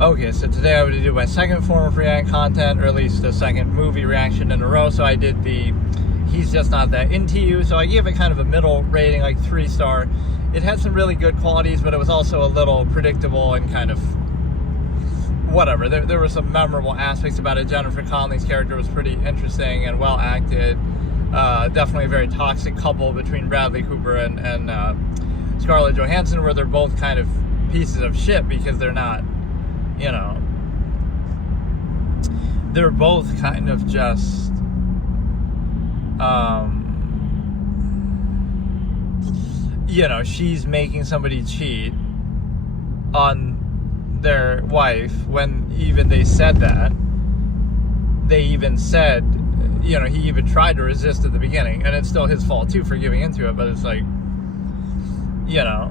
Okay, so today I would do my second form of react content, or at least the second movie reaction in a row. So I did the He's Just Not That Into You. So I gave it kind of a middle rating, like 3-star. It had some really good qualities, but it was also a little predictable and kind of whatever. There were some memorable aspects about it. Jennifer Connelly's character was pretty interesting and well acted. Definitely a very toxic couple between Bradley Cooper and Scarlett Johansson, where they're both kind of pieces of shit because they're not, you know, they're both kind of just you know, she's making somebody cheat on their wife when even they said that. They even said, you know, he even tried to resist at the beginning, and it's still his fault too for giving into it, but it's like, you know,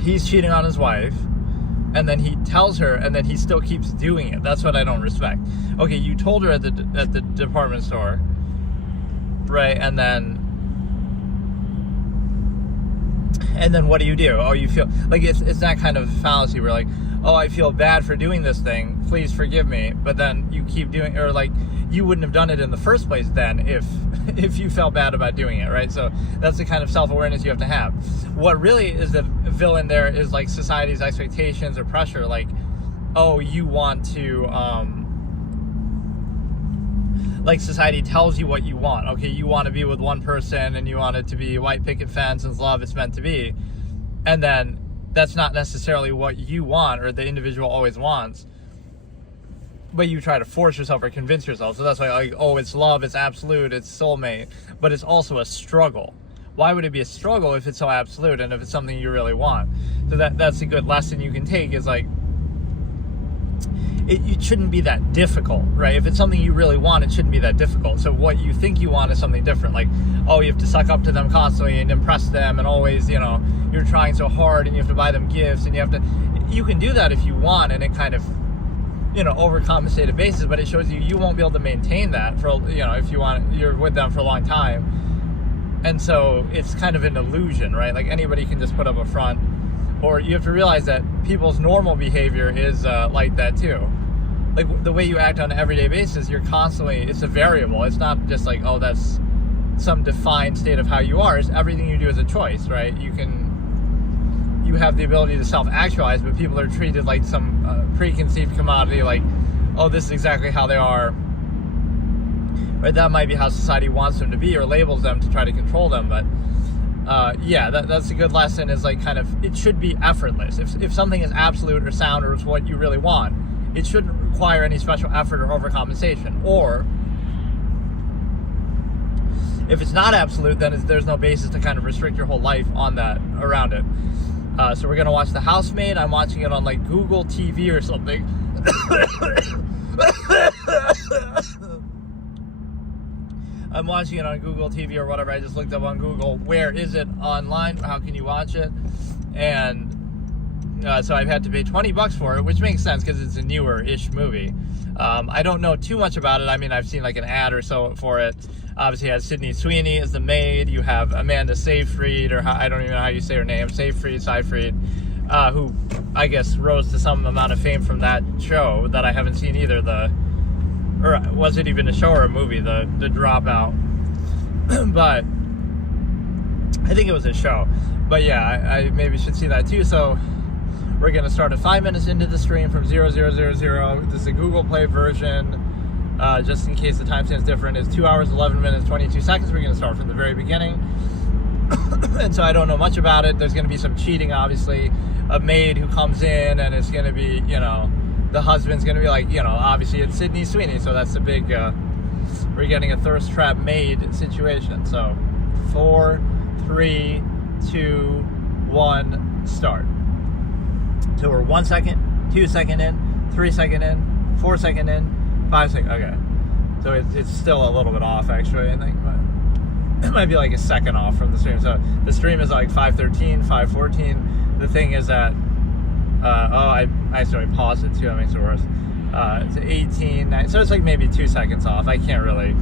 he's cheating on his wife, and then he tells her, and then he still keeps doing it. That's what I don't respect. Okay, you told her at the department store, right? And then what do? Oh, you feel like it's that kind of fallacy where like, oh, I feel bad for doing this thing, please forgive me, but then you keep doing, or like, you wouldn't have done it in the first place then if you felt bad about doing it, right? So that's the kind of self-awareness you have to have. What really is the villain there is like society's expectations or pressure, like, oh, you want to, like society tells you what you want. Okay, you want to be with one person and you want it to be white picket fence and love, it's meant to be. And then that's not necessarily what you want or the individual always wants, but you try to force yourself or convince yourself. So that's why, like, oh, it's love, it's absolute, it's soulmate, but it's also a struggle. Why would it be a struggle if it's so absolute and if it's something you really want? So that's a good lesson you can take, is like, it shouldn't be that difficult, right? If it's something you really want, it shouldn't be that difficult. So what you think you want is something different. Like, oh, you have to suck up to them constantly and impress them, and always, you know, you're trying so hard and you have to buy them gifts, and you can do that if you want, and it kind of, you know, overcompensated basis, but it shows you won't be able to maintain that for, you know, if you're with them for a long time. And so it's kind of an illusion, right? Like, anybody can just put up a front, or you have to realize that people's normal behavior is like that too. Like, the way you act on an everyday basis, you're constantly, it's a variable. It's not just like, oh, that's some defined state of how you are. It's everything you do is a choice, right? You have the ability to self-actualize, but people are treated like some preconceived commodity, like, oh, this is exactly how they are. Right? That might be how society wants them to be, or labels them to try to control them. But yeah, that's a good lesson, is like, kind of, it should be effortless. If something is absolute or sound or is what you really want, it shouldn't require any special effort or overcompensation. Or if it's not absolute, then there's no basis to kind of restrict your whole life on that, around it. So we're gonna watch The Housemaid. I'm watching it on like Google TV or something. I'm watching it on Google TV or whatever. I just looked up on Google, where is it online? How can you watch it? And so I've had to pay $20 for it, which makes sense because it's a newer-ish movie. I don't know too much about it. I mean, I've seen like an ad or so for it. Obviously, it has Sydney Sweeney as the maid. You have Amanda Seyfried, or I don't even know how you say her name, Seyfried, who I guess rose to some amount of fame from that show that I haven't seen either. Or was it even a show or a movie? The Dropout. But I think it was a show. But yeah, I maybe should see that too. So we're going to start at 5 minutes into the stream from 0000. This is a Google Play version. Just in case the timestamp's different, is 2 hours, 11 minutes, 22 seconds. We're going to start from the very beginning. And so I don't know much about it. There's going to be some cheating, obviously. A maid who comes in, and it's going to be, you know, the husband's going to be like, you know, obviously it's Sydney Sweeney. So that's a big, we're getting a thirst trap maid situation. So 4, 3, 2, 1, start. So we're 1 second, 2 second in, 3 second in, 4 second in, 5 seconds. Okay. So it's still a little bit off, actually, I think. But it might be like a second off from the stream. So the stream is like 5:13, 5:14. The thing is that, I accidentally paused it too. That makes it worse. It's 18, 9, so it's like maybe 2 seconds off. I can't really.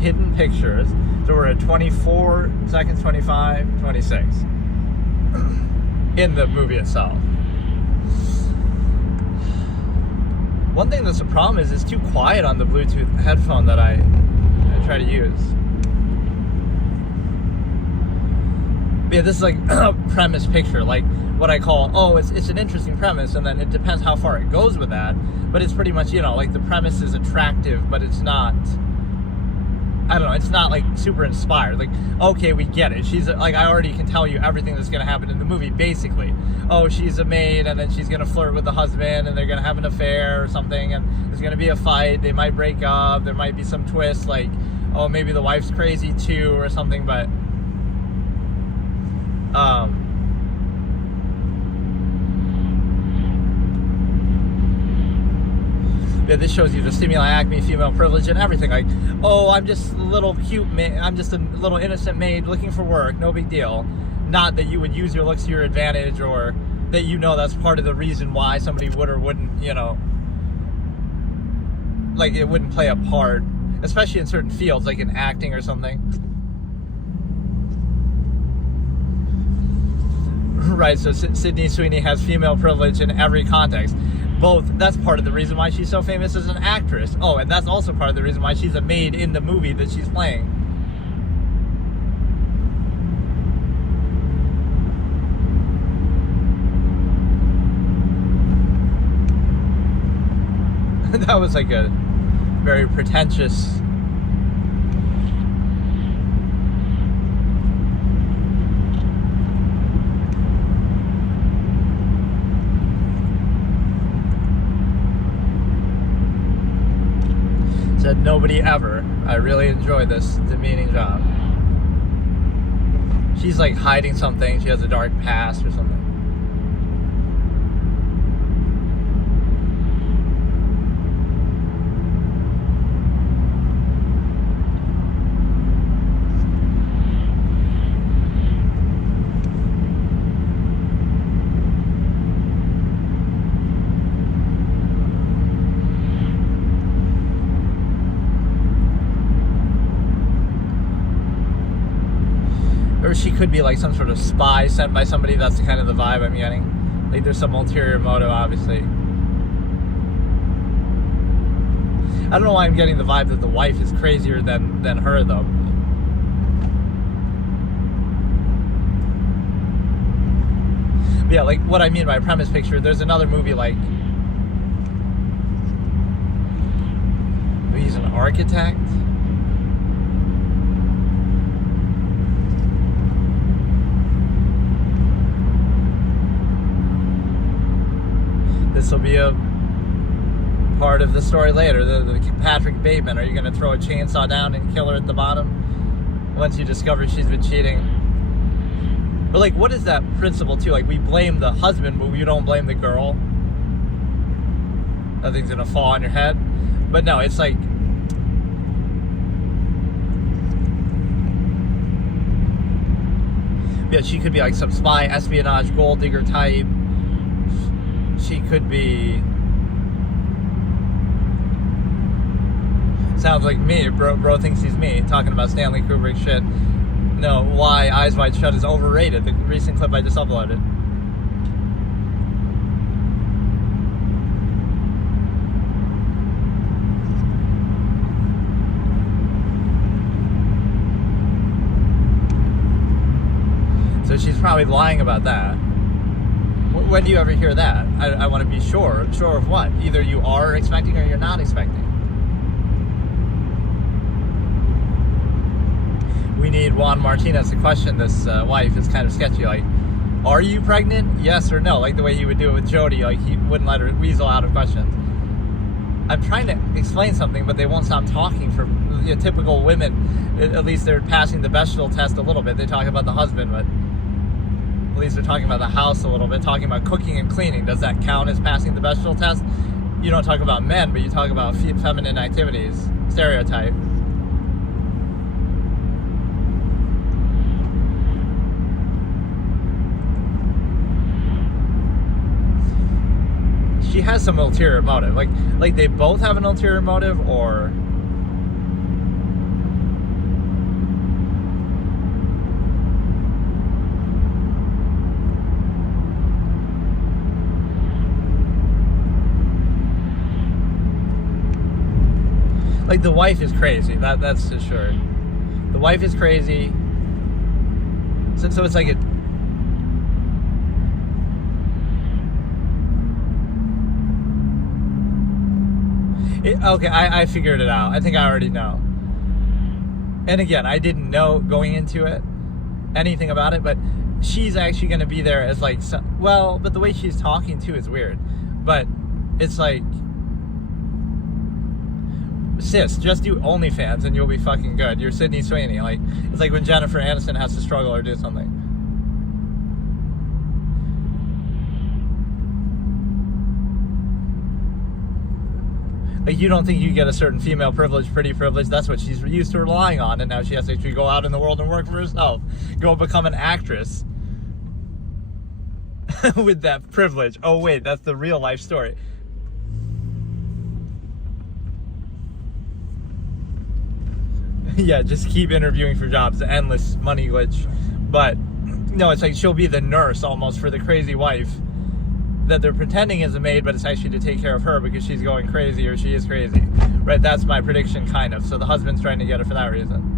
Hidden pictures. So we're at 24 seconds, 25, 26 in the movie itself. one thing that's a problem is it's too quiet on the Bluetooth headphone that I try to use. But yeah, this is like a premise picture, like what I call, it's an interesting premise, and then it depends how far it goes with that. But it's pretty much, like the premise is attractive, but it's not, I don't know, it's not like super inspired. Like, okay, we get it. She's like, I already can tell you everything that's going to happen in the movie, basically. Oh, she's a maid, and then she's going to flirt with the husband, and they're going to have an affair or something, and there's going to be a fight. They might break up. There might be some twist, like, oh, maybe the wife's crazy too or something, but yeah, this shows you the stimuli, acme, female privilege, and everything. Like, oh, I'm just a little cute maid. I'm just a little innocent maid looking for work. No big deal. Not that you would use your looks to your advantage, or that that's part of the reason why somebody would or wouldn't, like it wouldn't play a part, especially in certain fields, like in acting or something. Right, so Sydney Sweeney has female privilege in every context. That's part of the reason why she's so famous as an actress. Oh, and that's also part of the reason why she's a maid in the movie that she's playing. That was like a very pretentious... Said nobody ever. I really enjoy this demeaning job. She's like hiding something. She has a dark past or something. Or she could be like some sort of spy sent by somebody. That's kind of the vibe I'm getting. Like there's some ulterior motive, obviously. I don't know why I'm getting the vibe that the wife is crazier than her, though. But yeah, like what I mean by premise picture, there's another movie like... He's an architect? This will be a part of the story later. The Patrick Bateman. Are you going to throw a chainsaw down and kill her at the bottom once you discover she's been cheating? But like, what is that principle too? Like, we blame the husband, but we don't blame the girl. Nothing's going to fall on your head. But no, it's like... Yeah, she could be like some spy, espionage, gold digger type. She could be... Sounds like me. Bro thinks he's me. Talking about Stanley Kubrick shit. No, why Eyes Wide Shut is overrated. The recent clip I just uploaded. So she's probably lying about that. When do you ever hear that? I want to be sure. Sure of what? Either you are expecting or you're not expecting. We need Juan Martinez to question this wife. It's kind of sketchy. Like, are you pregnant? Yes or no? Like the way he would do it with Jody. Like, he wouldn't let her weasel out of questions. I'm trying to explain something, but they won't stop talking. For typical women, at least they're passing the Bechdel test a little bit. They talk about the husband, but at least they're talking about the house a little bit, talking about cooking and cleaning. Does that count as passing the Bechdel test? You don't talk about men, but you talk about feminine activities. Stereotype. She has some ulterior motive. Like they both have an ulterior motive, or... Like, the wife is crazy. That's for sure. The wife is crazy. So it's like okay, I figured it out. I think I already know. And again, I didn't know going into it anything about it, but she's actually going to be there as like, but the way she's talking too is weird. But it's like, sis, just do OnlyFans and you'll be fucking good. You're Sydney Sweeney. Like, it's like when Jennifer Aniston has to struggle or do something. Like, you don't think you get a certain female privilege, pretty privilege? That's what she's used to relying on, and now she has to actually go out in the world and work for herself. Go become an actress with that privilege. Oh, wait, that's the real life story. Yeah, just keep interviewing for jobs. The endless money glitch. But, no, it's like she'll be the nurse almost for the crazy wife that they're pretending is a maid, but it's actually to take care of her because she's going crazy or she is crazy. Right? That's my prediction, kind of. So the husband's trying to get her for that reason.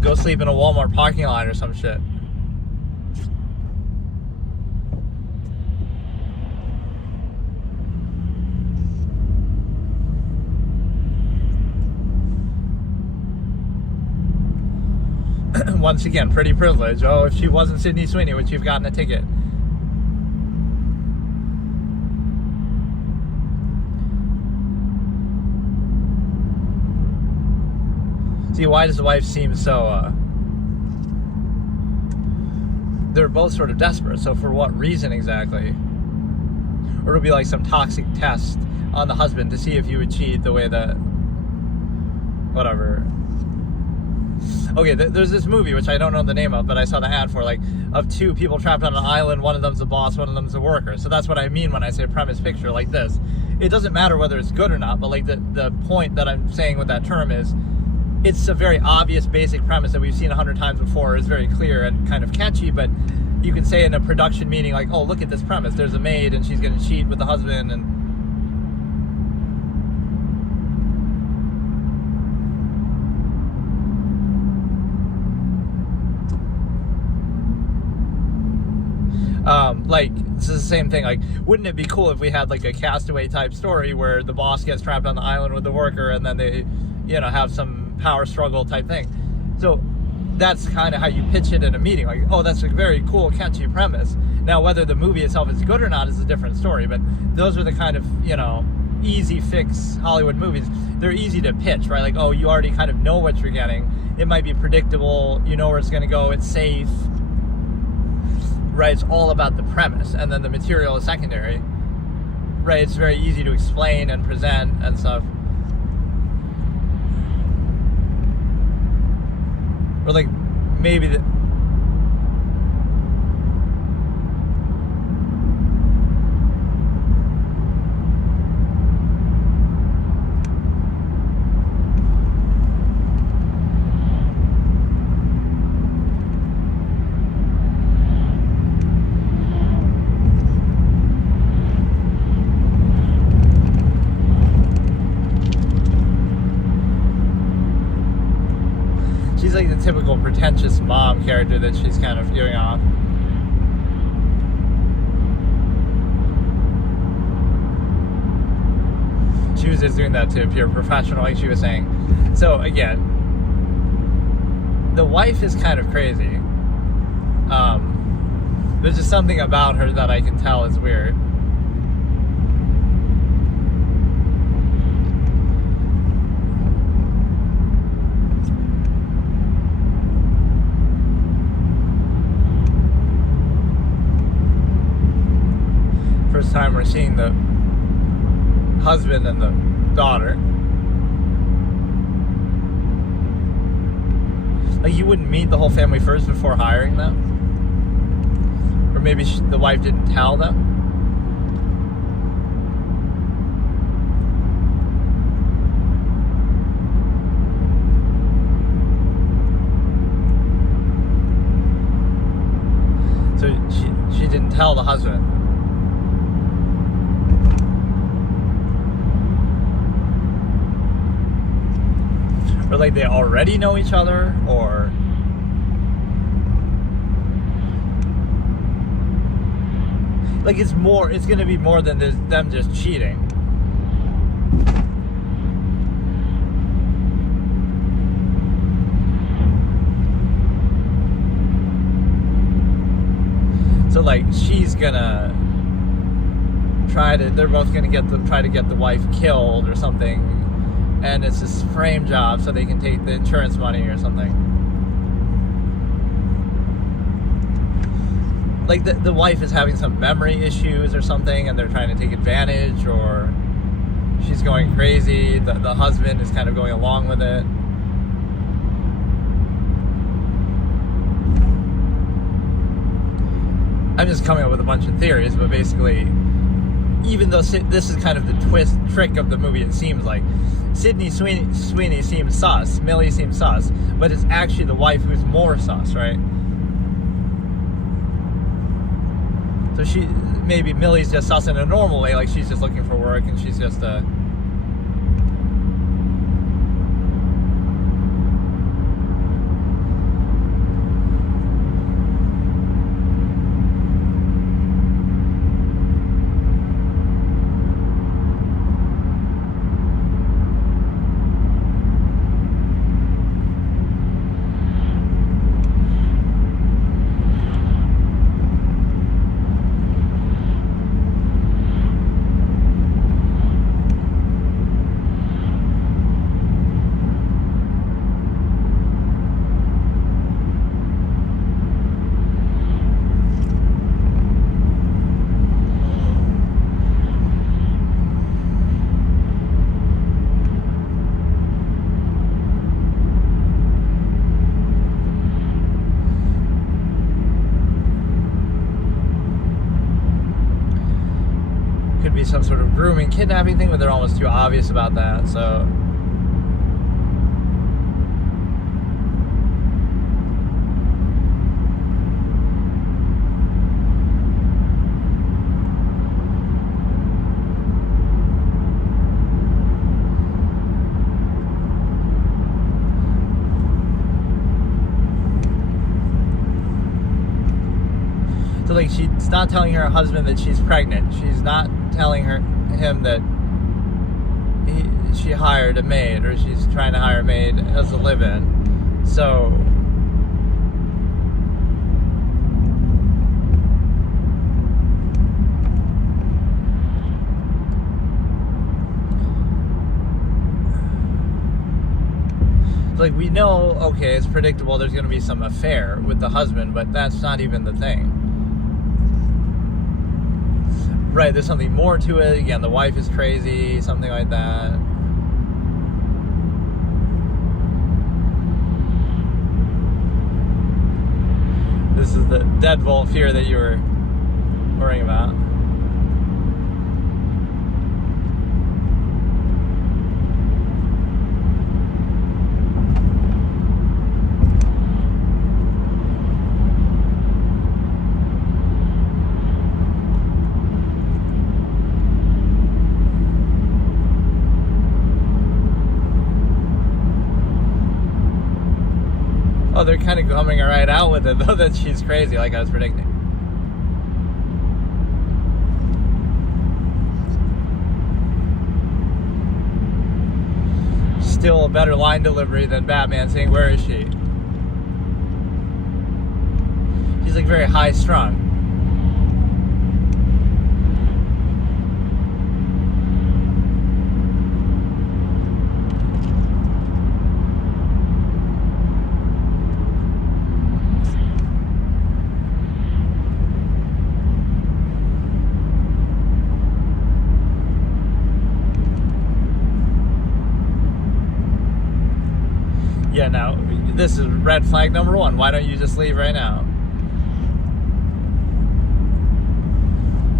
Go sleep in a Walmart parking lot or some shit. Once again, pretty privilege. Oh, if she wasn't Sydney Sweeney, would she have gotten a ticket? See, why does the wife seem so, they're both sort of desperate, so for what reason exactly? Or it'll be like some toxic test on the husband to see if you would cheat the way that, whatever. Okay, there's this movie, which I don't know the name of, but I saw the ad for, like, of two people trapped on an island, one of them's a boss, one of them's a worker. So that's what I mean when I say premise picture like this. It doesn't matter whether it's good or not, but, like, the point that I'm saying with that term is, it's a very obvious basic premise that we've seen 100 times before. It's very clear and kind of catchy, but you can say in a production meeting, like, oh, look at this premise. There's a maid and she's going to cheat with the husband, and like, this is the same thing. Like, wouldn't it be cool if we had like a Castaway type story where the boss gets trapped on the island with the worker and then they, you know, have some power struggle type thing? So that's kind of how you pitch it in a meeting. Like, oh, that's a very cool, catchy premise. Now, whether the movie itself is good or not is a different story, but those are the kind of, you know, easy fix Hollywood movies. They're easy to pitch, right? Like, oh, you already kind of know what you're getting. It might be predictable. You know where it's going to go. It's safe. Right, it's all about the premise, and then the material is secondary. Right, it's very easy to explain and present and stuff. Or like, maybe the... She's like the typical pretentious mom character that she's kind of giving off. She was just doing that to appear professional, like she was saying. So again, the wife is kind of crazy. There's just something about her that I can tell is weird. First time we're seeing the husband and the daughter. Like, you wouldn't meet the whole family first before hiring them? Or maybe the wife didn't tell them? So she didn't tell the husband. or like they already know each other, or like it's going to be more than them just cheating. So like she's gonna they're both gonna try to get the wife killed or something, and it's this frame job so they can take the insurance money or something. Like the wife is having some memory issues or something, and they're trying to take advantage, or she's going crazy. The husband is kind of going along with it. I'm just coming up with a bunch of theories, but basically, even though this is kind of the trick of the movie, it seems like Sydney Sweeney seems sus, Millie seems sus, but it's actually the wife who's more sus, right? So maybe Millie's just sus in a normal way, like she's just looking for work and she's just be some sort of grooming, kidnapping thing, but they're almost too obvious about that, so like she's not telling her husband that she's pregnant. She's not telling him that she hired a maid, or she's trying to hire a maid as a live-in. So like we know, okay, it's predictable there's going to be some affair with the husband, but that's not even the thing. Right, there's something more to it. Again, the wife is crazy, something like that. This is the deadbolt fear that you were worrying about. Oh, they're kind of coming right out with it, though, that she's crazy, like I was predicting. Still a better line delivery than Batman saying, "Where is she?" She's like very high strung. Yeah, now, this is red flag number one. Why don't you just leave right now?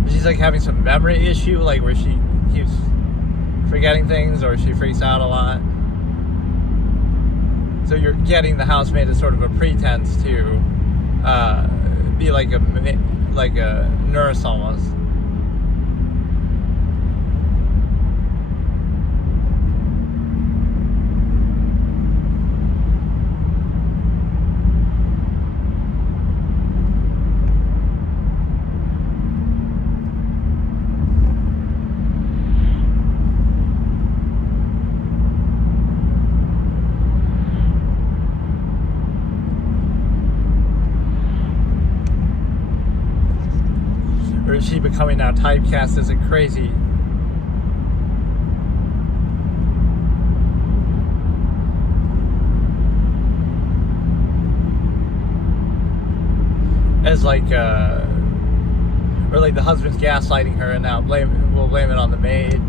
She's like having some memory issue, like where she keeps forgetting things, or she freaks out a lot. So you're getting the housemaid as sort of a pretense to be like a nurse almost. Or is she becoming now typecast as a crazy? As like, or like the husband's gaslighting her and now we'll blame it on the maid.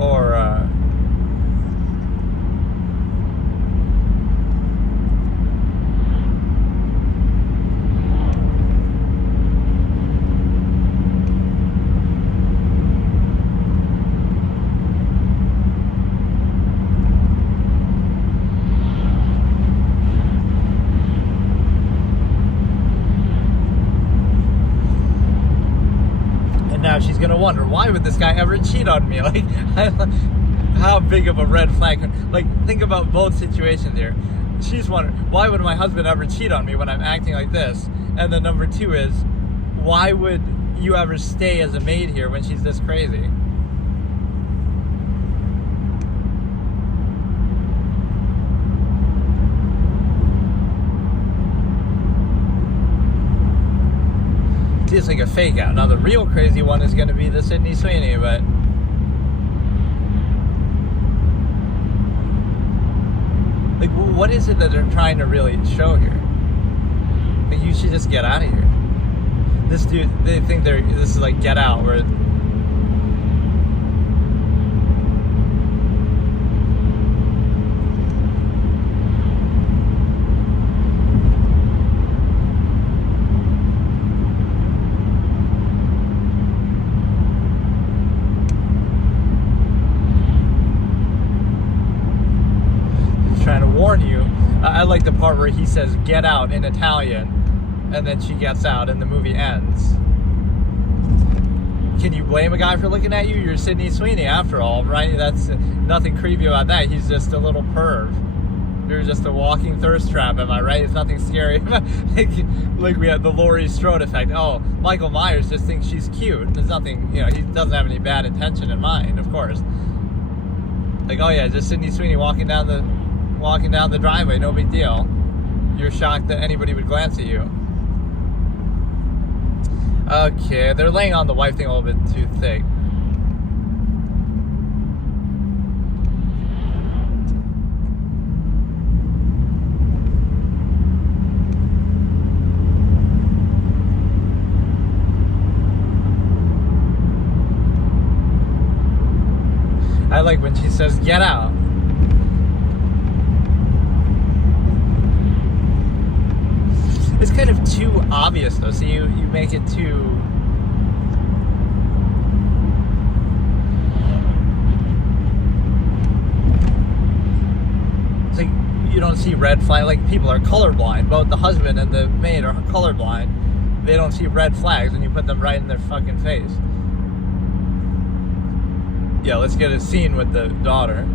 Or, now she's gonna wonder, why would this guy ever cheat on me? Like, how big of a red flag? Like, think about both situations here. She's wondering, why would my husband ever cheat on me when I'm acting like this? And then number two is, why would you ever stay as a maid here when she's this crazy? It's like a fake out. Now the real crazy one is going to be the Sydney Sweeney, but like, what is it that they're trying to really show here? Like, you should just get out of here. This dude, they think this is like Get Out, where trying to warn you. I like the part where he says "get out" in Italian, and then she gets out, and the movie ends. Can you blame a guy for looking at you? You're Sydney Sweeney, after all, right? That's nothing creepy about that. He's just a little perv. You're just a walking thirst trap, am I right? It's nothing scary. Like we had the Laurie Strode effect. Oh, Michael Myers just thinks she's cute. There's nothing, he doesn't have any bad intention in mind, of course. Like, oh yeah, just Sydney Sweeney walking down the driveway, no big deal. You're shocked that anybody would glance at you. Okay, they're laying on the wife thing a little bit too thick. I like when she says, "Get out." It's kind of too obvious, though. So you make it too... It's like you don't see red flag. Like, people are colorblind. Both the husband and the maid are colorblind. They don't see red flags when you put them right in their fucking face. Yeah, let's get a scene with the daughter.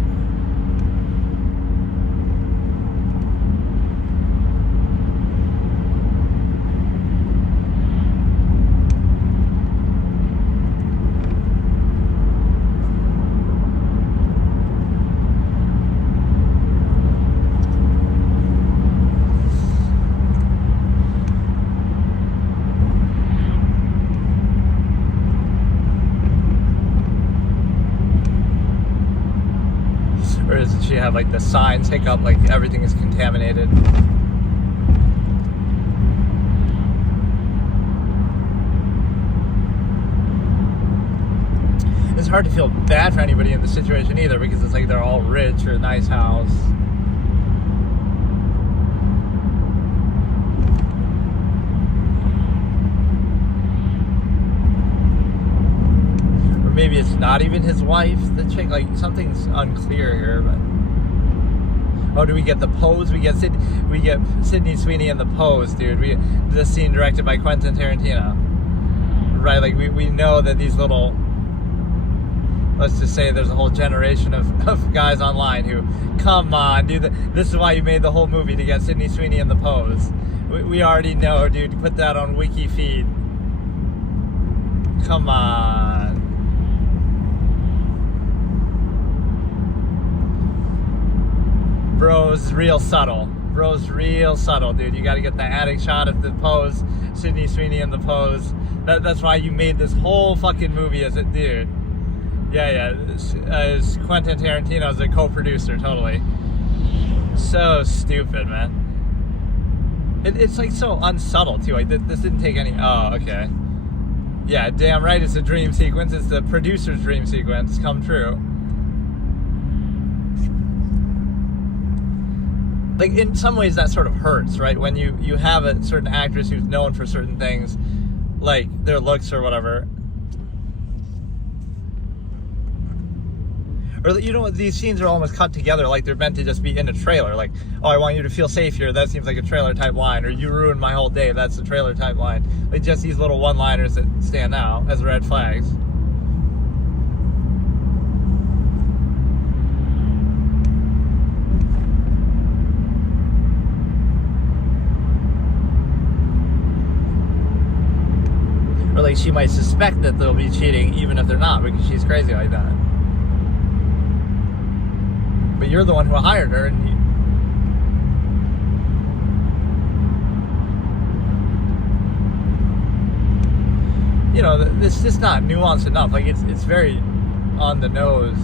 Or does she have like the signs hiccup, like everything is contaminated? It's hard to feel bad for anybody in the situation either, because it's like they're all rich or a nice house. Maybe it's not even his wife, the chick. Like, something's unclear here. But oh, do we get the pose? We get Sydney Sweeney in the pose, dude. This scene directed by Quentin Tarantino, right? Like, we know that these little, let's just say there's a whole generation of guys online who, come on, dude. This is why you made the whole movie, to get Sydney Sweeney in the pose. We already know, dude. Put that on Wiki feed. Come on. Bro's real subtle. Dude. You gotta get the attic shot of the pose. Sydney Sweeney in the pose. That's why you made this whole fucking movie as a dude. Yeah. As Quentin Tarantino's a co-producer, totally. So stupid, man. It's like so unsubtle too. Like this didn't take any. Oh, okay. Yeah, damn right. It's a dream sequence. It's the producer's dream sequence come true. Like in some ways that sort of hurts, right? When you have a certain actress who's known for certain things, like their looks or whatever. Or, you know, these scenes are almost cut together like they're meant to just be in a trailer. Like, oh, I want you to feel safe here. That seems like a trailer type line. Or you ruined my whole day. That's a trailer type line. Like just these little one-liners that stand out as red flags. Or like she might suspect that they'll be cheating even if they're not because she's crazy like that. But you're the one who hired her, and you know, it's just not nuanced enough. Like it's very on the nose.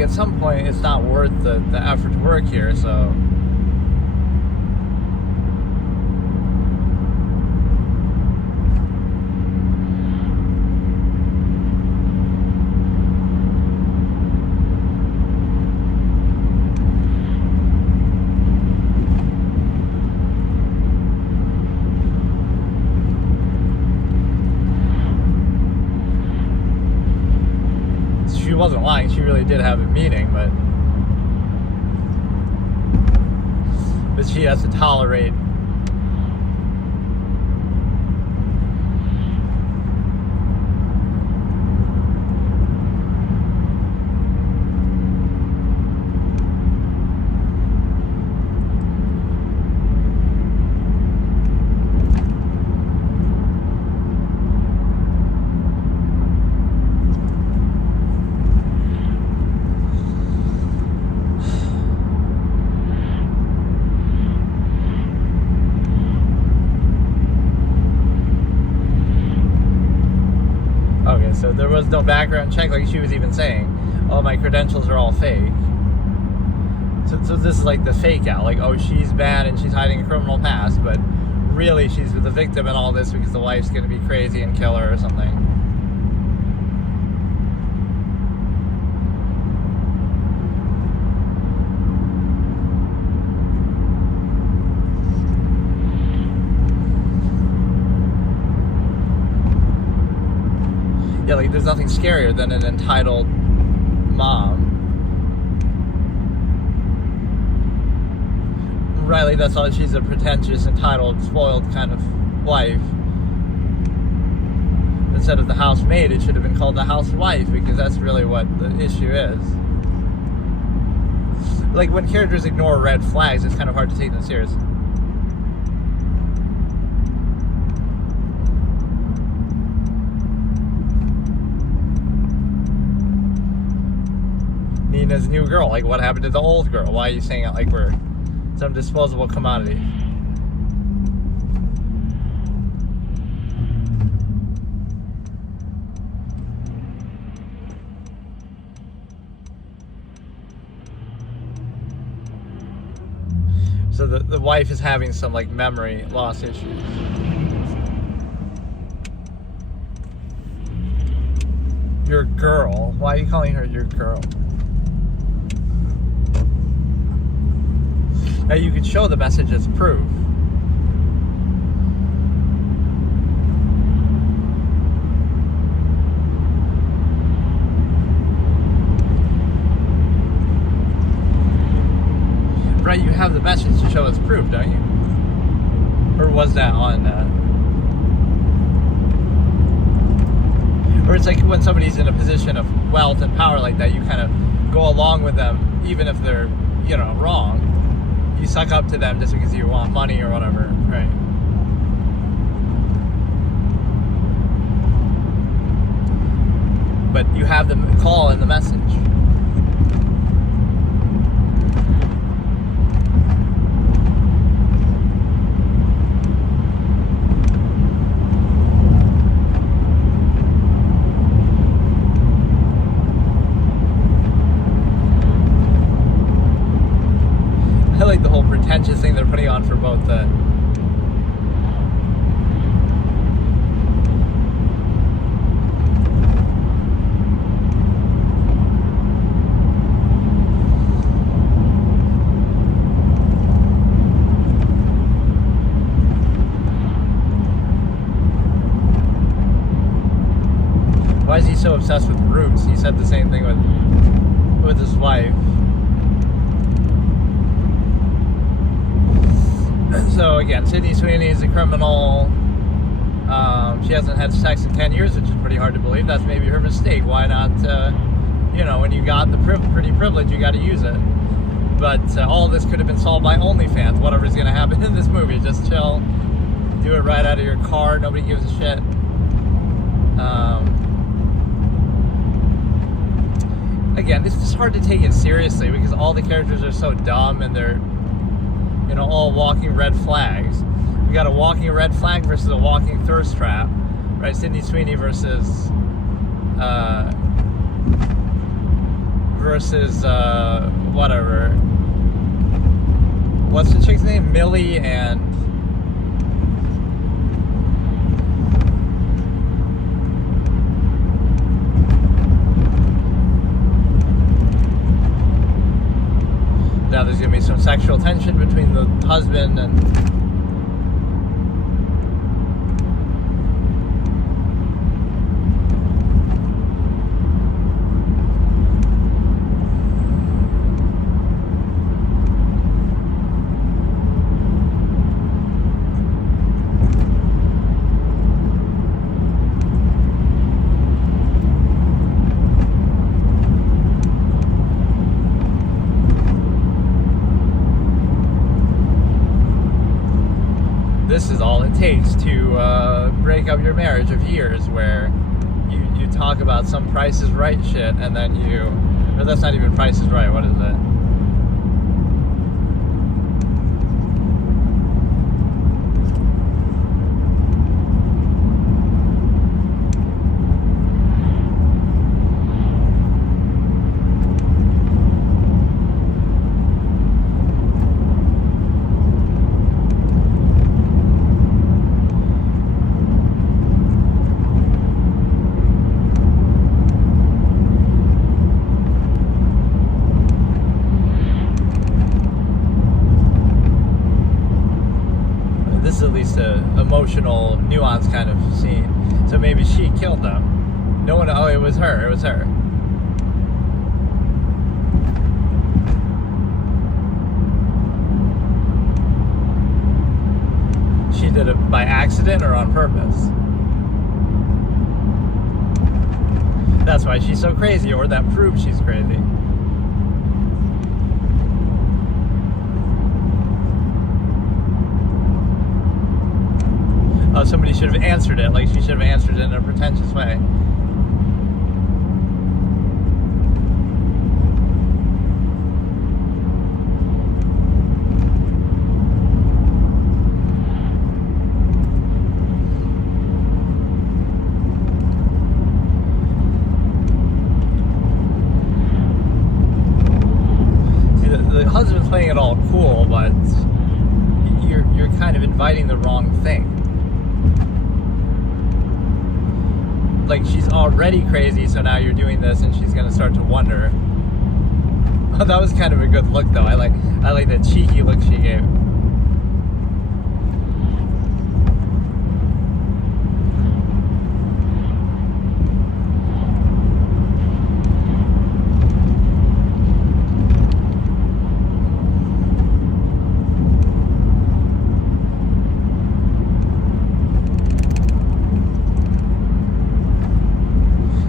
At some point it's not worth the effort to work here, so she wasn't lying. She really did have a meeting, but she has to tolerate so there was no background check, like she was even saying, oh, my credentials are all fake. So this is like the fake out, like, oh, she's bad and she's hiding a criminal past, but really she's the victim in all this because the wife's going to be crazy and kill her or something. Yeah, like there's nothing scarier than an entitled mom. Right, like that's all. She's a pretentious, entitled, spoiled kind of wife. Instead of the housemaid, it should have been called the housewife because that's really what the issue is. Like when characters ignore red flags, it's kind of hard to take them seriously. Nina's new girl. Like, what happened to the old girl? Why are you saying it like we're some disposable commodity? So the wife is having some like memory loss issues. Your girl. Why are you calling her your girl? Now you could show the message as proof. Right, you have the message to show as proof, don't you? Or was that on... Or it's like when somebody's in a position of wealth and power like that, you kind of go along with them, even if they're, wrong. You suck up to them just because you want money or whatever, right? But you have the call in the message. I like the whole pretentious thing they're putting on for both the... Why is he so obsessed with roots? He said the same thing with his wife. So again, Sydney Sweeney is a criminal. She hasn't had sex in 10 years, which is pretty hard to believe. That's maybe her mistake. Why not, when you got the pretty privilege, you got to use it. But all of this could have been solved by OnlyFans. Whatever's going to happen in this movie, just chill. Do it right out of your car. Nobody gives a shit. Again, this is hard to take it seriously because all the characters are so dumb and they're all walking red flags. We got a walking red flag versus a walking thirst trap, right? Sydney Sweeney versus whatever. What's the chick's name? Millie and now there's going to be some sexual tension between the husband and... This is all it takes to break up your marriage of years, where you talk about some Price is Right shit, and then or that's not even Price is Right, what is it? This is at least a emotional, nuanced kind of scene. So maybe she killed them. No one. Oh, it was her. It was her. She did it by accident or on purpose. That's why she's so crazy, or that proves she's crazy. Oh, somebody should have answered it. Like, she should have answered it in a pretentious way. See, the husband's playing it all cool, but you're kind of inviting the wrong thing. Like, she's already crazy, so now you're doing this, and she's gonna start to wonder. Oh, that was kind of a good look, though. I like that cheeky look she gave.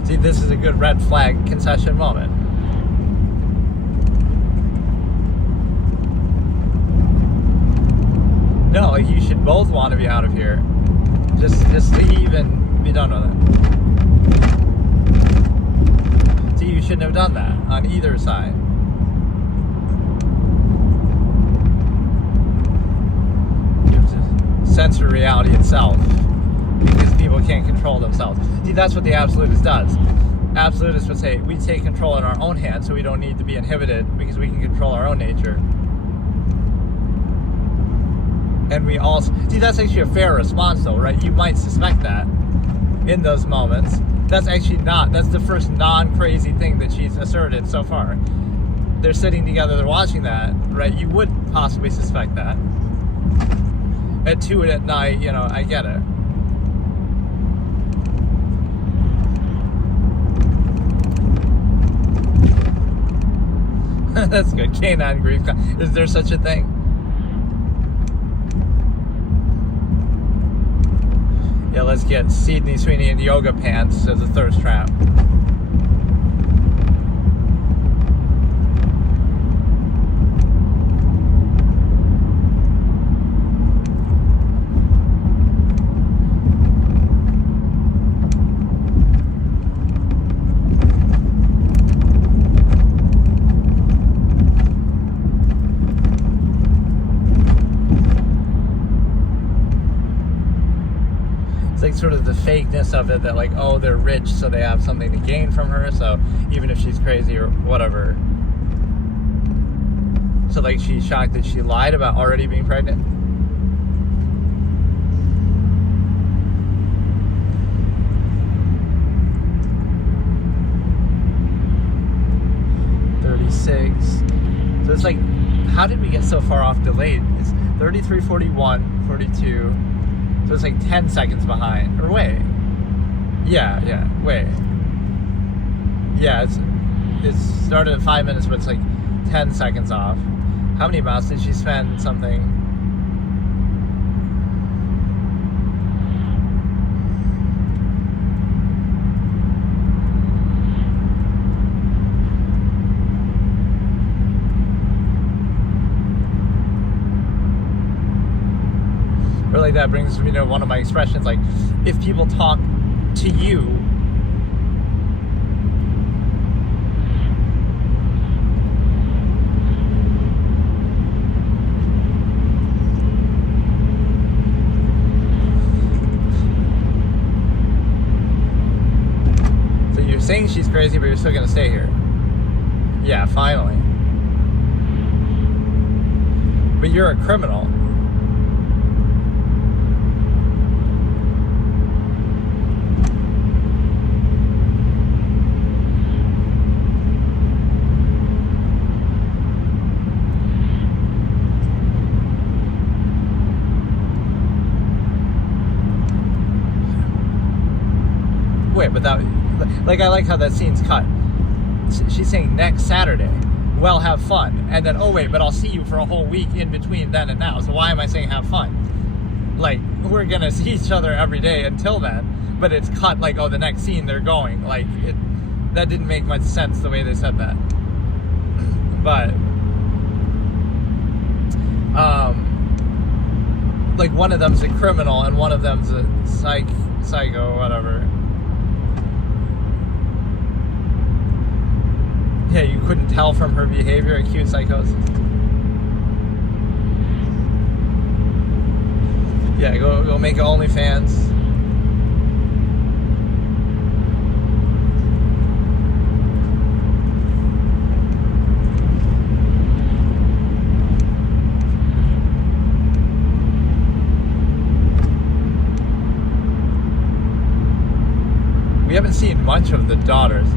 See, this is a good red flag concession moment. No, like, you should both want to be out of here. Just leave and be done with it. See, you shouldn't have done that on either side. You have to censor reality itself because people can't control themselves. See, that's what the absolutist does. Absolutists would say, we take control in our own hands, so we don't need to be inhibited because we can control our own nature. And we also, see, that's actually a fair response, though, right? You might suspect that in those moments. That's actually not, that's the first non-crazy thing that she's asserted so far. They're sitting together, they're watching that, right? You would possibly suspect that. At 2 at night, you know, I get it. That's good. Canine grief. Is there such a thing? Yeah, let's get Sydney Sweeney in yoga pants as a thirst trap. Like, sort of the fakeness of it, that like, oh, they're rich, so they have something to gain from her, so even if she's crazy or whatever. So like, she's shocked that she lied about already being pregnant. So it's like, how did we get so far off delayed? It's 33, 41, 42. So it's like 10 seconds behind. Or wait. Yeah, wait. Yeah, it started at 5 minutes, but it's like 10 seconds off. How many miles did she spend something? Really, that brings me to one of my expressions, like, if people talk to you, so you're saying she's crazy, but you're still gonna stay here. Yeah, finally. But you're a criminal. Wait, but that, like, I like how that scene's cut. She's saying next Saturday, well, have fun. And then, oh wait, but I'll see you for a whole week in between then and now. So why am I saying have fun? Like, we're gonna see each other every day until then, but it's cut like, oh, the next scene they're going. Like, that didn't make much sense the way they said that. But, like, one of them's a criminal and one of them's a psycho, whatever. Yeah, you couldn't tell from her behavior, acute psychosis. Yeah, go make an OnlyFans. much of the daughters.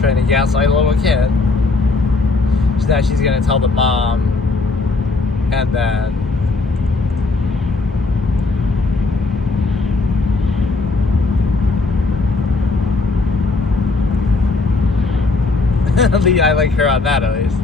Trying to gaslight a little kid. So now she's gonna tell the mom, and then I like her on that at least.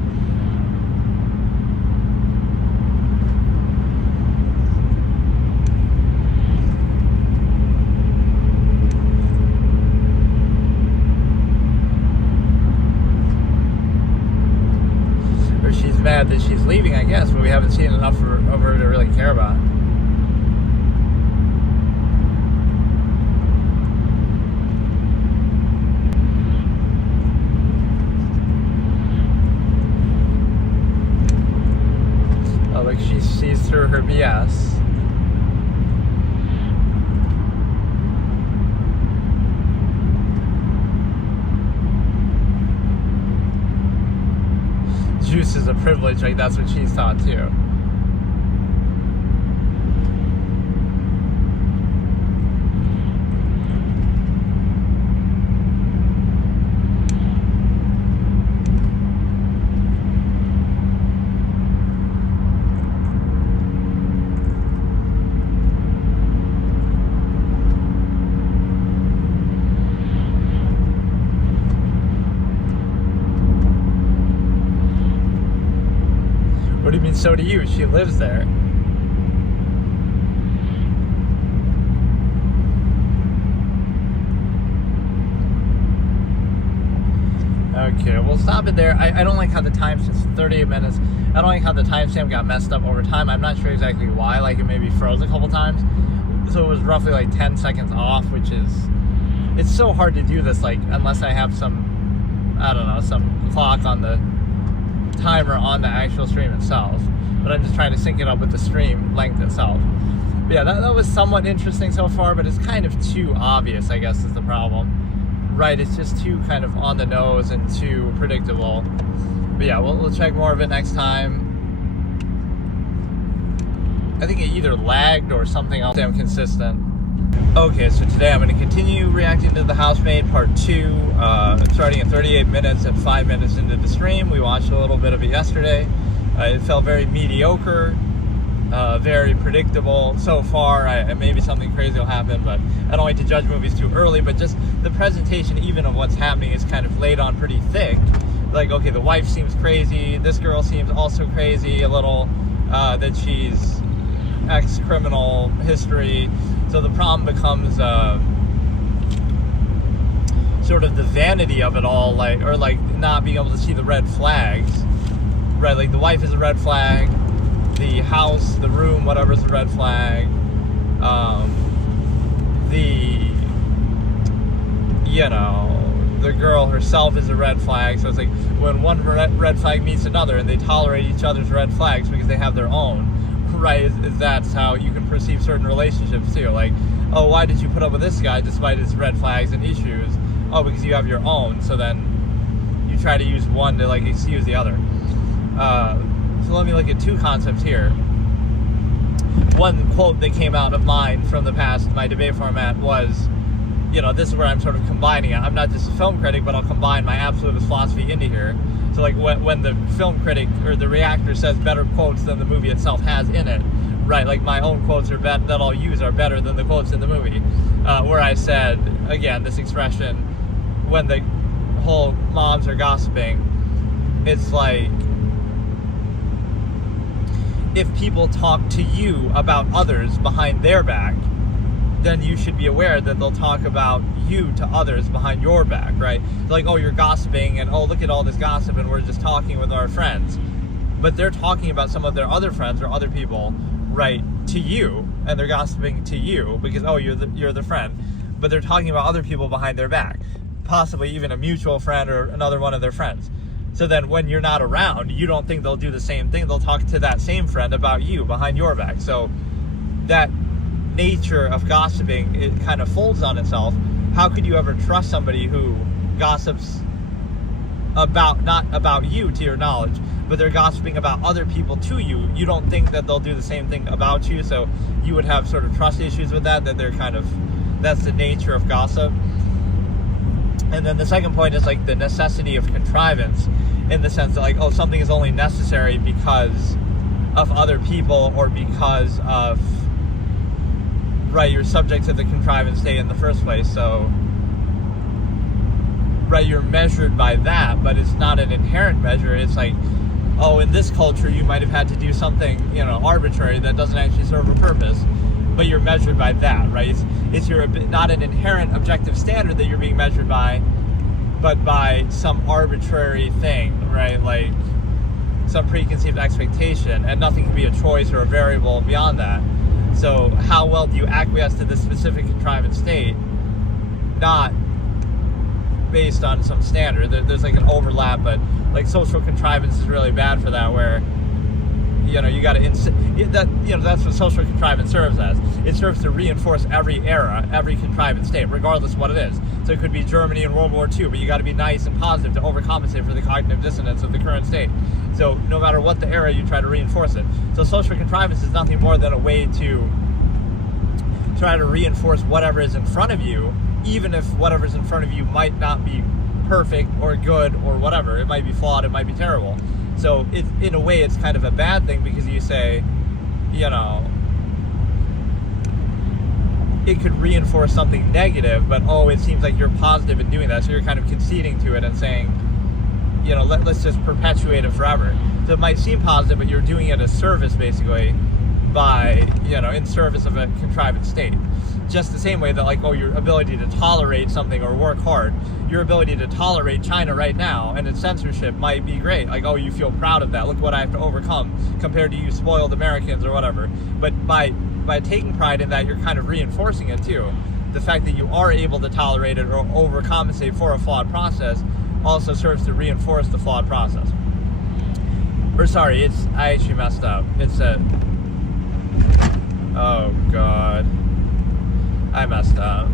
Or she's mad that she's leaving, I guess, but we haven't seen enough of her to really care about. She sees through her BS. Juice is a privilege, like that's what she's taught too. What do you mean, so do you? She lives there. Okay, we'll stop it there. I don't like how the timestamp, 38 minutes. I don't like how the timestamp got messed up over time. I'm not sure exactly why. Like, it maybe froze a couple times. So it was roughly like 10 seconds off, which is... It's so hard to do this, like, unless I have some, I don't know, some clock on the timer on the actual stream itself, but I'm just trying to sync it up with the stream length itself. But yeah, that was somewhat interesting so far, but it's kind of too obvious, I guess, is the problem. Right, it's just too kind of on the nose and too predictable. But yeah, we'll check more of it next time. I think it either lagged or something else. I'm consistent. Okay, so today I'm going to continue reacting to the Housemaid Part 2, starting at 38 minutes and 5 minutes into the stream. We watched a little bit of it yesterday. It felt very mediocre, very predictable so far. Maybe something crazy will happen, but I don't like to judge movies too early, but just the presentation even of what's happening is kind of laid on pretty thick. Like, okay, the wife seems crazy, this girl seems also crazy, a little, that she's ex-criminal history. So the problem becomes sort of the vanity of it all, like, or like not being able to see the red flags, right? Like the wife is a red flag, the house, the room, whatever's a red flag, the girl herself is a red flag. So it's like when one red flag meets another and they tolerate each other's red flags because they have their own. Right, that's how you can perceive certain relationships too. Like, oh, why did you put up with this guy despite his red flags and issues? Oh, because you have your own. So then you try to use one to like excuse the other. So let me look at two concepts here. One quote that came out of mine from the past, my debate format, was, this is where I'm sort of combining it. I'm not just a film critic, but I'll combine my absolutist philosophy into here. So like when the film critic or the reactor says better quotes than the movie itself has in it, right? Like my own quotes that I'll use are better than the quotes in the movie. Where I said, again, this expression, when the whole moms are gossiping, it's like, if people talk to you about others behind their back, then you should be aware that they'll talk about you to others behind your back, right? Like, oh, you're gossiping, and oh, look at all this gossip, and we're just talking with our friends. But they're talking about some of their other friends or other people, right, to you, and they're gossiping to you because, oh, you're the friend. But they're talking about other people behind their back, possibly even a mutual friend or another one of their friends. So then when you're not around, you don't think they'll do the same thing. They'll talk to that same friend about you behind your back. So that nature of gossiping, it kind of folds on itself. How could you ever trust somebody who gossips not about you to your knowledge, but they're gossiping about other people to you, you don't think that they'll do the same thing about you, so you would have sort of trust issues with that they're kind of, that's the nature of gossip. And then the second point is like the necessity of contrivance, in the sense that like, oh, something is only necessary because of other people, or because of, right, you're subject to the contrivance state in the first place. So, right, you're measured by that, but it's not an inherent measure. It's like, oh, in this culture you might have had to do something, arbitrary that doesn't actually serve a purpose, but you're measured by that, right? It's your, not an inherent objective standard that you're being measured by, but by some arbitrary thing, right? Like some preconceived expectation, and nothing can be a choice or a variable beyond that. So how well do you acquiesce to this specific contrivance state, not based on some standard? There's like an overlap, but like social contrivance is really bad for that, where you got to that's what social contrivance serves as. It serves to reinforce every era, every contrivance state, regardless of what it is. So it could be Germany in World War II, but you got to be nice and positive to overcompensate for the cognitive dissonance of the current state. So no matter what the era, you try to reinforce it. So social contrivance is nothing more than a way to try to reinforce whatever is in front of you, even if whatever's in front of you might not be perfect or good or whatever. It might be flawed, it might be terrible. So it's, in a way, it's kind of a bad thing, because you say, it could reinforce something negative, but it seems like you're positive in doing that, so you're kind of conceding to it and saying, let's just perpetuate it forever. So it might seem positive, but you're doing it as service, basically, by, in service of a contrivance state. Just the same way that, like, your ability to tolerate something or work hard, your ability to tolerate China right now and its censorship might be great. Like, you feel proud of that. Look what I have to overcome compared to you spoiled Americans or whatever. But by taking pride in that, you're kind of reinforcing it too. The fact that you are able to tolerate it or overcompensate for a flawed process also serves to reinforce the flawed process. Or sorry, I actually messed up. Oh God. I messed up.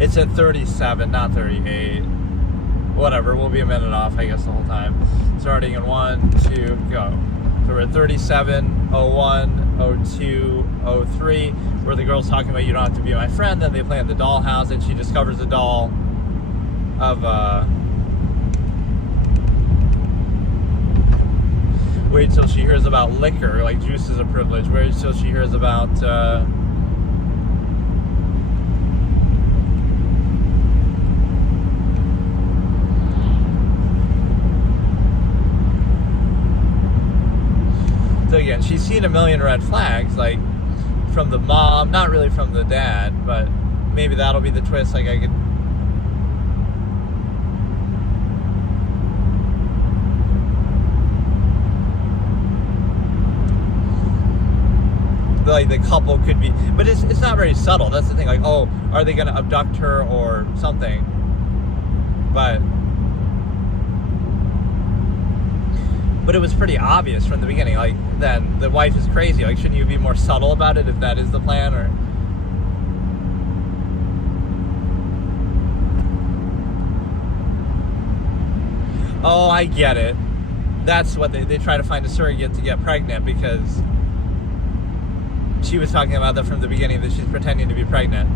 It's at 37, not 38. Whatever, we'll be a minute off, I guess, the whole time. Starting in 1, 2, go. So we're at 37, 01, 02, 03, where the girl's talking about, you don't have to be my friend. Then they play in the dollhouse, and she discovers a doll of, wait till she hears about liquor, like juice is a privilege. Wait till she hears about, so again, she's seen a million red flags, like, from the mom, not really from the dad, but maybe that'll be the twist, like, I could... like, the couple could be... But it's not very subtle, that's the thing, like, are they gonna abduct her or something? But it was pretty obvious from the beginning, like, then the wife is crazy. Like, shouldn't you be more subtle about it if that is the plan? Or I get it. That's what they try to find a surrogate to get pregnant, because she was talking about that from the beginning, that she's pretending to be pregnant.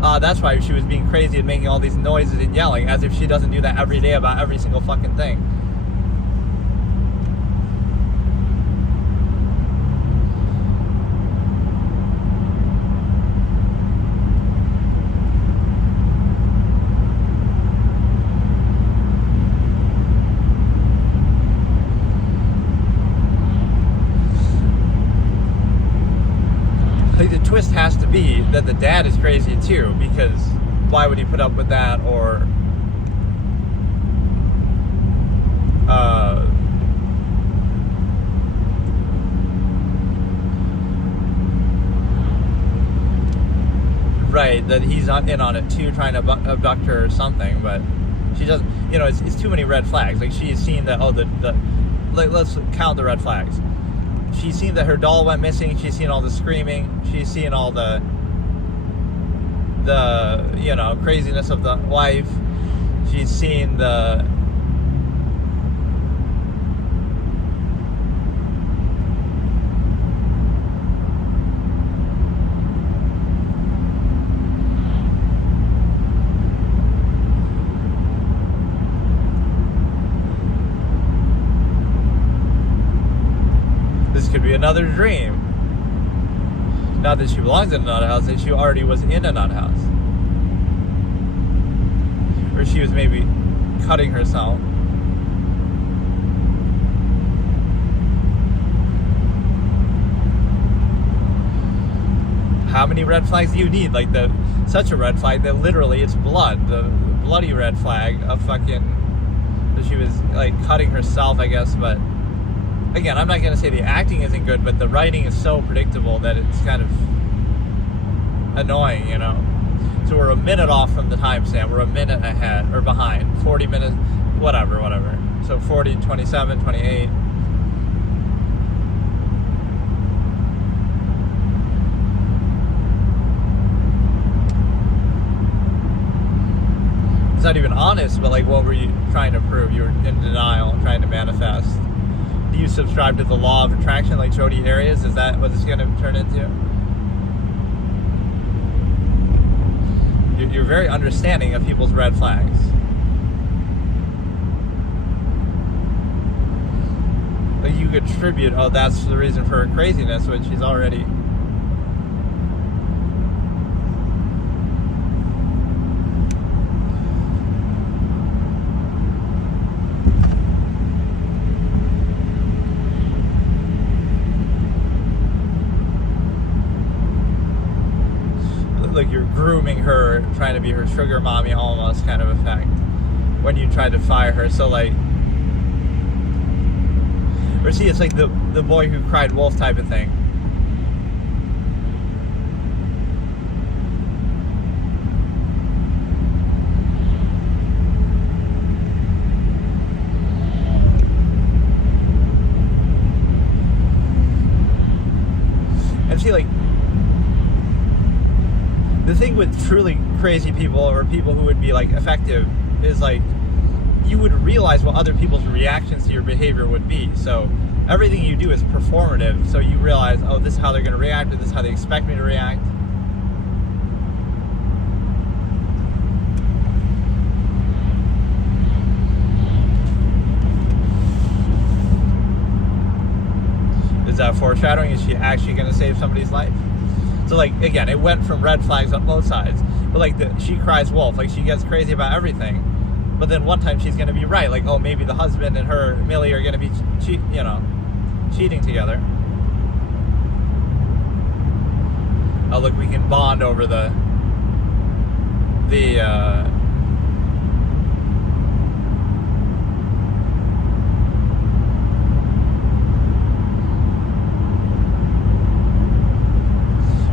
That's why she was being crazy and making all these noises and yelling, as if she doesn't do that every day about every single fucking thing. The twist has to be that the dad is crazy too, because why would he put up with that? Or right, that he's in on it too, trying to abduct her or something. But she doesn't, it's too many red flags. Like, she's seen that, let's count the red flags. She's seen that her doll went missing. She's seen all the screaming. She's seen all the craziness of the wife. She's seen the another dream. Not that she belongs in a nut house, that she already was in a nut house. Or she was maybe cutting herself. How many red flags do you need? Like, such a red flag that literally it's blood. The bloody red flag of fucking, that she was like cutting herself, I guess. But again, I'm not going to say the acting isn't good, but the writing is so predictable that it's kind of annoying, you know. So we're a minute off from the timestamp. We're a minute ahead or behind. 40 minutes, whatever. So 40, 27, 28. It's not even honest, but like, what were you trying to prove? You were in denial, trying to manifest. Do you subscribe to the law of attraction like Jodi Arias? Is that what it's going to turn into? You're very understanding of people's red flags. Like, you could attribute, oh, that's the reason for her craziness, which she's already... Like, you're grooming her, trying to be her sugar mommy almost kind of effect when you try to fire her. So like, or see, it's like the boy who cried wolf type of thing. And see, like, the thing with truly crazy people or people who would be like effective is like, you would realize what other people's reactions to your behavior would be. So everything you do is performative. So you realize, oh, this is how they're going to react, or this is how they expect me to react. Is that foreshadowing? Is she actually going to save somebody's life? So like, again, it went from red flags on both sides. But like, she cries wolf, like she gets crazy about everything. But then one time she's going to be right. Like, oh, maybe the husband and her, Millie, are going to be, cheating together. Oh, look, we can bond over the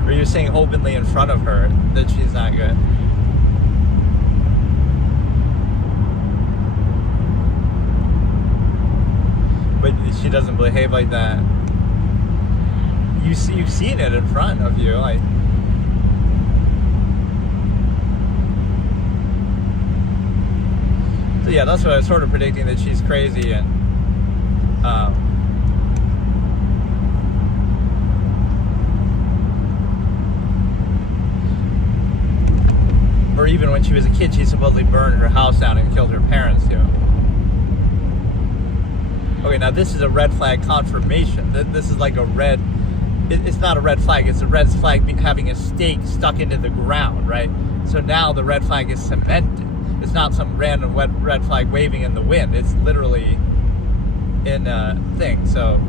or you're saying openly in front of her that she's not good. But she doesn't behave like that. You've seen it in front of you, like. So yeah, that's what I was sort of predicting, that she's crazy and or even when she was a kid, she supposedly burned her house down and killed her parents too. Okay, now this is a red flag confirmation. This is like a red... It's not a red flag. It's a red flag having a stake stuck into the ground, right? So now the red flag is cemented. It's not some random red flag waving in the wind. It's literally in a thing. So,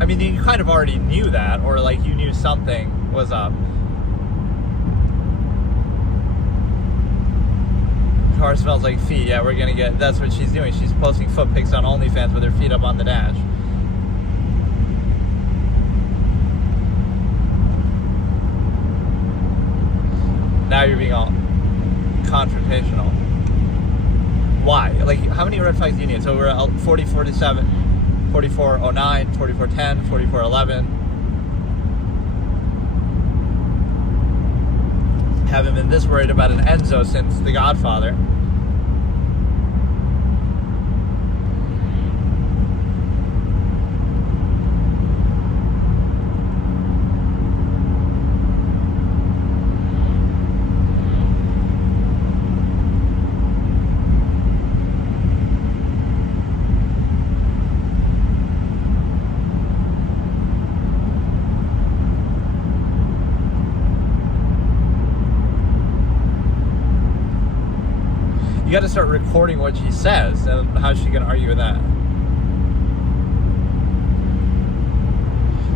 I mean, you kind of already knew that, or like you knew something was up. Car smells like feet. Yeah, we're gonna get... That's what she's doing. She's posting foot pics on OnlyFans with her feet up on the dash. Now you're being all confrontational. Why? Like, how many red flags do you need? So we're at 4047, 4409, 4410, 4411. Haven't been this worried about an Enzo since The Godfather. You got to start recording what she says, and how's she going to argue with that?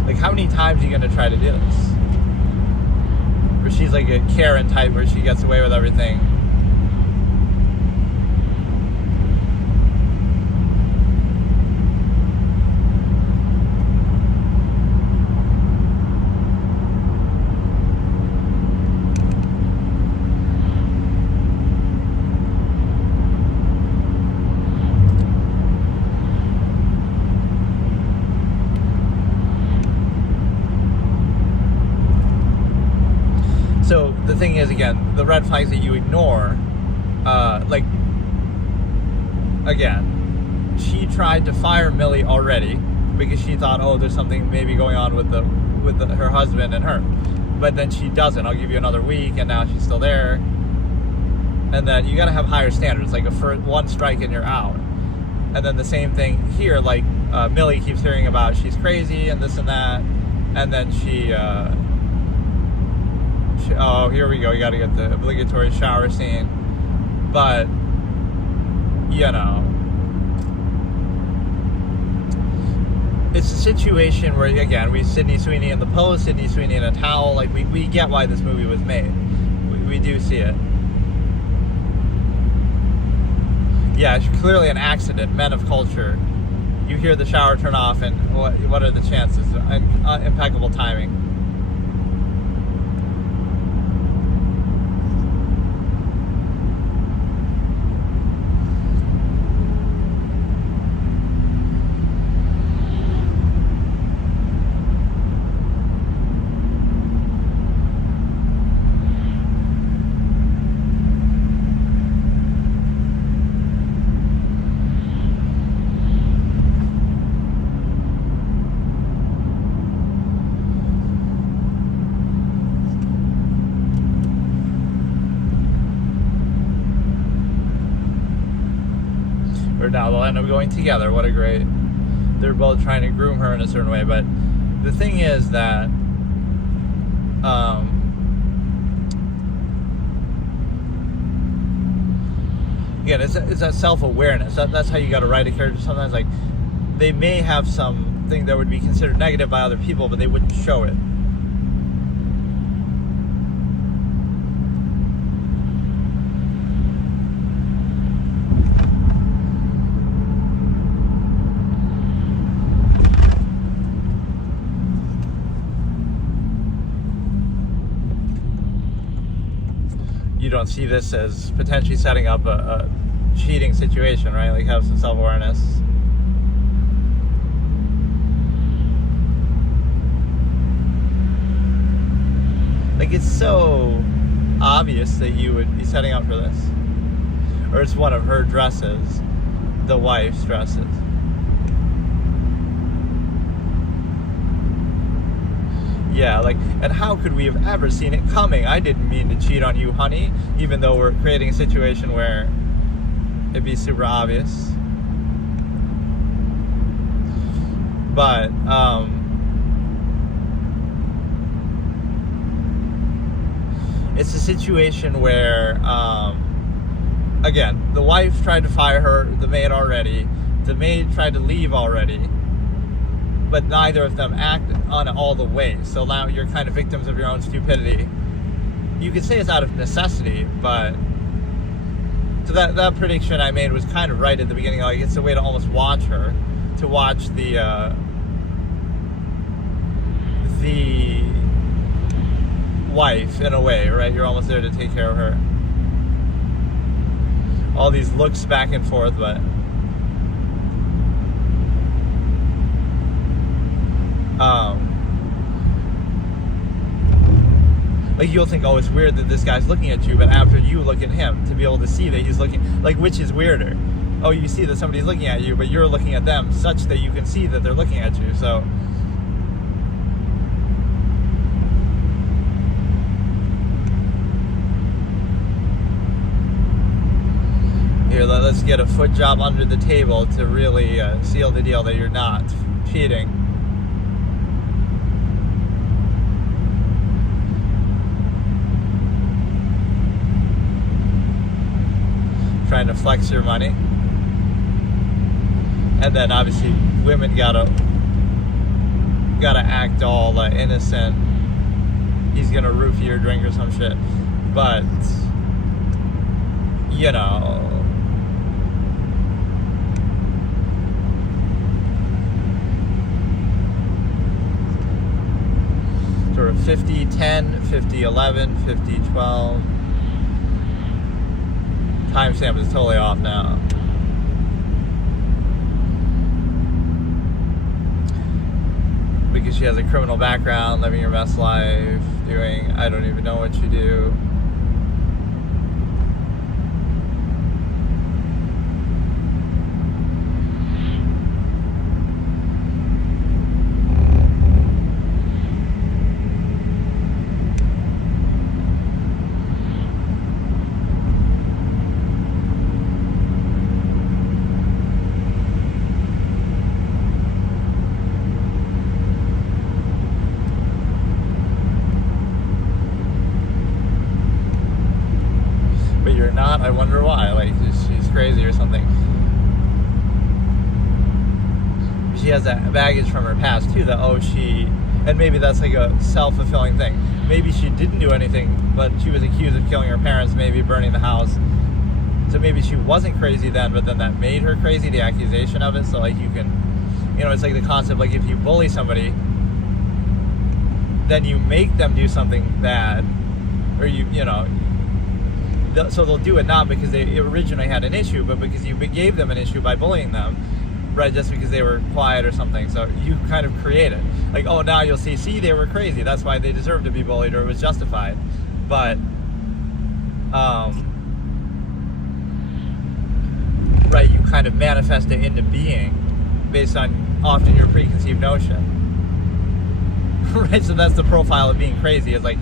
Like, how many times are you going to try to do this? Where she's like a Karen type where she gets away with everything. So the thing is, again, the red flags that you ignore, like, again, she tried to fire Millie already because she thought, oh, there's something maybe going on with her husband and her, but then she doesn't. I'll give you another week, and now she's still there. And then you got to have higher standards, like one strike and you're out. And then the same thing here, like Millie keeps hearing about she's crazy and this and that, and then she oh, here we go, you gotta get the obligatory shower scene. But, you know, it's a situation where, again, we Sydney Sweeney in the pose, Sydney Sweeney in a towel. Like, we get why this movie was made. We do see it. Yeah, it's clearly an accident, men of culture. You hear the shower turn off, and what are the chances? Impeccable timing. Now they'll end up going together. What a great... They're both trying to groom her in a certain way. But the thing is that again, it's that self-awareness. That's how you got to write a character sometimes. Like, they may have something that would be considered negative by other people, but they wouldn't show it. You don't see this as potentially setting up a cheating situation, right? Like, have some self-awareness. Like, it's so obvious that you would be setting up for this. Or it's one of her dresses, the wife's dresses. Yeah, like, and how could we have ever seen it coming? I didn't mean to cheat on you, honey, even though we're creating a situation where it'd be super obvious. But, it's a situation where, again, the wife tried to fire her, the maid already. The maid tried to leave already. But neither of them act on it all the way. So now you're kind of victims of your own stupidity. You could say it's out of necessity, but... So that prediction I made was kind of right at the beginning. Like, it's a way to almost watch her. To watch the wife, in a way, right? You're almost there to take care of her. All these looks back and forth, but... like, you'll think, oh, it's weird that this guy's looking at you, but after you look at him, to be able to see that he's looking, like, which is weirder? Oh, you see that somebody's looking at you, but you're looking at them such that you can see that they're looking at you, so... Here, let's get a foot job under the table to really seal the deal that you're not cheating. Trying to flex your money. And then obviously women gotta act all innocent. He's gonna roofie your drink or some shit. But, you know, sort of 50-10, 50-11, 50-12. Timestamp is totally off now. Because she has a criminal background, living her best life, doing, I don't even know what you do. Not, I wonder why. Like, she's crazy or something. She has that baggage from her past too, that and maybe that's like a self-fulfilling thing. Maybe she didn't do anything, but she was accused of killing her parents, maybe burning the house. So maybe she wasn't crazy then, but then that made her crazy, the accusation of it. So like you can, it's like the concept, like if you bully somebody, then you make them do something bad, or so they'll do it not because they originally had an issue, but because you gave them an issue by bullying them, right? Just because they were quiet or something. So you kind of create it. Like, oh, now you'll see, they were crazy. That's why they deserved to be bullied, or it was justified. But, right, you kind of manifest it into being based on often your preconceived notion. Right, so that's the profile of being crazy. It's like,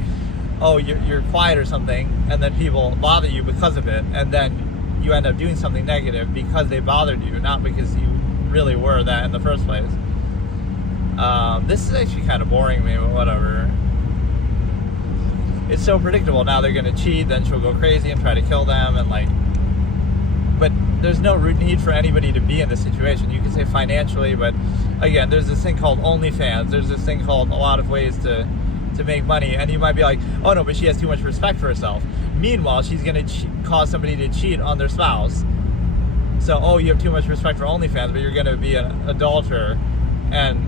oh, you're quiet or something, and then people bother you because of it, and then you end up doing something negative because they bothered you, not because you really were that in the first place. This is actually kind of boring me, but whatever. It's so predictable. Now they're going to cheat, then she'll go crazy and try to kill them, and but there's no need for anybody to be in this situation. You can say financially, but again, there's this thing called OnlyFans. There's this thing called a lot of ways to make money, and you might be like, oh no, but she has too much respect for herself. Meanwhile, she's going to cause somebody to cheat on their spouse. So, oh, you have too much respect for OnlyFans, but you're going to be an adulterer. And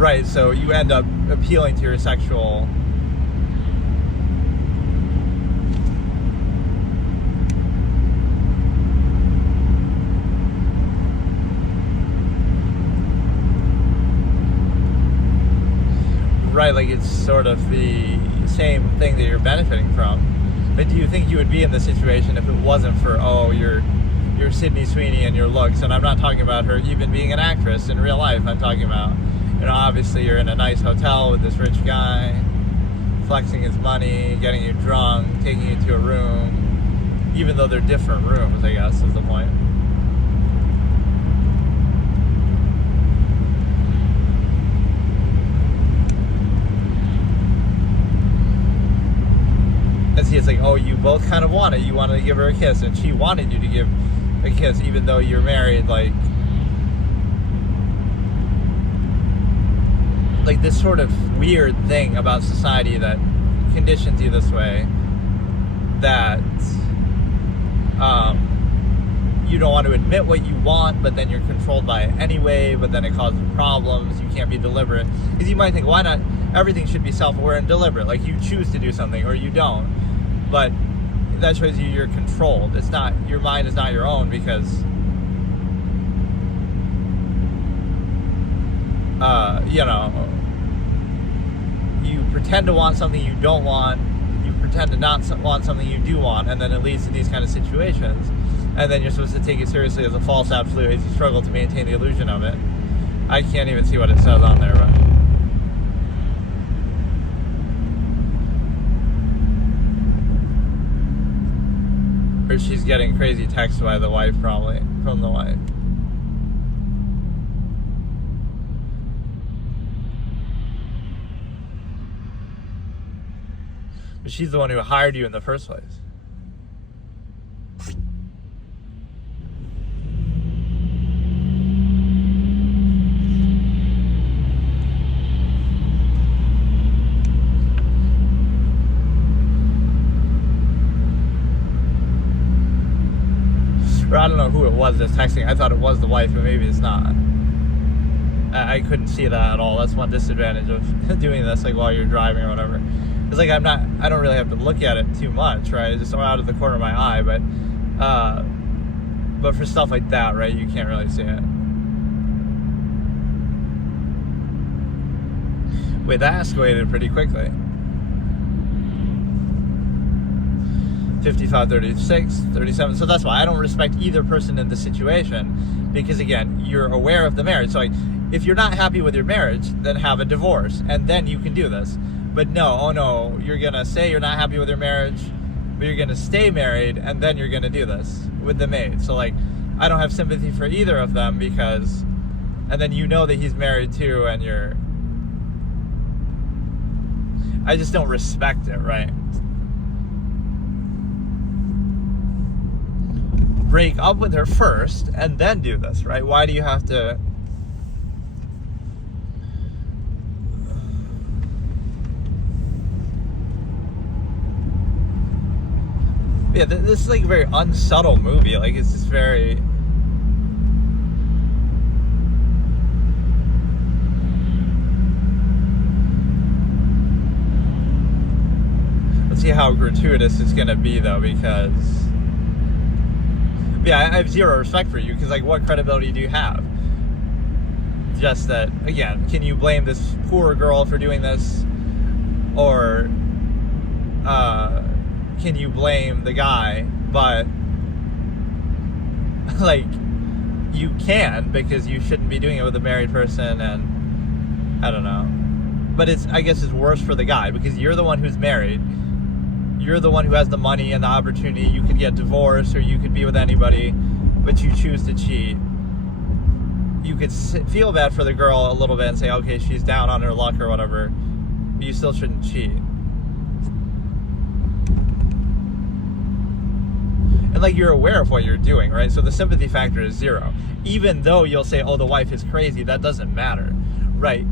right, so you end up appealing to your sexual right, like it's sort of the same thing that you're benefiting from. But do you think you would be in this situation if it wasn't for, you're Sydney Sweeney and your looks? And I'm not talking about her even being an actress in real life. I'm talking about, obviously you're in a nice hotel with this rich guy, flexing his money, getting you drunk, taking you to a room, even though they're different rooms, I guess is the point. And see, it's like, oh, you both kind of want it. You wanted to give her a kiss, and she wanted you to give a kiss, even though you're married. Like this sort of weird thing about society that conditions you this way, that you don't want to admit what you want, but then you're controlled by it anyway, but then it causes problems. You can't be deliberate. Because you might think, why not? Everything should be self-aware and deliberate. Like, you choose to do something or you don't. But that shows you you're controlled. It's not, your mind is not your own, because you pretend to want something you don't want, you pretend to not want something you do want, and then it leads to these kind of situations. And then you're supposed to take it seriously as a false absolute as you struggle to maintain the illusion of it. I can't even see what it says on there, but or she's getting crazy texts by the wife, probably, from the wife. But she's the one who hired you in the first place. Or I don't know who it was that's texting. I thought it was the wife, but maybe it's not. I couldn't see that at all. That's one disadvantage of doing this, like, while you're driving or whatever. It's like I don't really have to look at it too much, right? It's just out of the corner of my eye, but for stuff like that, right, you can't really see it. Wait, that escalated pretty quickly. 55, 36, 37. So that's why I don't respect either person in the situation, because again, you're aware of the marriage. So like, if you're not happy with your marriage, then have a divorce, and then you can do this. But no, oh no, you're gonna say you're not happy with your marriage, but you're gonna stay married, and then you're gonna do this with the maid. So like, I don't have sympathy for either of them, because, and then you know that he's married too, and I just don't respect it, right? Break up with her first and then do this, right? Why do you have to? Yeah, this is like a very unsubtle movie. Like, it's just very. Let's see how gratuitous it's gonna be, though, because. Yeah, I have zero respect for you, because, like, what credibility do you have? Just that, again, can you blame this poor girl for doing this? Or, can you blame the guy? But, like, you can, because you shouldn't be doing it with a married person, and I don't know. But I guess it's worse for the guy, because you're the one who's married. You're the one who has the money and the opportunity. You could get divorced, or you could be with anybody, but you choose to cheat. You could feel bad for the girl a little bit and say, okay, she's down on her luck or whatever, but you still shouldn't cheat. And like, you're aware of what you're doing, right? So the sympathy factor is zero. Even though you'll say, oh, the wife is crazy, that doesn't matter, right?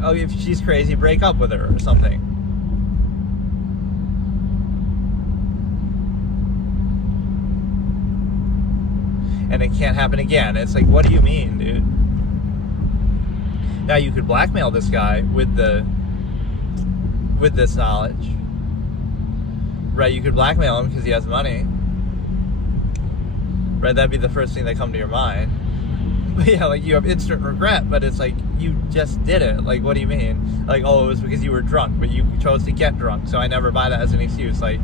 Oh, if she's crazy, break up with her or something. And it can't happen again. It's like, what do you mean, dude? Now you could blackmail this guy with this knowledge, right? You could blackmail him because he has money, right? That'd be the first thing that come to your mind. But yeah, like, you have instant regret, but it's like, you just did it. Like, what do you mean? Like, oh, it was because you were drunk, but you chose to get drunk, so I never buy that as an excuse. Like,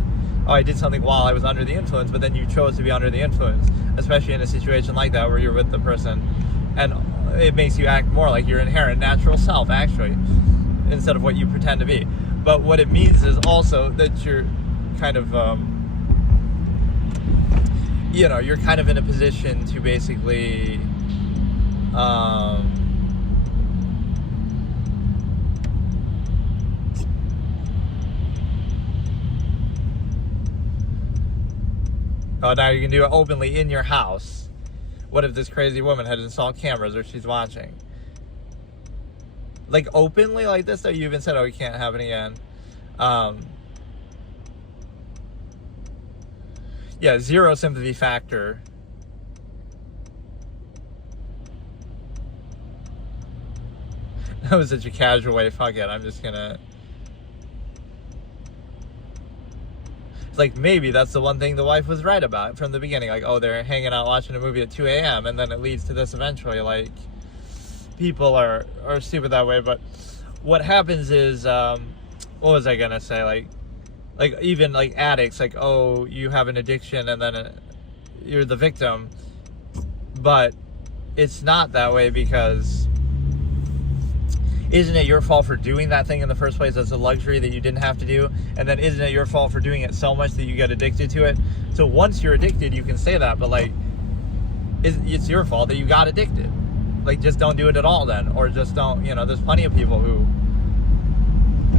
oh, I did something while I was under the influence, but then you chose to be under the influence, especially in a situation like that where you're with the person, and it makes you act more like your inherent natural self, actually, instead of what you pretend to be. But what it means is also that you're kind of, you're kind of in a position to basically, oh, now you can do it openly in your house. What if this crazy woman had installed cameras, or she's watching? Like, openly like this, though, you even said, oh, it can't happen again. Yeah, zero sympathy factor. That was such a casual way. Fuck it, I'm just gonna... Like, maybe that's the one thing the wife was right about from the beginning. Like, oh, they're hanging out watching a movie at 2 a.m. and then it leads to this eventually. Like, people are stupid that way. But what happens is, what was I gonna say? Like even like addicts, like, oh, you have an addiction and then you're the victim. But it's not that way, because isn't it your fault for doing that thing in the first place? That's a luxury that you didn't have to do. And then isn't it your fault for doing it so much that you get addicted to it? So once you're addicted, you can say that, but like, it's your fault that you got addicted. Like, just don't do it at all then. Or just don't, there's plenty of people who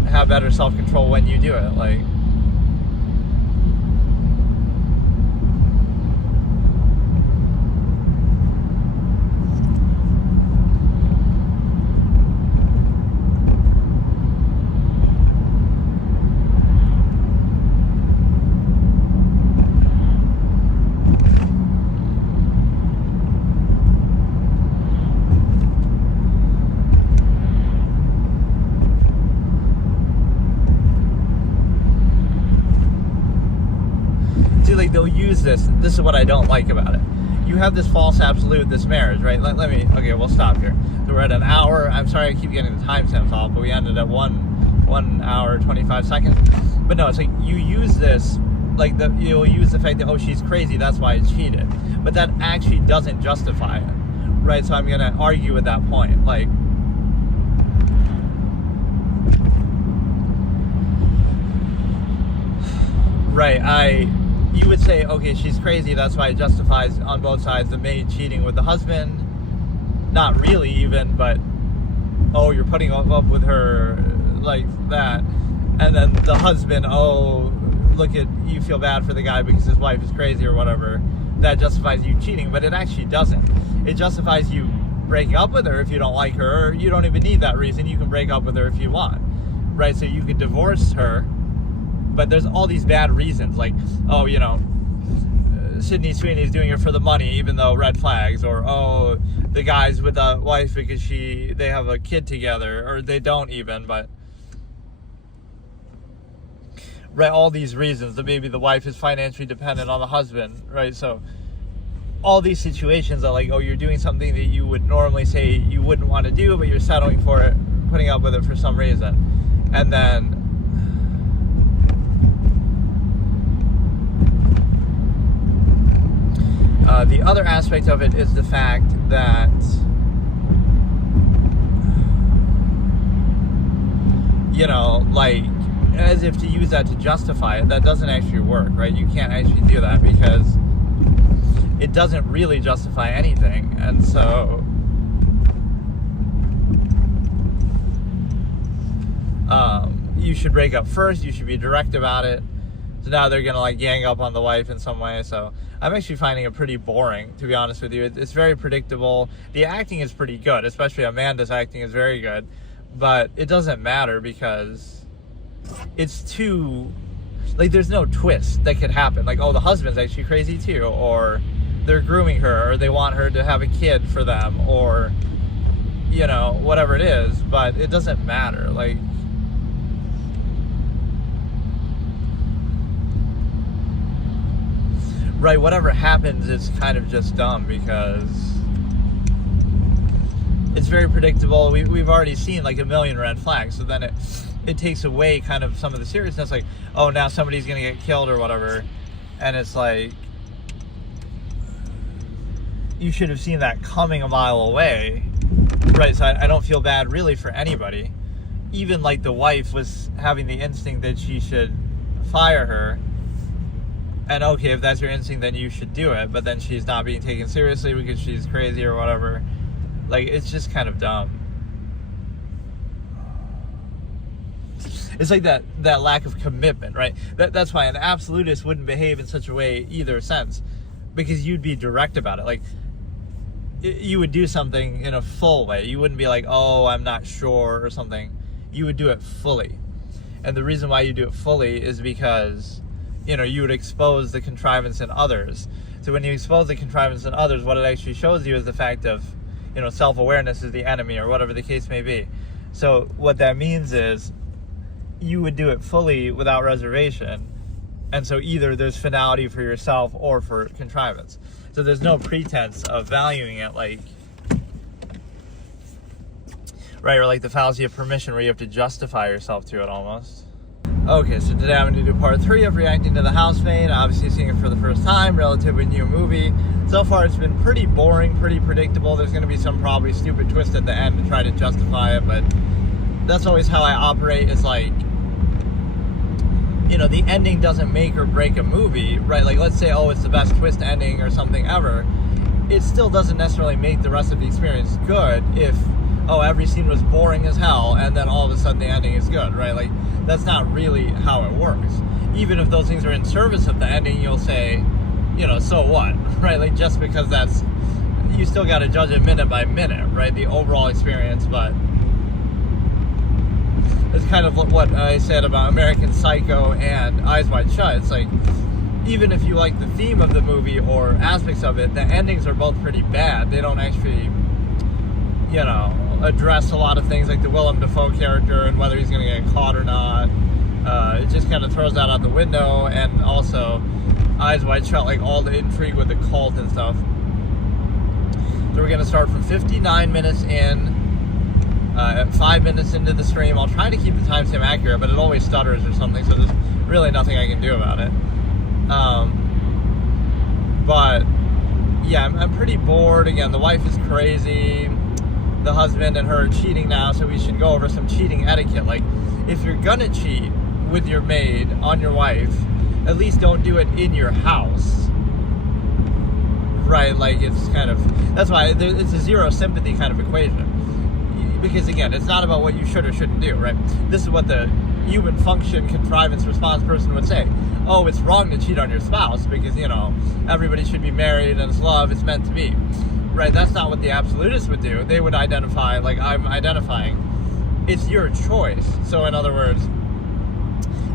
have better self-control when you do it. Like, use this is what I don't like about it. You have this false absolute, this marriage, right? Let me, okay, we'll stop here. So we're at an hour. I'm sorry I keep getting the timestamps off, but we ended at 1 hour, 25 seconds. But no, it's like you use this, like you'll use the fact that, oh, she's crazy, that's why I cheated. But that actually doesn't justify it, right? So I'm going to argue with that point. Like, right, you would say, okay, she's crazy, that's why it justifies on both sides the maid cheating with the husband. Not really even, but, oh, you're putting up with her like that. And then the husband, oh, look at, you feel bad for the guy because his wife is crazy or whatever. That justifies you cheating, but it actually doesn't. It justifies you breaking up with her if you don't like her. You don't even need that reason. You can break up with her if you want, right? So you could divorce her. But there's all these bad reasons, like, oh, you know, Sydney Sweeney's doing it for the money, even though red flags, or, oh, the guy's with the wife because they have a kid together, or they don't even, but, right, all these reasons, that maybe the wife is financially dependent on the husband, right? So all these situations are like, oh, you're doing something that you would normally say you wouldn't want to do, but you're settling for it, putting up with it for some reason. And then the other aspect of it is the fact that, you know, like, as if to use that to justify it, that doesn't actually work, right? You can't actually do that because it doesn't really justify anything. And so you should break up first. You should be direct about it. So now they're gonna like gang up on the wife in some way. So I'm actually finding it pretty boring, to be honest with you. It's very predictable. The acting is pretty good, especially Amanda's acting is very good, but it doesn't matter because it's too, like, there's no twist that could happen. Like, oh, the husband's actually crazy too, or they're grooming her, or they want her to have a kid for them, or, you know, whatever it is, but it doesn't matter. Like, right, whatever happens is kind of just dumb because it's very predictable. We've already seen like a million red flags, so then it takes away kind of some of the seriousness, like, oh, now somebody's gonna get killed or whatever, and it's like, you should have seen that coming a mile away, right? So I don't feel bad really for anybody. Even like the wife was having the instinct that she should fire her, and okay, if that's your instinct, then you should do it, but then she's not being taken seriously because she's crazy or whatever. Like, it's just kind of dumb. It's like that lack of commitment, right? That's why an absolutist wouldn't behave in such a way either sense, because you'd be direct about it. Like, you would do something in a full way. You wouldn't be like, oh, I'm not sure or something. You would do it fully. And the reason why you do it fully is because, you know, you would expose the contrivance in others. So when you expose the contrivance in others, what it actually shows you is the fact of, you know, self-awareness is the enemy, or whatever the case may be. So what that means is you would do it fully without reservation. And so either there's finality for yourself or for contrivance. So there's no pretense of valuing it, like, right, or like the fallacy of permission where you have to justify yourself to it almost. Okay, so today I'm going to do part 3 of reacting to The Housemaid. Obviously seeing it for the first time, relatively new movie. So far it's been pretty boring, pretty predictable. There's going to be some probably stupid twist at the end to try to justify it, but that's always how I operate. It's like, you know, the ending doesn't make or break a movie, right? Like, let's say, oh, it's the best twist ending or something ever. It still doesn't necessarily make the rest of the experience good if, oh, every scene was boring as hell and then all of a sudden the ending is good, right? Like, that's not really how it works. Even if those things are in service of the ending, you'll say, you know, so what, right? Like, just because that's, you still got to judge it minute by minute, right? The overall experience, but it's kind of what I said about American Psycho and Eyes Wide Shut. It's like, even if you like the theme of the movie or aspects of it, the endings are both pretty bad. They don't actually, you know, address a lot of things like the Willem Dafoe character and whether he's going to get caught or not. It just kind of throws that out the window. And also, Eyes Wide Shut, like all the intrigue with the cult and stuff. So we're going to start from 59 minutes in, at 5 minutes into the stream. I'll try to keep the timestamp accurate, but it always stutters or something, so there's really nothing I can do about it. But yeah, I'm pretty bored. Again, the wife is crazy. The husband and her are cheating now, so we should go over some cheating etiquette. Like, if you're gonna cheat with your maid on your wife, at least don't do it in your house. Right? Like, it's kind of, that's why it's a zero sympathy kind of equation. Because again, it's not about what you should or shouldn't do, right? This is what the human function contrivance response person would say. Oh, it's wrong to cheat on your spouse because, you know, everybody should be married and it's love, it's meant to be. Right? That's not what the absolutists would do. They would identify, like I'm identifying, it's your choice. So in other words,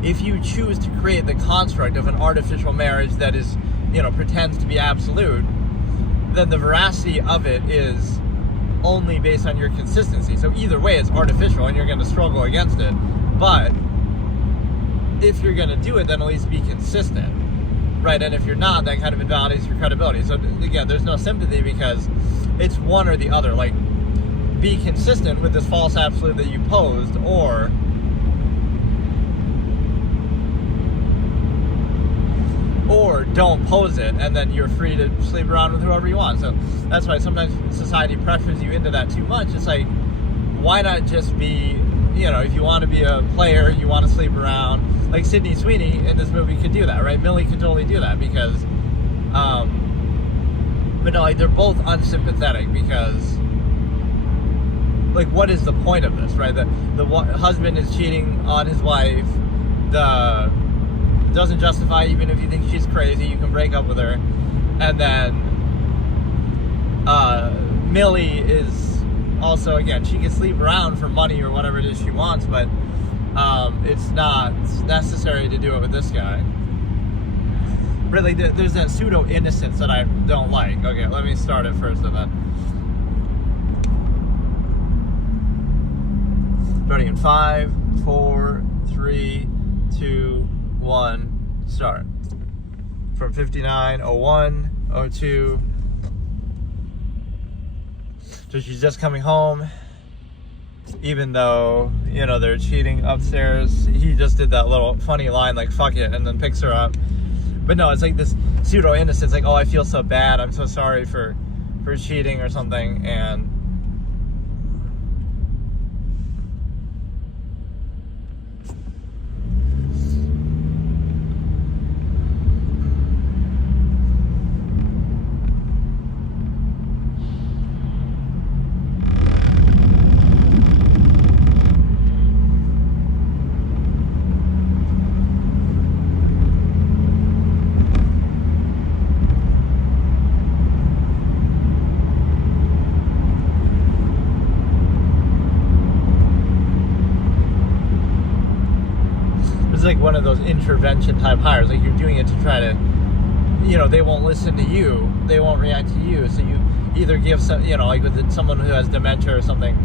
if you choose to create the construct of an artificial marriage that is, you know, pretends to be absolute, then the veracity of it is only based on your consistency. So either way, it's artificial and you're going to struggle against it. But if you're going to do it, then at least be consistent, right? And if you're not, that kind of invalidates your credibility. So again, there's no sympathy because it's one or the other. Like, be consistent with this false absolute that you posed, or don't pose it, and then you're free to sleep around with whoever you want. So that's why sometimes society pressures you into that too much. It's like, why not just be, you know, if you want to be a player, you want to sleep around. Like Sydney Sweeney in this movie could do that, right? Millie could totally do that because, but no, like, they're both unsympathetic because, like, what is the point of this, right? The husband is cheating on his wife. Doesn't justify, even if you think she's crazy, you can break up with her. And then Millie is also, again, she can sleep around for money or whatever it is she wants, but it's not necessary to do it with this guy. Really, there's that pseudo innocence that I don't like. Okay, let me start it first and then. Starting in 5, 4, 3, 2, 1, start. From 59:01, 02. So she's just coming home, even though, you know, they're cheating upstairs. He just did that little funny line, like, fuck it, and then picks her up. But no, it's like this pseudo innocence, like, oh, I feel so bad, I'm so sorry for cheating or something, and like one of those intervention type hires. Like, you're doing it to try to, you know, they won't listen to you, they won't react to you, so you either give some, you know, like with someone who has dementia or something,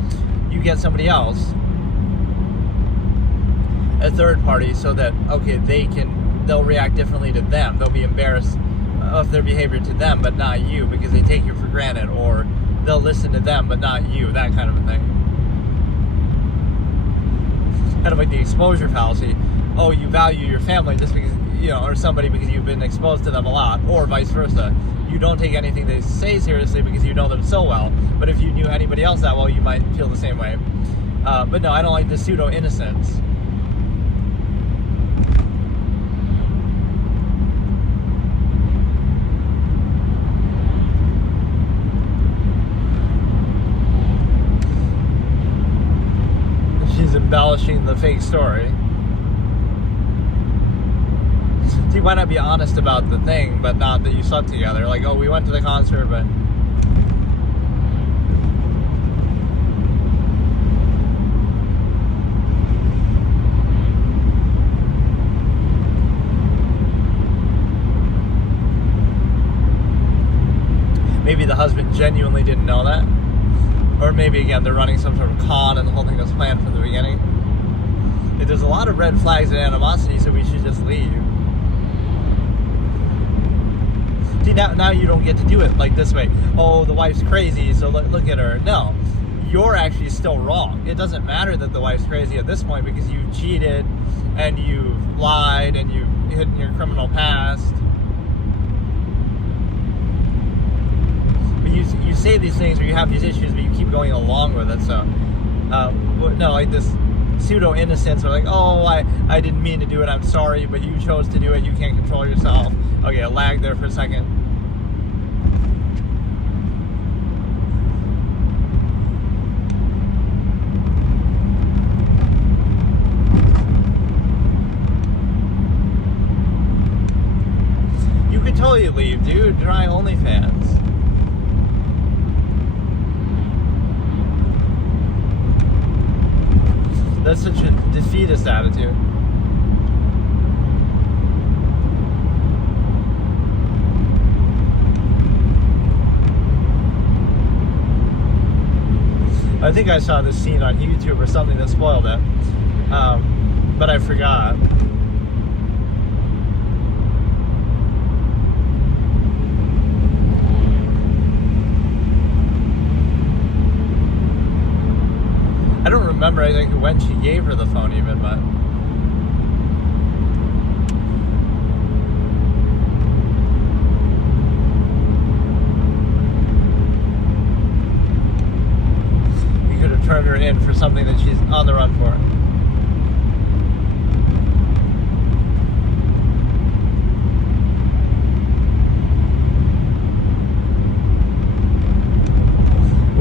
you get somebody else, a third party, so that, okay, they'll react differently to them, they'll be embarrassed of their behavior to them but not you because they take you for granted, or they'll listen to them but not you, that kind of a thing. Kind of like the exposure fallacy. Oh, you value your family just because, you know, or somebody because you've been exposed to them a lot, or vice versa. You don't take anything they say seriously because you know them so well, but if you knew anybody else that well, you might feel the same way. But no, I don't like the pseudo-innocence. She's embellishing the fake story. See, why not be honest about the thing, but not that you slept together? Like, oh, we went to the concert, but... Maybe the husband genuinely didn't know that. Or maybe, again, they're running some sort of con and the whole thing was planned from the beginning. If there's a lot of red flags and animosity, so we should just leave. See, now you don't get to do it like this way. Oh, the wife's crazy, so look at her. No, you're actually still wrong. It doesn't matter that the wife's crazy at this point because you've cheated and you've lied and you've hidden your criminal past. But you say these things or you have these issues, but you keep going along with it. So, no, like this pseudo innocence or like, oh, I didn't mean to do it, I'm sorry, but you chose to do it, you can't control yourself. Okay, I lagged there for a second. You could totally leave, dude. Try OnlyFans. That's such a defeatist attitude. I think I saw this scene on YouTube or something that spoiled it, but I forgot. I don't remember exactly when she gave her the phone even, but you could have turned her in for something that she's on the run for.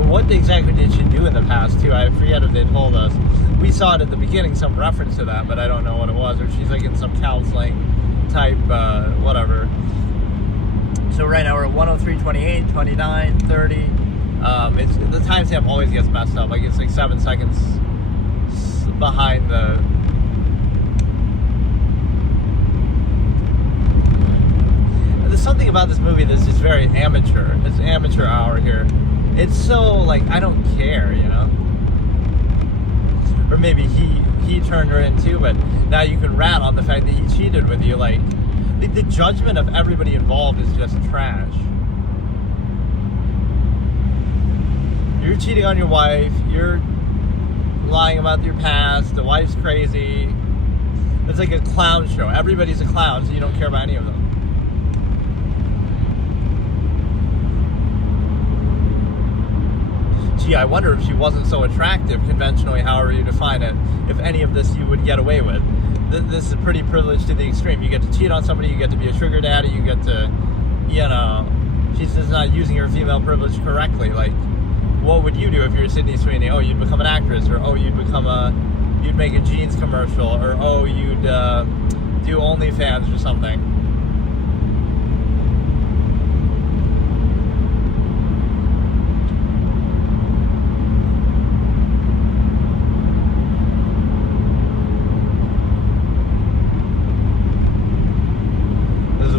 What exactly did she do in the past, too? I forget if they told us. We saw it at the beginning, some reference to that, but I don't know what it was. Or she's like in some counseling type, whatever. So right now we're at 103, 28, 29, 30. The timestamp always gets messed up. Like it's like 7 seconds behind the... There's something about this movie that's just very amateur. It's amateur hour here. It's so, like, I don't care, you know? Or maybe he turned her in too, but now you can rat on the fact that he cheated with you. Like, the judgment of everybody involved is just trash. You're cheating on your wife, you're lying about your past, the wife's crazy. It's like a clown show. Everybody's a clown, so you don't care about any of them. Gee, I wonder if she wasn't so attractive, conventionally, however you define it, if any of this you would get away with. This is a pretty privilege to the extreme. You get to cheat on somebody, you get to be a sugar daddy, you get to, you know, she's just not using her female privilege correctly. Like, what would you do if you were Sydney Sweeney? Oh, you'd become an actress, or oh, you'd make a jeans commercial, or oh, you'd do OnlyFans or something.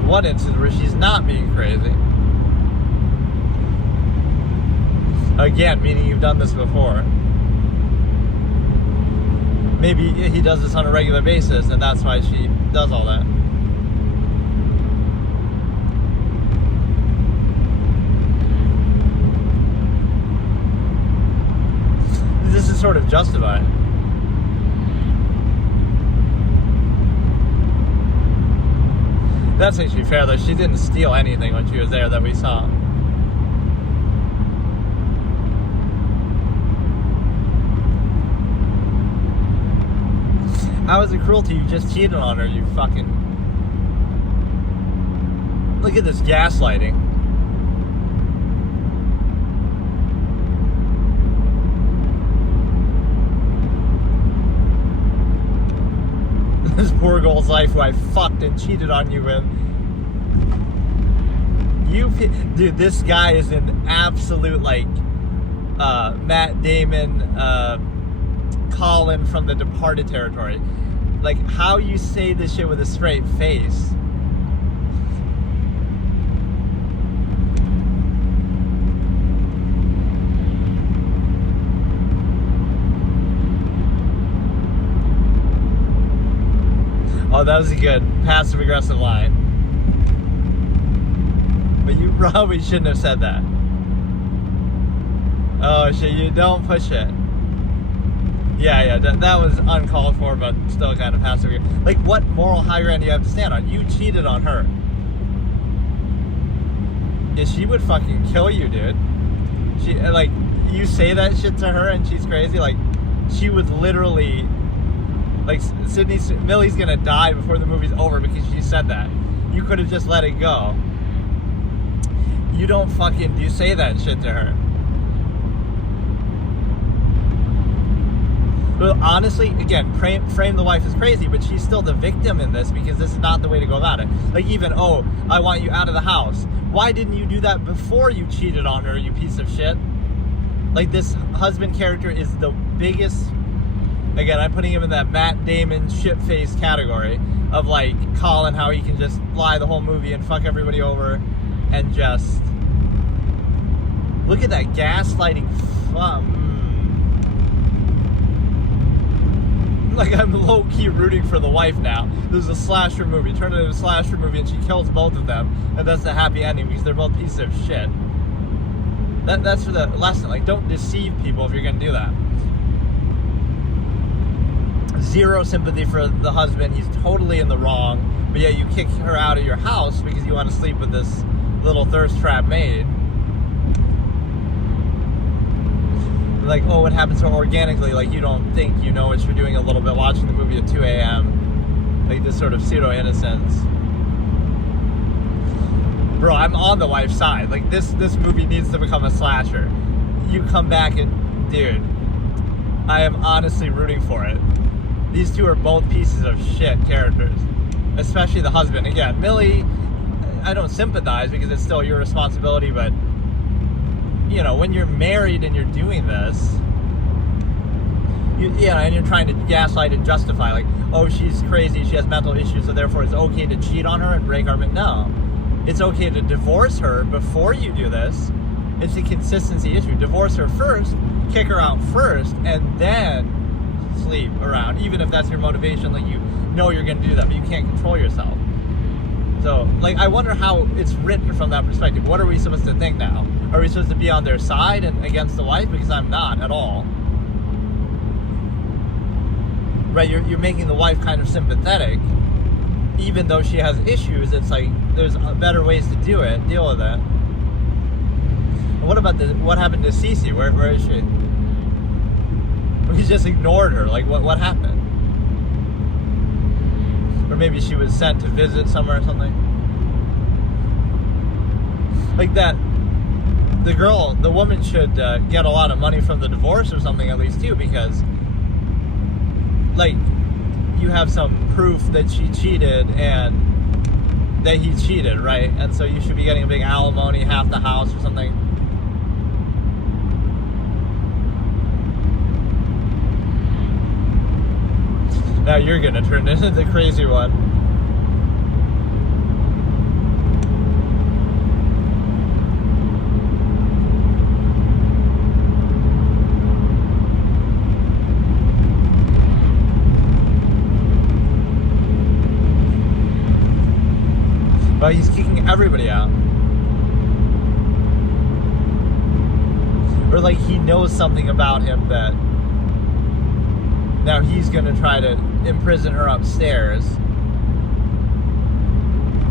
One instance where she's not being crazy. Again, meaning you've done this before. Maybe he does this on a regular basis, and that's why she does all that. This is sort of justified. That's actually fair, though. She didn't steal anything when she was there that we saw. How is it cruelty? You just cheated on her, you fucking... Look at this gaslighting. This poor girl's life who I fucked and cheated on you with. Dude, this guy is an absolute, like, Matt Damon, Colin from The Departed territory. Like, how you say this shit with a straight face. Oh, that was a good passive-aggressive line. But you probably shouldn't have said that. Oh shit, you don't push it. Yeah, that was uncalled for, but still kind of passive. Like, what moral high ground do you have to stand on? You cheated on her. Yeah, she would fucking kill you, dude. She, like, you say that shit to her and she's crazy. Like, she would literally, like, Millie's gonna die before the movie's over because she said that. You could have just let it go. You say that shit to her. But honestly, again, frame the wife as crazy, but she's still the victim in this because this is not the way to go about it. Like, even, oh, I want you out of the house. Why didn't you do that before you cheated on her, you piece of shit? Like, this husband character is the biggest, again, I'm putting him in that Matt Damon shit-face category of, like, Colin, how he can just lie the whole movie and fuck everybody over and just, look at that gaslighting like, I'm low-key rooting for the wife now. This is a slasher movie. Turn it into a slasher movie and she kills both of them. And that's the happy ending because they're both pieces of shit. That's for the lesson. Like, don't deceive people if you're going to do that. Zero sympathy for the husband. He's totally in the wrong. But yet you kick her out of your house because you want to sleep with this little thirst trap maid. Like, oh, it happens so organically, like, you don't think you know what you're doing a little bit watching the movie at 2 a.m. Like, this sort of pseudo-innocence. Bro, I'm on the wife's side. Like, this movie needs to become a slasher. You come back and, dude, I am honestly rooting for it. These two are both pieces of shit characters. Especially the husband. Again, Millie, I don't sympathize because it's still your responsibility, but you know, when you're married and you're doing this, and you're trying to gaslight and justify, like, oh, she's crazy, she has mental issues, so therefore it's okay to cheat on her and break our... No. It's okay to divorce her before you do this. It's a consistency issue. Divorce her first, kick her out first, and then sleep around, even if that's your motivation. Like, you know you're going to do that, but you can't control yourself. So, like, I wonder how it's written from that perspective. What are we supposed to think now? Are we supposed to be on their side and against the wife? Because I'm not at all. Right, you're making the wife kind of sympathetic. Even though she has issues, it's like, there's better ways to deal with it. And what about what happened to Cece? Where is she? We just ignored her. Like, what happened? Or maybe she was sent to visit somewhere or something. Like that. The woman should get a lot of money from the divorce or something at least too, because, like, you have some proof that she cheated and that he cheated, right? And so you should be getting a big alimony, half the house or something. Now you're gonna turn into the crazy one. But he's kicking everybody out. Or like he knows something about him that now he's gonna try to imprison her upstairs.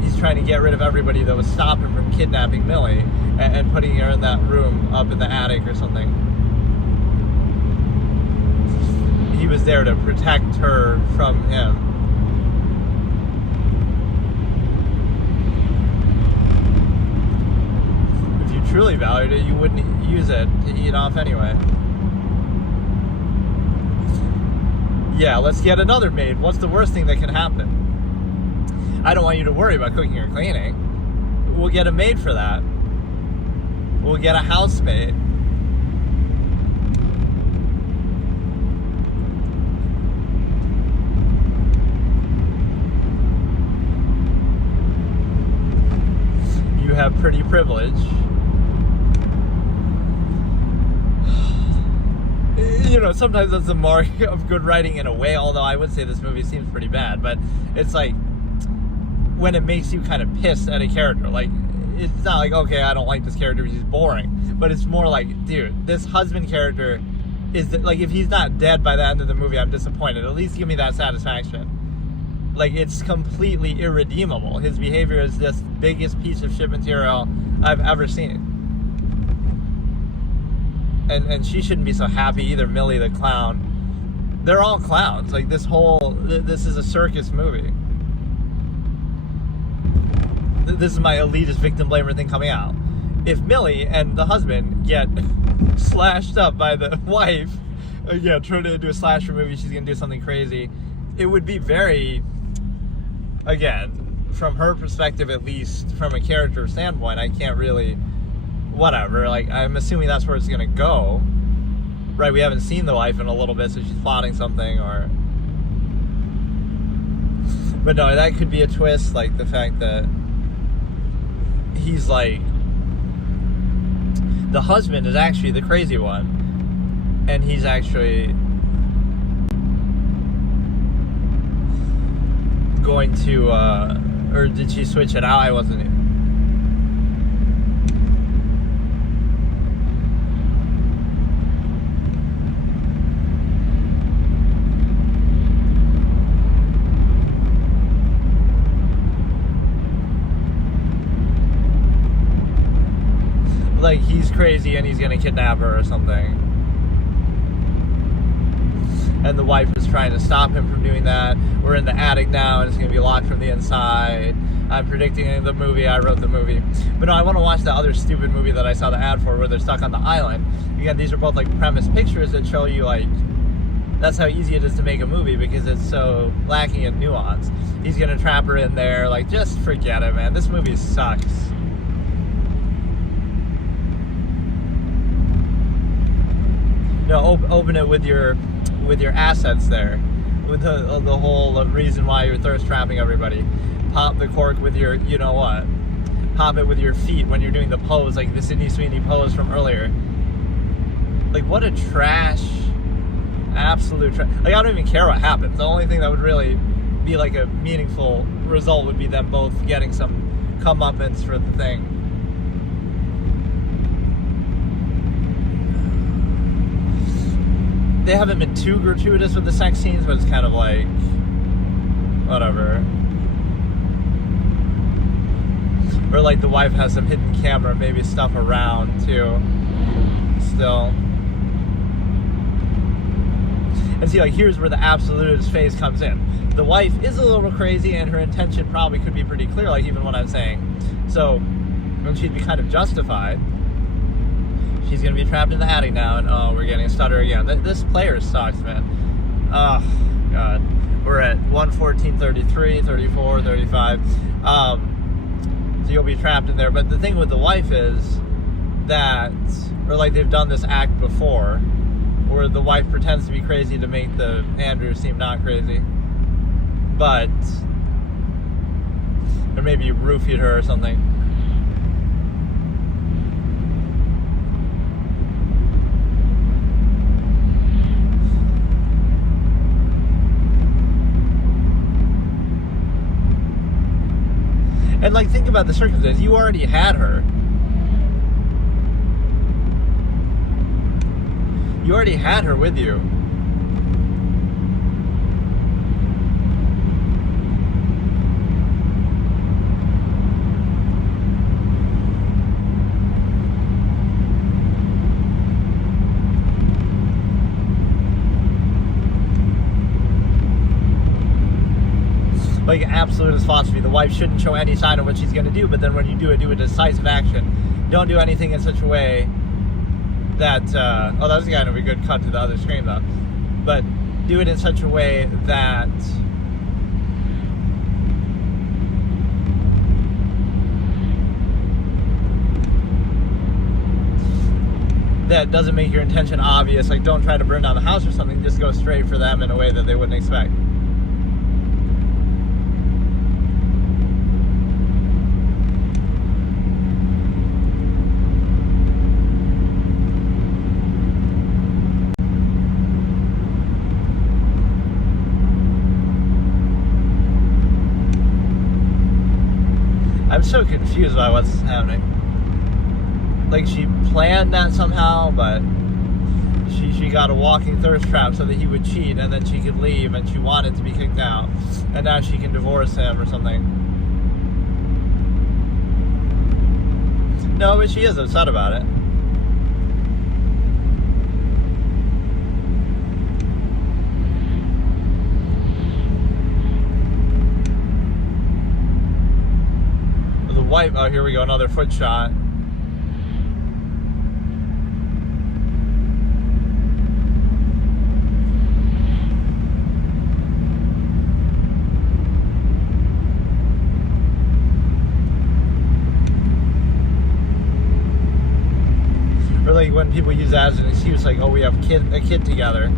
He's trying to get rid of everybody that was stopping from kidnapping Millie and putting her in that room up in the attic or something. He was there to protect her from him. Truly valued it, you wouldn't use it to eat off anyway. Yeah, let's get another maid. What's the worst thing that can happen? I don't want you to worry about cooking or cleaning. We'll get a maid for that. We'll get a housemaid. You have pretty privilege. You know, sometimes that's the mark of good writing in a way, although I would say this movie seems pretty bad, but it's like when it makes you kind of piss at a character. Like, it's not like, okay, I don't like this character because he's boring, but it's more like, dude, this husband character is like, if he's not dead by the end of the movie, I'm disappointed. At least give me that satisfaction. Like, it's completely irredeemable. His behavior is just the biggest piece of shit material I've ever seen. And she shouldn't be so happy either, Millie the clown. They're all clowns. Like, this is a circus movie. This is my elitist victim blamer thing coming out. If Millie and the husband get slashed up by the wife, trying to do a slasher movie, she's gonna do something crazy, it would be very, again, from her perspective, at least from a character standpoint, I can't really, whatever, like, I'm assuming that's where it's gonna go, right? We haven't seen the wife in a little bit, so she's plotting something, or, but no, that could be a twist, like the fact that he's like, the husband is actually the crazy one, and he's actually going to, or did she switch it out? I wasn't. Like, he's crazy and he's gonna kidnap her or something. And the wife is trying to stop him from doing that. We're in the attic now and it's gonna be locked from the inside. I'm predicting the movie, I wrote the movie. But no, I wanna watch the other stupid movie that I saw the ad for where they're stuck on the island. Again, these are both like premise pictures that show you, like, that's how easy it is to make a movie because it's so lacking in nuance. He's gonna trap her in there, like, just forget it, man. This movie sucks. No, open it with your assets there, with the whole reason why you're thirst trapping everybody. Pop the cork with your, you know what? Pop it with your feet when you're doing the pose, like the Sydney Sweeney pose from earlier. Like, what a trash, absolute trash. Like, I don't even care what happens. The only thing that would really be like a meaningful result would be them both getting some comeuppance for the thing. They haven't been too gratuitous with the sex scenes, but it's kind of like, whatever. Or like the wife has some hidden camera, maybe stuff around too. Still. And see, like, here's where the absolutist phase comes in. The wife is a little crazy and her intention probably could be pretty clear, like even what I'm saying. So, and she'd be kind of justified. She's going to be trapped in the attic now, and oh, we're getting a stutter again. This player sucks, man. Oh, God. We're at 1:14:33, 34, 35. So you'll be trapped in there. But the thing with the wife is that, or like they've done this act before, where the wife pretends to be crazy to make the Andrew seem not crazy. But, or maybe you roofied her or something. And, like, think about the circumstances. You already had her. You already had her with you. Like, absolutist philosophy, the wife shouldn't show any sign of what she's going to do, but then when you do a decisive action. Don't do anything in such a way that, oh, that was kind of a good cut to the other screen, though. But do it in such a way that doesn't make your intention obvious. Like, don't try to burn down the house or something, just go straight for them in a way that they wouldn't expect. so confused by what's happening. Like, she planned that somehow, but she got a walking thirst trap so that he would cheat and then she could leave, and she wanted to be kicked out, and now she can divorce him or something. No, but she is upset about it. The wife, oh, here we go, another foot shot. Or like when people use that as an excuse, like, oh, we have a kid together.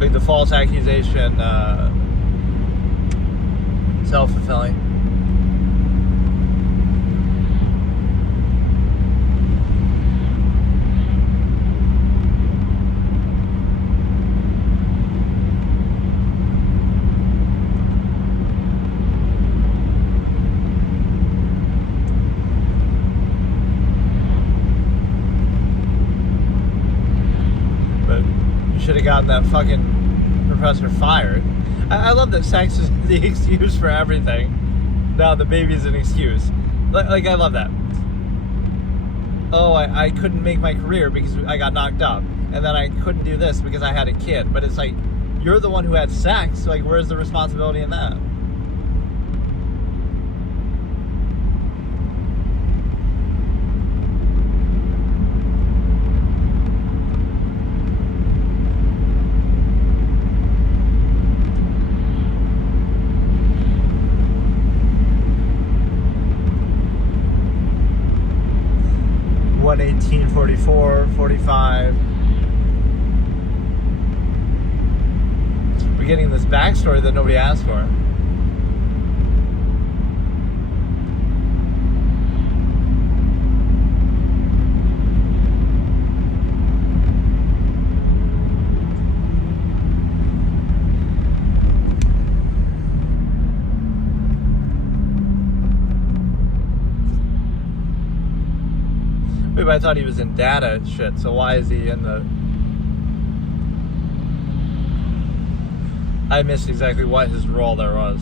Like the false accusation, self-fulfilling. But you should have gotten that fucking professor fired. I love that sex is the excuse for everything. Now the baby's an excuse. Like, I love that. Oh, I couldn't make my career because I got knocked up. And then I couldn't do this because I had a kid. But it's like, you're the one who had sex. Like, where's the responsibility in that? What, 1844, 45. We're getting this backstory that nobody asked for. Wait, but I thought he was in data and shit, so why is he in the... I missed exactly what his role there was.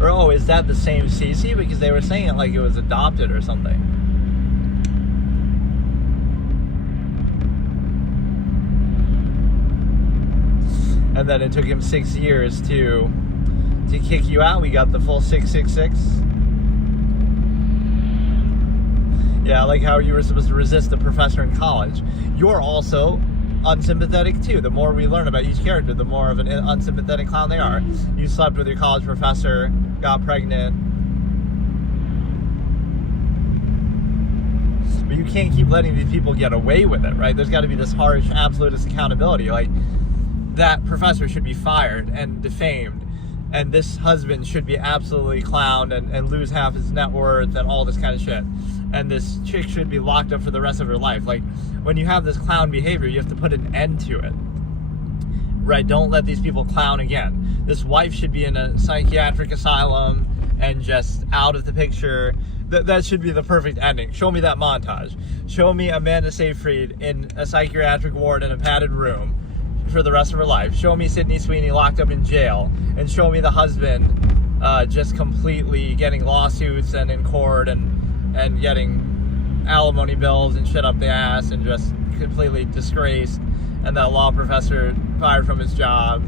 Or, oh, is that the same Cece? Because they were saying it like it was adopted or something. And then it took him 6 years to kick you out. We got the full 666. Yeah, like how you were supposed to resist the professor in college. You're also unsympathetic too. The more we learn about each character, the more of an unsympathetic clown they are. You slept with your college professor, got pregnant. But you can't keep letting these people get away with it, right? There's got to be this harsh, absolutist accountability. Like, that professor should be fired and defamed, and this husband should be absolutely clowned and lose half his net worth and all this kind of shit, and this chick should be locked up for the rest of her life. Like, when you have this clown behavior, you have to put an end to it, right? Don't let these people clown again. This wife should be in a psychiatric asylum and just out of the picture. That should be the perfect ending. Show me that montage. Show me Amanda Seyfried in a psychiatric ward in a padded room for the rest of her life. Show me Sydney Sweeney locked up in jail, and show me the husband just completely getting lawsuits and in court and getting alimony bills and shit up the ass and just completely disgraced, and that law professor fired from his job.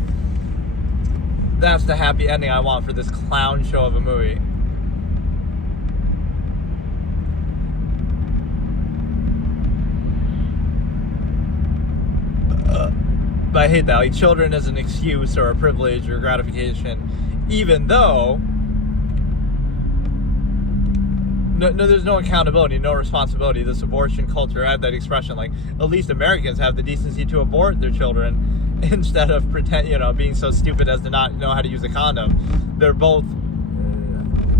That's the happy ending I want for this clown show of a movie. But I hate that. Like, children as an excuse or a privilege or gratification, even though there's no accountability, no responsibility. This abortion culture, I have that expression, like, at least Americans have the decency to abort their children instead of being so stupid as to not know how to use a condom. They're both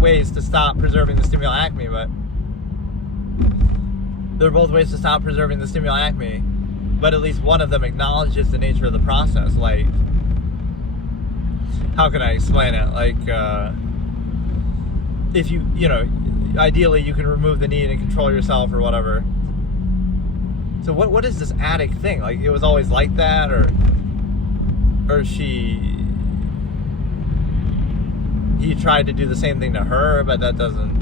ways to stop preserving the stimuli acme, but at least one of them acknowledges the nature of the process. Like, how can I explain it? Like, if ideally you can remove the need and control yourself or whatever. So what is this addict thing? Like, it was always like that, or he tried to do the same thing to her, but that doesn't.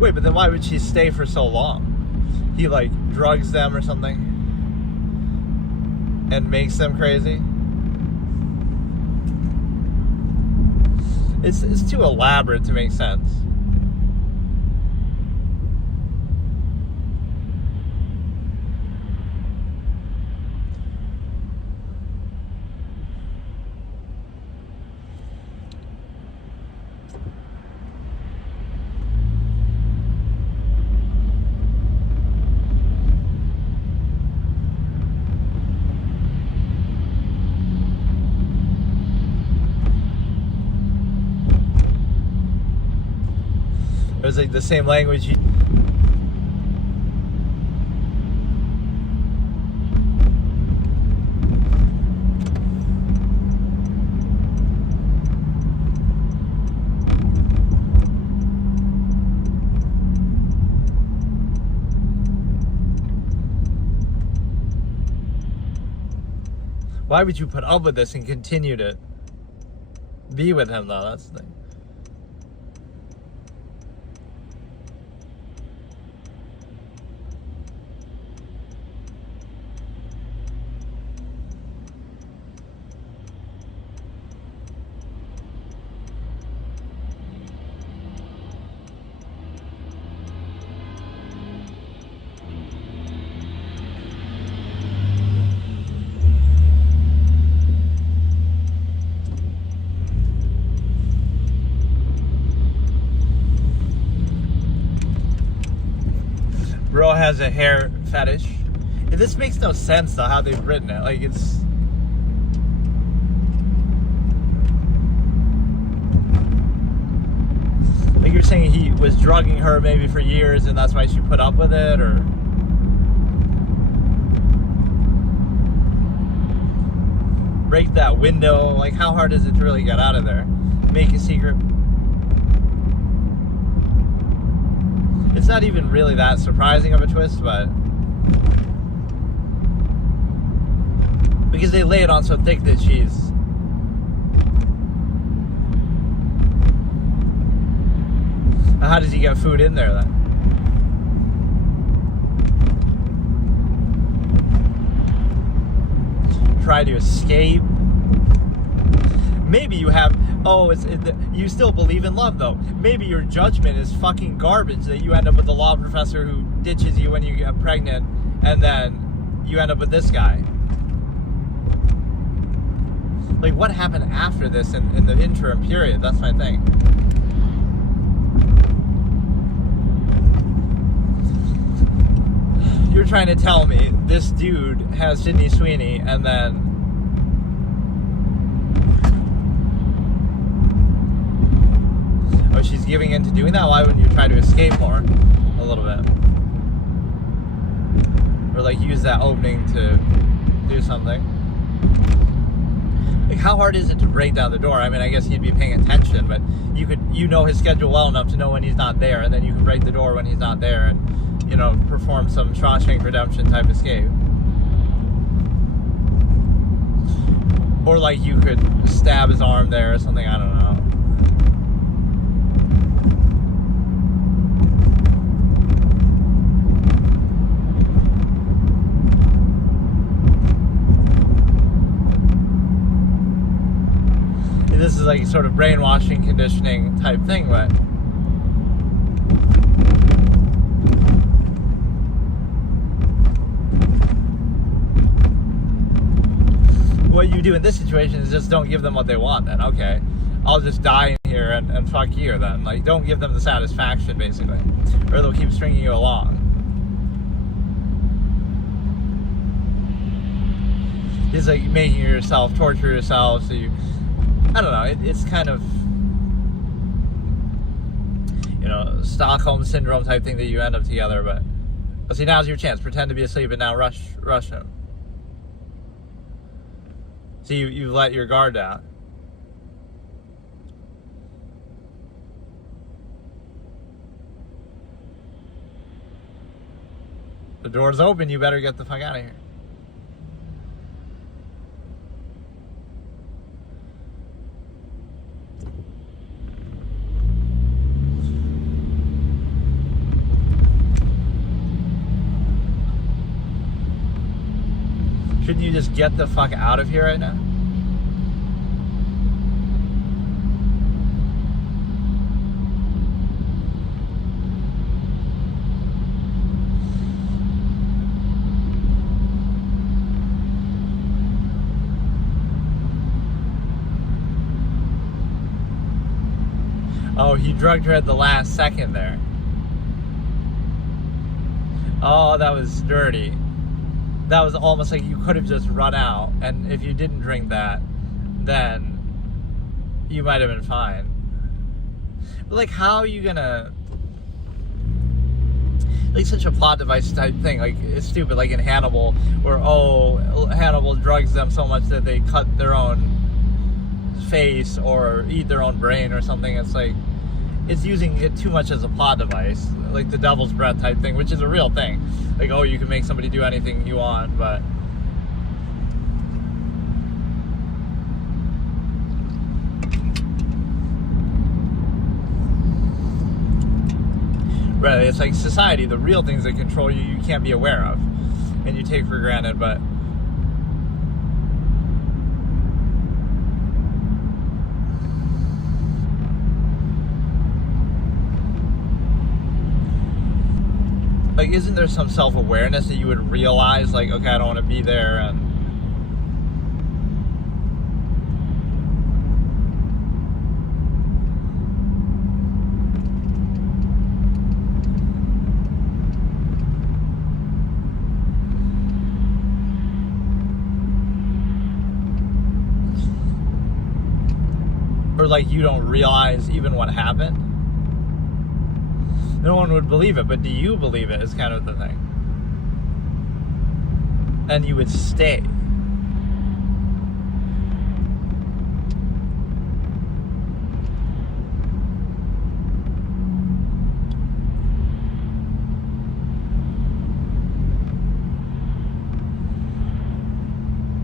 Wait, but then why would she stay for so long? He, like, drugs them or something and makes them crazy? It's too elaborate to make sense. It was like the same language. Why would you put up with this and continue to be with him, though? That's the thing. Bro has a hair fetish. And this makes no sense, though, how they've written it. Like, it's... like, you're saying he was drugging her maybe for years and that's why she put up with it, or... break that window. Like, how hard is it to really get out of there? Make a secret... It's not even really that surprising of a twist, but... because they lay it on so thick that she's... how does he get food in there, then? Try to escape. Maybe you have... you still believe in love, though. Maybe your judgment is fucking garbage, that you end up with the law professor who ditches you when you get pregnant, and then you end up with this guy. Like, what happened after this in the interim period? That's my thing. You're trying to tell me this dude has Sydney Sweeney, and then... oh, she's giving in to doing that? Why wouldn't you try to escape more? A little bit. Or, like, use that opening to do something. Like, how hard is it to break down the door? I mean, I guess you'd be paying attention, but you know his schedule well enough to know when he's not there, and then you can break the door when he's not there and, perform some Shawshank Redemption type escape. Or, like, you could stab his arm there or something, I don't know. This is like sort of brainwashing, conditioning type thing, but what you do in this situation is just don't give them what they want then. Okay, I'll just die in here and fuck you then. Like, don't give them the satisfaction, basically. Or they'll keep stringing you along. It's like making yourself torture yourself, so you... I don't know, it's kind of... You know, Stockholm Syndrome type thing that you end up together, but... Well, see, now's your chance. Pretend to be asleep and now rush him. So you let your guard down. The door's open, you better get the fuck out of here. Shouldn't you just get the fuck out of here right now? Oh, he drugged her at the last second there. Oh, that was dirty. That was almost like you could have just run out, and if you didn't drink that, then you might have been fine. But like, how are you gonna... Like, such a plot device type thing. Like, it's stupid, like in Hannibal, where, oh, Hannibal drugs them so much that they cut their own face or eat their own brain or something. It's like, it's using it too much as a plot device, like the devil's breath type thing, which is a real thing. Like, oh, you can make somebody do anything you want, but... Right, it's like society, the real things that control you, you can't be aware of, and you take for granted, but... Like, isn't there some self-awareness that you would realize, like, okay, I don't want to be there, and... Or, like, you don't realize even what happened? No one would believe it, but do you believe it is kind of the thing. And you would stay.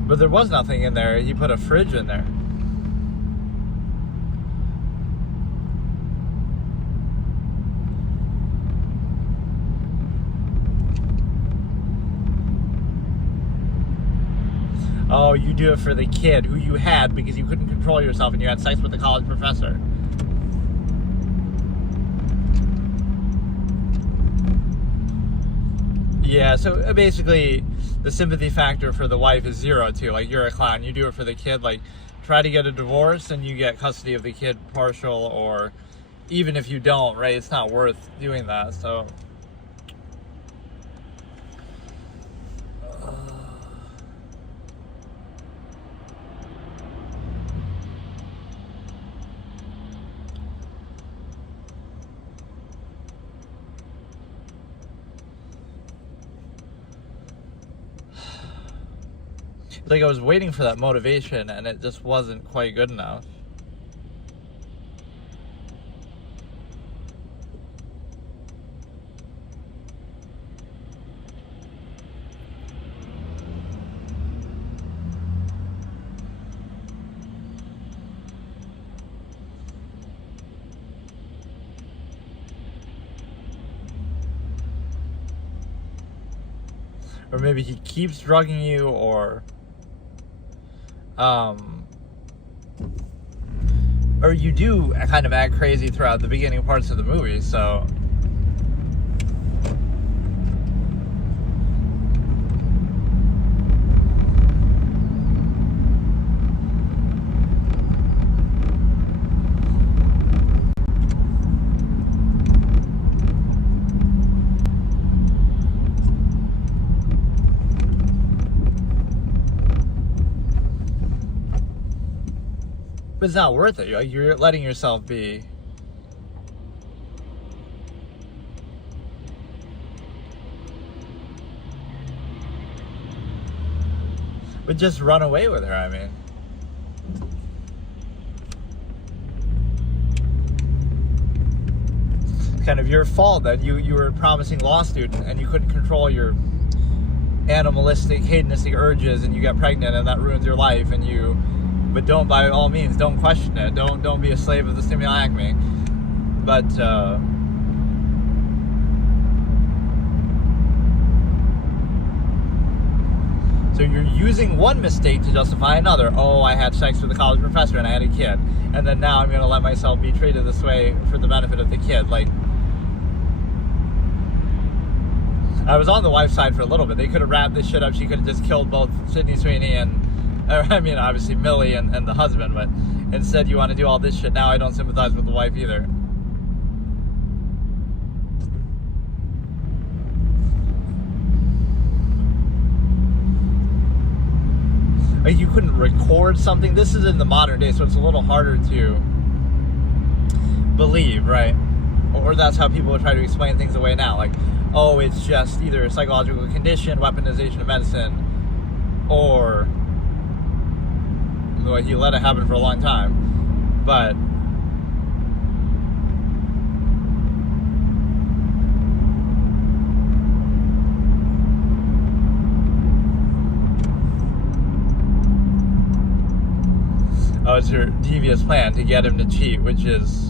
But there was nothing in there. He put a fridge in there. Oh, you do it for the kid who you had because you couldn't control yourself and you had sex with the college professor. Yeah, so basically the sympathy factor for the wife is 0 too. Like, you're a clown. You do it for the kid. Like, try to get a divorce and you get custody of the kid partial, or even if you don't, right? It's not worth doing that, so... Like, I was waiting for that motivation and it just wasn't quite good enough. Or maybe he keeps drugging you, or you do kind of act crazy throughout the beginning parts of the movie, so... But it's not worth it. You're letting yourself be. But just run away with her, I mean. It's kind of your fault that you were a promising law student and you couldn't control your animalistic, hedonistic urges, and you got pregnant, and that ruins your life. But don't, by all means, don't question it. Don't be a slave of the stimuli acme. But so you're using one mistake to justify another. Oh, I had sex with a college professor and I had a kid, and then now I'm going to let myself be treated this way for the benefit of the kid. Like, I was on the wife's side for a little bit. They could have wrapped this shit up. She could have just killed both Sydney Sweeney and, I mean, obviously Millie and the husband, but instead you want to do all this shit. Now I don't sympathize with the wife either. Like, you couldn't record something. This is in the modern day, so it's a little harder to believe, right? Or that's how people would try to explain things away now. Like, oh, it's just either a psychological condition, weaponization of medicine, or well, he let it happen for a long time. But oh, it's her devious plan to get him to cheat, which is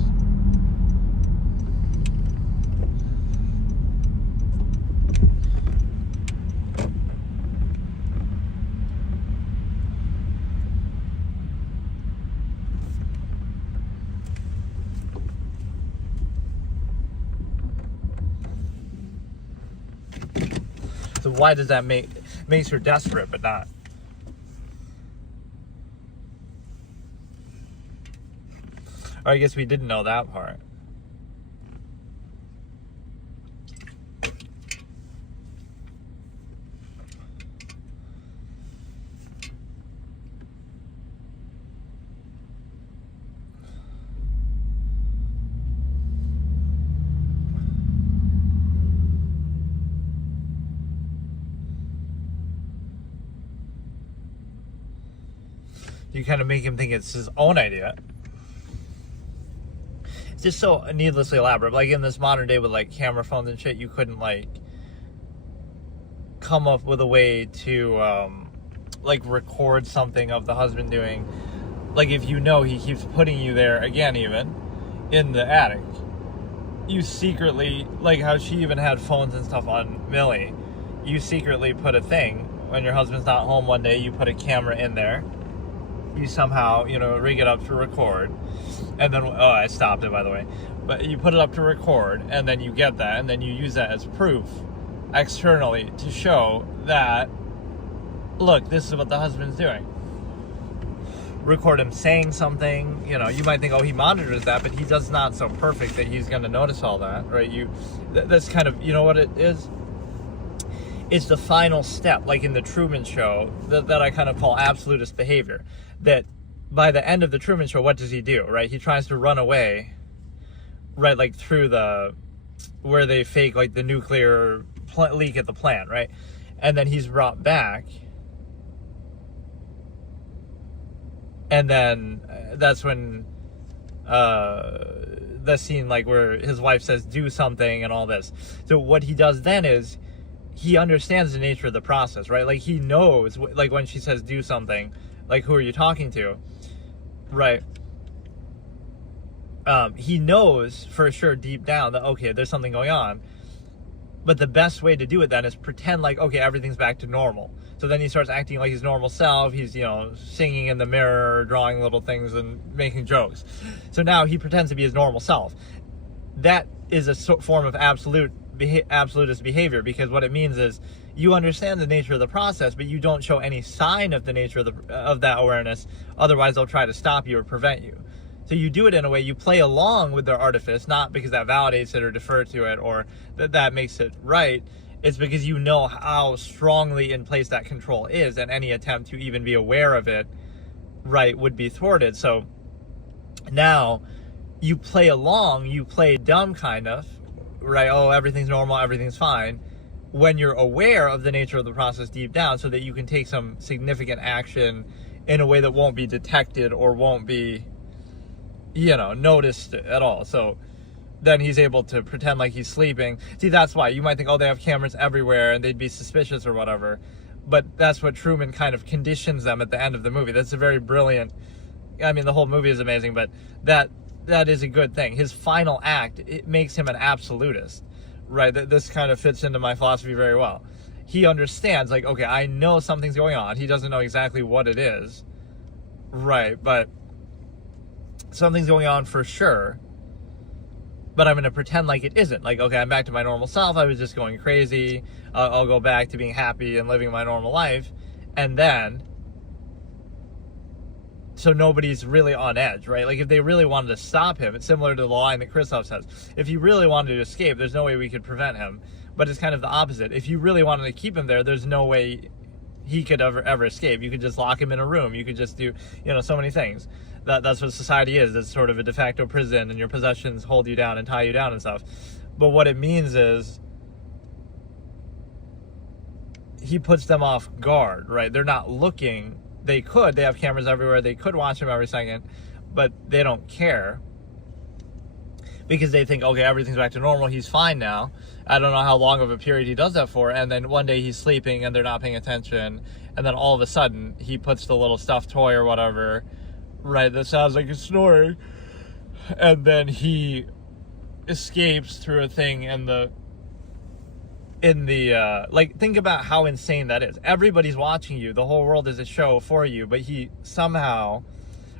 so why does that makes her desperate, but not? Or I guess we didn't know that part. You kind of make him think it's his own idea. It's just so needlessly elaborate. Like, in this modern day with like camera phones and shit, you couldn't like come up with a way to like record something of the husband doing. Like, if you know he keeps putting you there again, even in the attic, you secretly, like how she even had phones and stuff on Millie, you secretly put a thing when your husband's not home one day, you put a camera in there, you somehow, rig it up to record, and then, I stopped it, by the way, but you put it up to record, and then you get that, and then you use that as proof externally to show that, look, this is what the husband's doing. Record him saying something, you might think, oh, he monitors that, but he does not so perfect that he's going to notice all that, right? That's kind of, what it is? It's the final step, like in the Truman Show, that I kind of call absolutist behavior. That by the end of the Truman Show, what does he do, right? He tries to run away, right, like through where they fake like the nuclear leak at the plant, right? And then he's brought back. And then that's when the scene, like where his wife says, do something and all this. So what he does then is he understands the nature of the process, right? Like, he knows, like when she says do something, like, who are you talking to, right? He knows for sure deep down that, okay, there's something going on. But the best way to do it then is pretend like, okay, everything's back to normal. So then he starts acting like his normal self. He's, singing in the mirror, drawing little things and making jokes. So now he pretends to be his normal self. That is a form of absolutist behavior, because what it means is you understand the nature of the process, but you don't show any sign of the nature of that awareness. Otherwise, they'll try to stop you or prevent you. So you do it in a way, you play along with their artifice, not because that validates it or defer to it or that makes it right. It's because you know how strongly in place that control is, and any attempt to even be aware of it, right, would be thwarted. So Now, you play along, you play dumb kind of, right? Oh, everything's normal, everything's fine, when you're aware of the nature of the process deep down, so that you can take some significant action in a way that won't be detected or won't be, noticed at all. So then he's able to pretend like he's sleeping. See, that's why you might think, oh, they have cameras everywhere and they'd be suspicious or whatever. But that's what Truman kind of conditions them at the end of the movie. That's a very brilliant, I mean, the whole movie is amazing, but that is a good thing. His final act, it makes him an absolutist, right? This kind of fits into my philosophy very well. He understands, like, okay, I know something's going on. He doesn't know exactly what it is, right? But something's going on for sure. But I'm going to pretend like it isn't. Like, okay, I'm back to my normal self. I was just going crazy. I'll go back to being happy and living my normal life. And then, so nobody's really on edge, right? Like, if they really wanted to stop him, it's similar to the line that Christoph says. If you really wanted to escape, there's no way we could prevent him. But it's kind of the opposite. If you really wanted to keep him there, there's no way he could ever escape. You could just lock him in a room. You could just do, so many things. That's what society is. It's sort of a de facto prison, and your possessions hold you down and tie you down and stuff. But what it means is he puts them off guard, right? They're not looking. They have cameras everywhere. They could watch him every second, but they don't care because they think, okay, everything's back to normal. He's fine now. I don't know how long of a period he does that for. And then one day he's sleeping and they're not paying attention. And then all of a sudden he puts the little stuffed toy or whatever, right, that sounds like he's snoring, and then he escapes through a thing in the like, think about how insane that is. Everybody's watching you. The whole world is a show for you, but he somehow,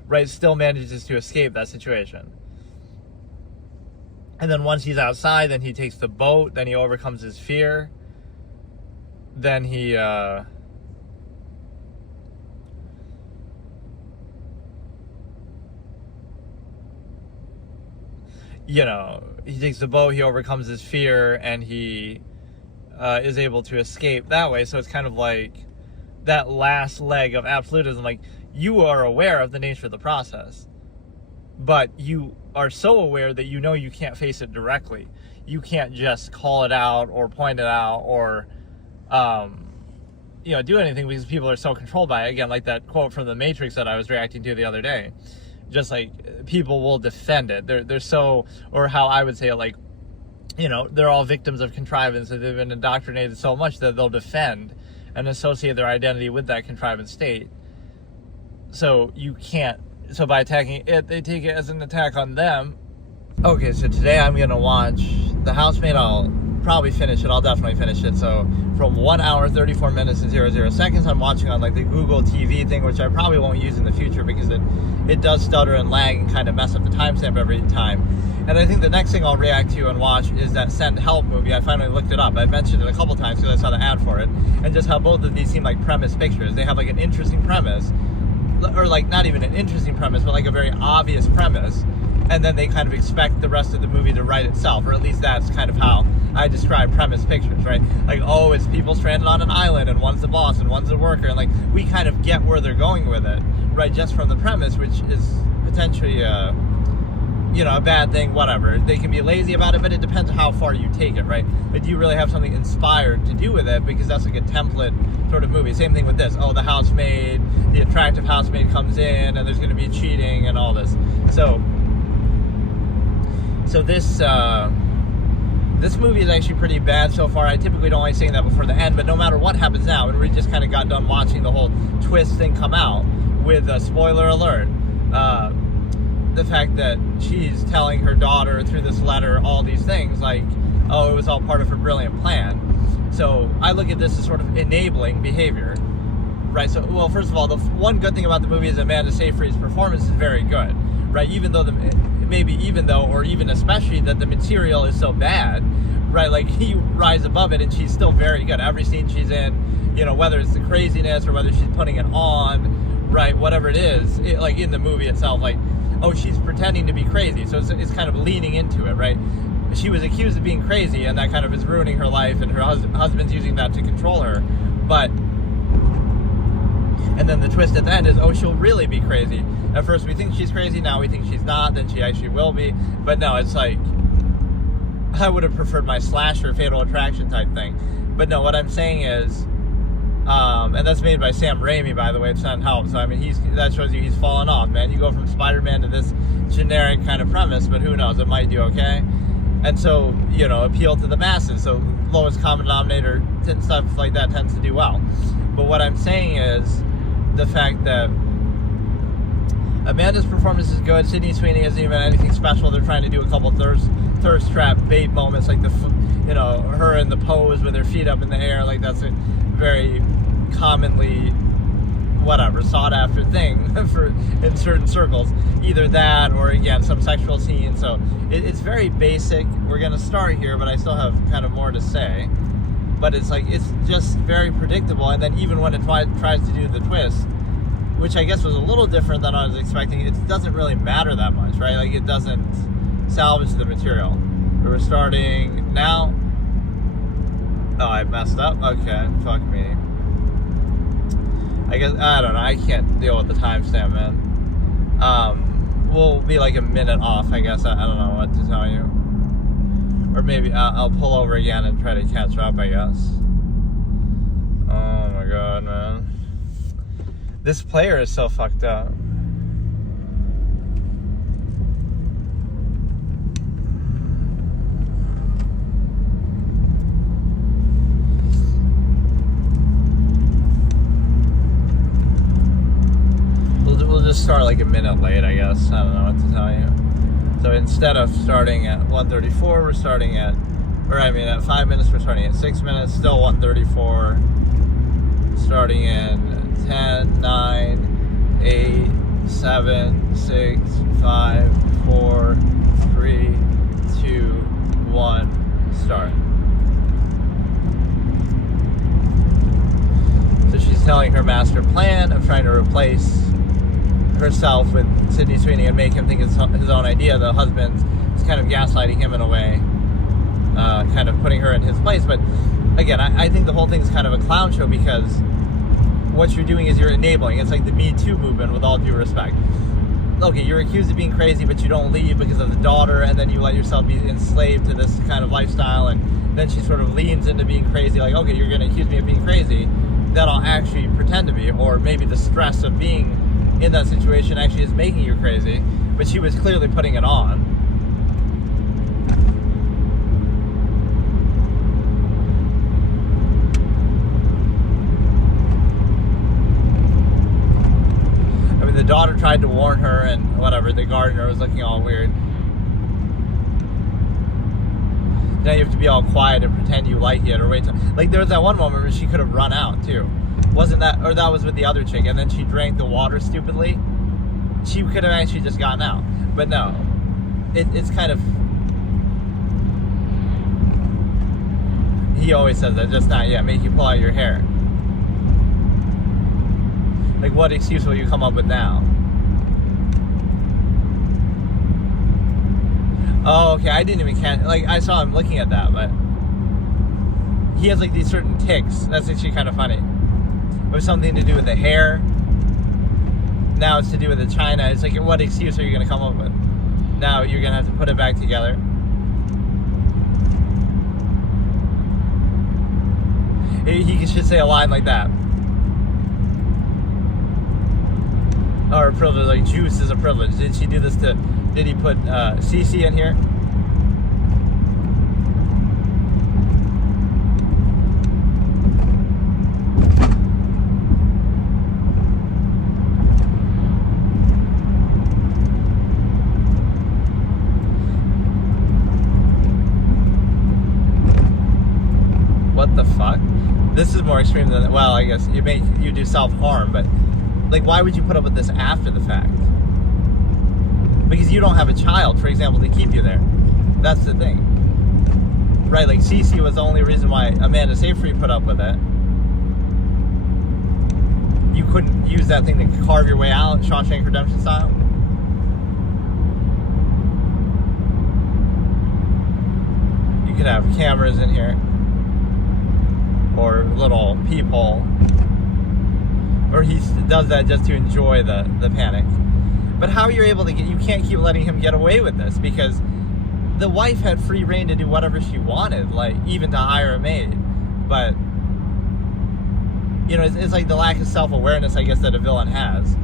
right, still manages to escape that situation. And then once he's outside, then he takes the boat, then he overcomes his fear, then he he takes the boat, he overcomes his fear, and he is able to escape that way. So it's kind of like that last leg of absolutism. Like, you are aware of the nature of the process, but you are so aware that you can't face it directly. You can't just call it out or point it out or do anything, because people are so controlled by it. Again, like that quote from The Matrix that I was reacting to the other day. Just like, people will defend it. They're so, or how I would say it, like, they're all victims of contrivance. They've been indoctrinated so much that they'll defend and associate their identity with that contrivance state. So so by attacking it, they take it as an attack on them. Okay, so today I'm going to watch The Housemaid. I'll probably finish it. I'll definitely finish it. So from 1 hour, 34 minutes and 00 seconds, I'm watching on like the Google TV thing, which I probably won't use in the future because it does stutter and lag and kind of mess up the timestamp every time. And I think the next thing I'll react to and watch is that Send Help movie. I finally looked it up. I mentioned it a couple times because I saw the ad for it, and just how both of these seem like premise pictures. They have like an interesting premise, or like not even an interesting premise, but like a very obvious premise, and then they kind of expect the rest of the movie to write itself, or at least that's kind of how I describe premise pictures, right? Like, oh, it's people stranded on an island, and one's the boss and one's the worker, and like, we kind of get where they're going with it, right, just from the premise, which is potentially a bad thing, whatever. They can be lazy about it, but it depends on how far you take it, right? But do you really have something inspired to do with it? Because that's like a template sort of movie. Same thing with this. Oh, the housemaid, the attractive housemaid comes in, and there's going to be cheating and all this. So this movie is actually pretty bad so far. I typically don't like saying that before the end, but no matter what happens now, and we just kind of got done watching the whole twist thing come out with a spoiler alert. The fact that she's telling her daughter through this letter all these things, like, oh, it was all part of her brilliant plan. So I look at this as sort of enabling behavior, right? So, well, first of all, the one good thing about the movie is Amanda Seyfried's performance is very good, right? Even especially that the material is so bad, right? Like, he rise above it, and she's still very good. Every scene she's in, whether it's the craziness or whether she's putting it on, right? Whatever it is, like in the movie itself, like, oh, she's pretending to be crazy, so it's kind of leaning into it, right? She was accused of being crazy, and that kind of is ruining her life, and her husband's using that to control her. And then the twist at the end is, oh, she'll really be crazy. At first we think she's crazy, now we think she's not, then she actually will be. But no, it's like, I would have preferred my slasher Fatal Attraction type thing. But no, what I'm saying is, and that's made by Sam Raimi, by the way, it's not help. So I mean, that shows you he's fallen off, man. You go from Spider-Man to this generic kind of premise, but who knows, it might do okay. And so, you know, appeal to the masses. So lowest common denominator, stuff like that tends to do well. But what I'm saying is the fact that Amanda's performance is good. Sydney Sweeney isn't even anything special. They're trying to do a couple thirst trap bait moments, like you know, her in the pose with her feet up in the air. Like that's a very commonly sought after thing in certain circles. Either that or again some sexual scene. So it's very basic. We're gonna start here, but I still have kind of more to say. But it's like, it's just very predictable. And then even when it tries to do the twist, which I guess was a little different than I was expecting, it doesn't really matter that much, right? Like, it doesn't salvage the material. We're starting now. Oh, I messed up? Okay, fuck me. I guess, I don't know, I can't deal with the timestamp, man. We'll be like a minute off, I guess. I don't know what to tell you. Or maybe I'll pull over again and try to catch up, I guess. Oh my god, man. This player is so fucked up. We'll just start like a minute late, I guess. I don't know what to tell you. So instead of starting at 1:34, we're starting at 5 minutes, we're starting at 6 minutes, still 1:34. Starting in 10, 9, 8, 7, 6, 5, 4, 3, 2, 1, start. So she's telling her master plan of trying to replace herself with Sydney Sweeney and make him think it's his own idea. The husband is kind of gaslighting him in a way, kind of putting her in his place. But again, I think the whole thing is kind of a clown show, because what you're doing is you're enabling. It's like the Me Too movement, with all due respect. Okay, you're accused of being crazy, but you don't leave because of the daughter, and then you let yourself be enslaved to this kind of lifestyle, and then she sort of leans into being crazy, like, okay, you're going to accuse me of being crazy, then I'll actually pretend to be. Or maybe the stress of being in that situation actually is making you crazy, but she was clearly putting it on. I mean, the daughter tried to warn her, and whatever, the gardener was looking all weird. Now you have to be all quiet and pretend you like it, or wait till, like, there was that one moment where she could have run out too. Wasn't that, or that was with the other chick, and then she drank the water stupidly. She could have actually just gotten out, but no. It's kind of, he always says that, just not yet, make you pull out your hair. Like, what excuse will you come up with now? Oh, okay, I didn't even catch, like, I saw him looking at that, but he has like these certain tics. That's actually kind of funny. It was something to do with the hair. Now it's to do with the china. It's like, what excuse are you going to come up with? Now you're going to have to put it back together. He should say a line like that. Or a privilege, like juice is a privilege. Did she do this to, did he put CC in here? What the fuck? This is more extreme than, well, I guess you do self-harm, but like, why would you put up with this after the fact? Because you don't have a child, for example, to keep you there. That's the thing. Right, like Cece was the only reason why Amanda Seyfried put up with it. You couldn't use that thing to carve your way out, Shawshank Redemption style. You could have cameras in here. Or little peephole. or he does that just to enjoy the panic. But how you're able to you can't keep letting him get away with this, because the wife had free reign to do whatever she wanted, like even to hire a maid. But it's like the lack of self-awareness, I guess, that a villain has.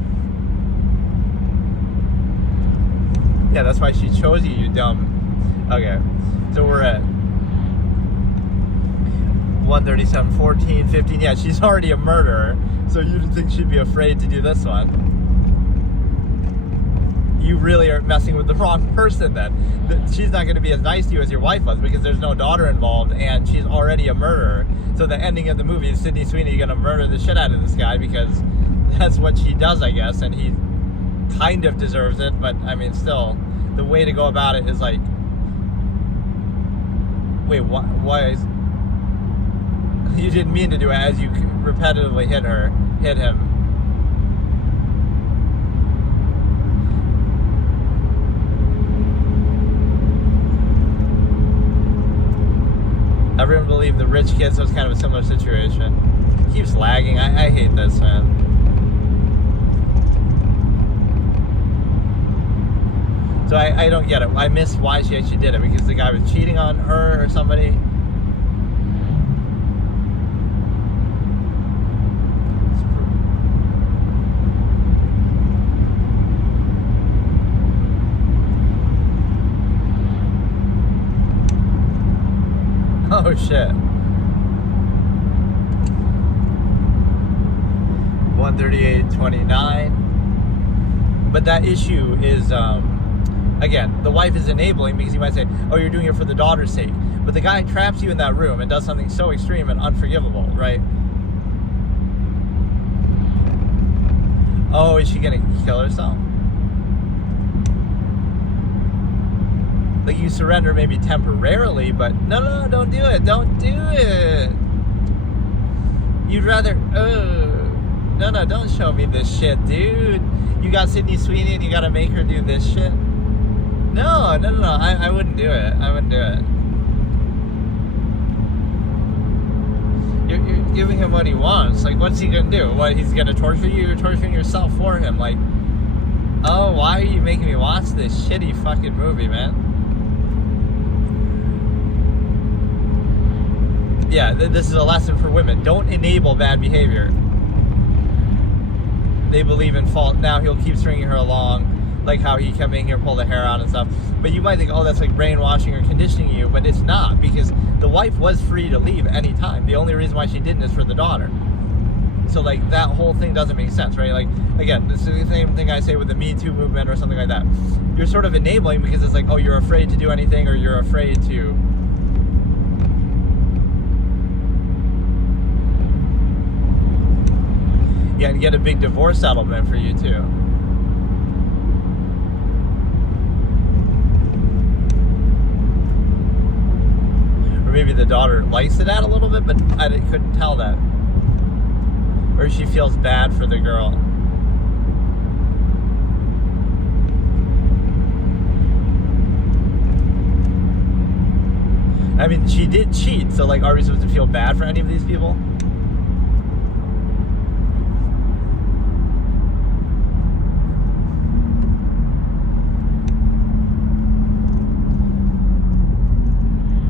Yeah, that's why she chose you, you dumb. Okay, so we're at 137, 14, 15. Yeah, she's already a murderer, so you'd think she'd be afraid to do this one. You really are messing with the wrong person then. She's not going to be as nice to you as your wife was, because there's no daughter involved and she's already a murderer. So the ending of the movie is Sydney Sweeney going to murder the shit out of this guy because that's what she does, I guess, and he kind of deserves it, but I mean, still, the way to go about it is like, wait, why is... You didn't mean to do it, as you repetitively hit him. Everyone believed the rich kid, so it's kind of a similar situation. It keeps lagging. I hate this, man. So I don't get it. I miss why she actually did it, because the guy was cheating on her or somebody. Oh shit. 138.29. But that issue is, again, the wife is enabling, because you might say, oh, you're doing it for the daughter's sake. But the guy traps you in that room and does something so extreme and unforgivable, right? Oh, is she gonna kill herself? Like, you surrender maybe temporarily, but no, don't do it. Don't do it. You'd rather, no, don't show me this shit, dude. You got Sydney Sweeney and you gotta make her do this shit? No, I wouldn't do it. I wouldn't do it. You're giving him what he wants. Like, what's he gonna do? What, he's gonna torture you? You're torturing yourself for him. Like, oh, why are you making me watch this shitty fucking movie, man? Yeah, this is a lesson for women. Don't enable bad behavior. They believe in fault. Now he'll keep stringing her along, like how he kept making her pull the hair out and stuff. But you might think, oh, that's like brainwashing or conditioning you, but it's not, because the wife was free to leave any time. The only reason why she didn't is for the daughter. So, like, that whole thing doesn't make sense, right? Like, again, this is the same thing I say with the Me Too movement or something like that. You're sort of enabling, because it's like, oh, you're afraid to do anything, or you're afraid to... Yeah, and get a big divorce settlement for you, too. Or maybe the daughter likes it a little bit, but I couldn't tell that. Or she feels bad for the girl. I mean, she did cheat, so, like, are we supposed to feel bad for any of these people?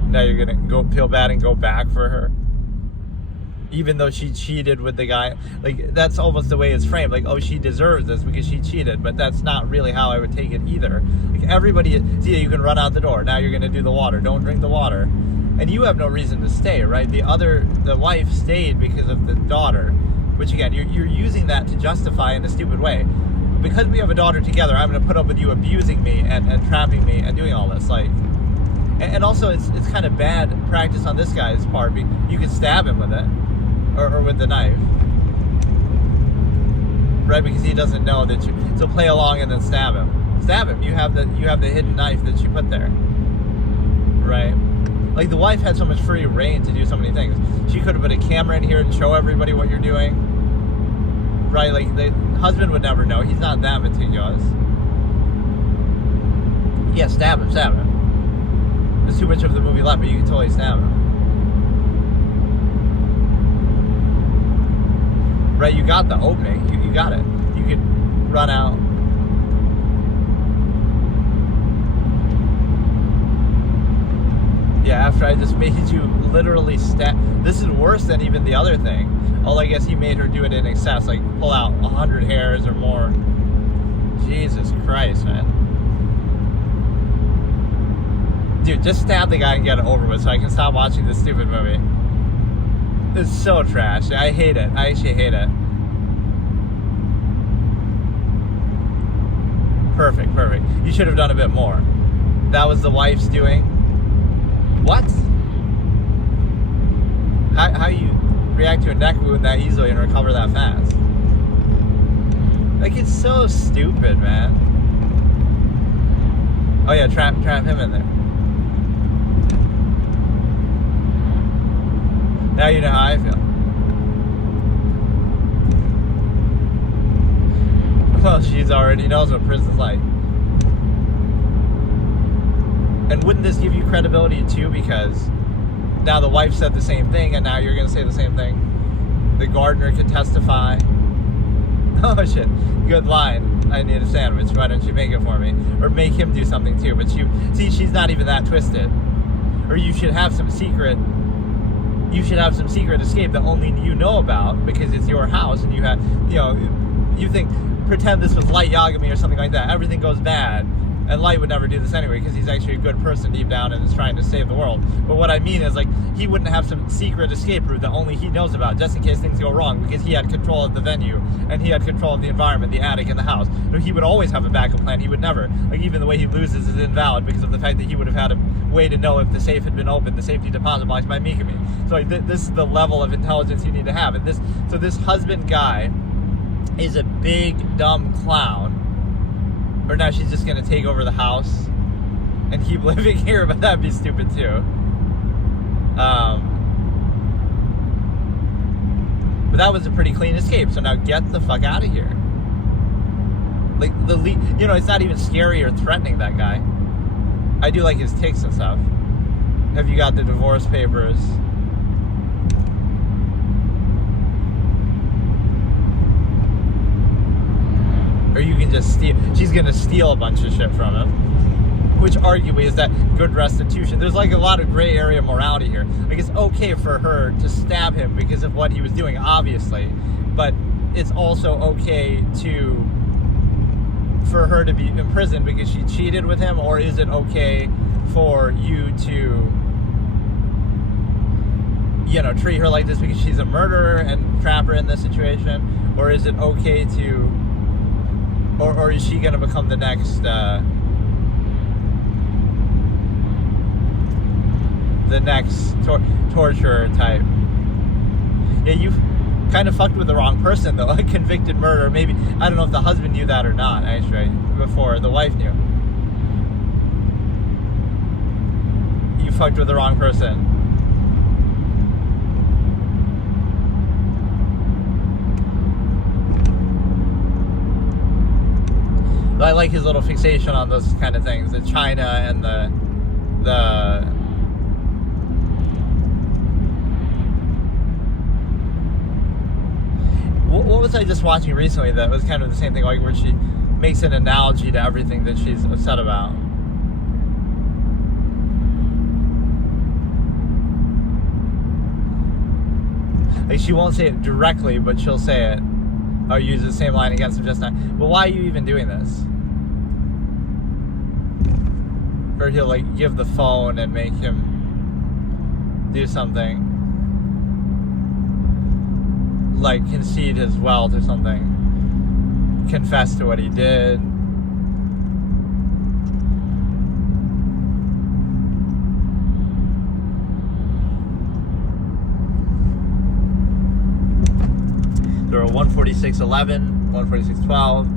Now you're gonna go feel bad and go back for her, even though she cheated with the guy. Like, that's almost the way it's framed. Like, oh, she deserves this because she cheated, but that's not really how I would take it either. Like, everybody, see, you can run out the door. Now you're gonna do the water. Don't drink the water, and you have no reason to stay, right? The wife stayed because of the daughter, which again, you're using that to justify in a stupid way. Because we have a daughter together, I'm gonna put up with you abusing me and trapping me and doing all this, like. And also, it's kind of bad practice on this guy's part. You could stab him with it, or with the knife, right? Because he doesn't know that you. So play along and then stab him. Stab him. You have the hidden knife that you put there, right? Like, the wife had so much free reign to do so many things. She could have put a camera in here and show everybody what you're doing, right? Like, the husband would never know. He's not that meticulous. Yeah, stab him. There's too much of the movie left, but you can totally stab him. right? You got the opening. You got it. You could run out. Yeah, after I just made you literally this is worse than even the other thing. Although I guess he made her do it in excess, like pull out 100 hairs or more. Jesus Christ, man. Dude, just stab the guy and get it over with so I can stop watching this stupid movie. It's so trash. I hate it. I actually hate it. Perfect. You should have done a bit more. That was the wife's doing. What? How you react to a neck wound that easily and recover that fast? Like, it's so stupid, man. Oh yeah, trap him in there. Now you know how I feel. Well, she's already knows what prison's like. And wouldn't this give you credibility too? Because now the wife said the same thing, and now you're going to say the same thing. The gardener could testify. Oh shit, good line. I need a sandwich. Why don't you make it for me? Or make him do something too. But she's not even that twisted. Or you should have some secret. You should have some secret escape that only you know about because it's your house, and you have, you think, pretend this was Light Yagami or something like that. Everything goes bad. And Light would never do this anyway because he's actually a good person deep down and is trying to save the world. But what I mean is, like, he wouldn't have some secret escape route that only he knows about just in case things go wrong because he had control of the venue and he had control of the environment, the attic, and the house. So he would always have a backup plan. He would never. Like, even the way he loses is invalid because of the fact that he would have had a way to know if the safe had been opened, the safety deposit box by Mikami. So like, this is the level of intelligence you need to have. And this husband guy is a big, dumb clown. Or now she's just going to take over the house and keep living here, but that'd be stupid too. But that was a pretty clean escape, so now get the fuck out of here. Like, it's not even scary or threatening, that guy. I do like his tics and stuff. Have you got the divorce papers? Or you can just steal. She's gonna steal a bunch of shit from him, which arguably is that good restitution. There's like a lot of gray area morality here. Like, it's okay for her to stab him because of what he was doing, obviously, but it's also okay for her to be imprisoned because she cheated with him. Or is it okay for you to, treat her like this because she's a murderer and trap her in this situation? Or is it okay to, or is she going to become the next, torturer type? Yeah, you've kind of fucked with the wrong person, though. A convicted murderer. Maybe, I don't know if the husband knew that or not, actually, before. The wife knew. You fucked with the wrong person. I like his little fixation on those kind of things, the China and the what was I just watching recently that was kind of the same thing, like where she makes an analogy to everything that she's upset about? Like, she won't say it directly, but she'll say it. I'll use the same line against him just now. But why are you even doing this? Or he'll, like, give the phone and make him do something. Like, concede his wealth or something. Confess to what he did. There are 146.11, 146.12.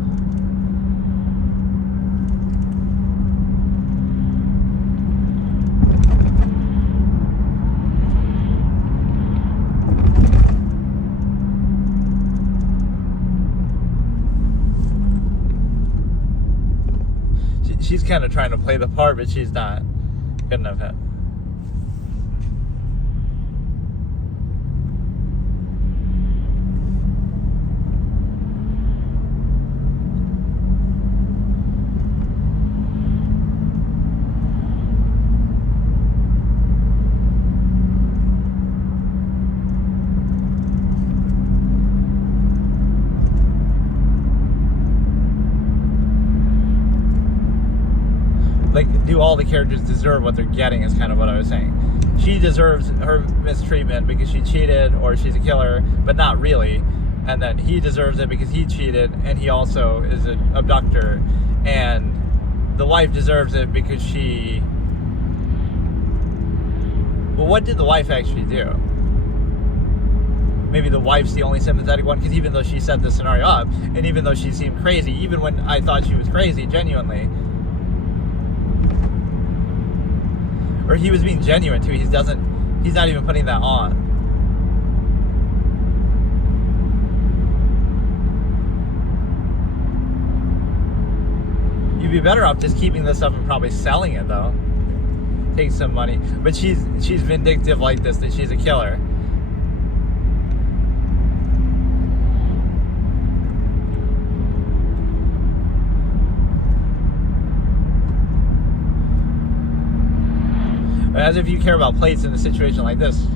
She's kind of trying to play the part, but she's not good enough at. do all the characters deserve what they're getting is kind of what I was saying. She deserves her mistreatment because she cheated or she's a killer, but not really. And then he deserves it because he cheated and he also is an abductor. And the wife deserves it because she... Well, what did the wife actually do? Maybe the wife's the only sympathetic one, because even though she set the scenario up, and even though she seemed crazy, even when I thought she was crazy, genuinely, or he was being genuine too, he's not even putting that on. You'd be better off just keeping this up and probably selling it, though. Take some money. But she's vindictive like this, that she's a killer. As if you care about plates in a situation like this.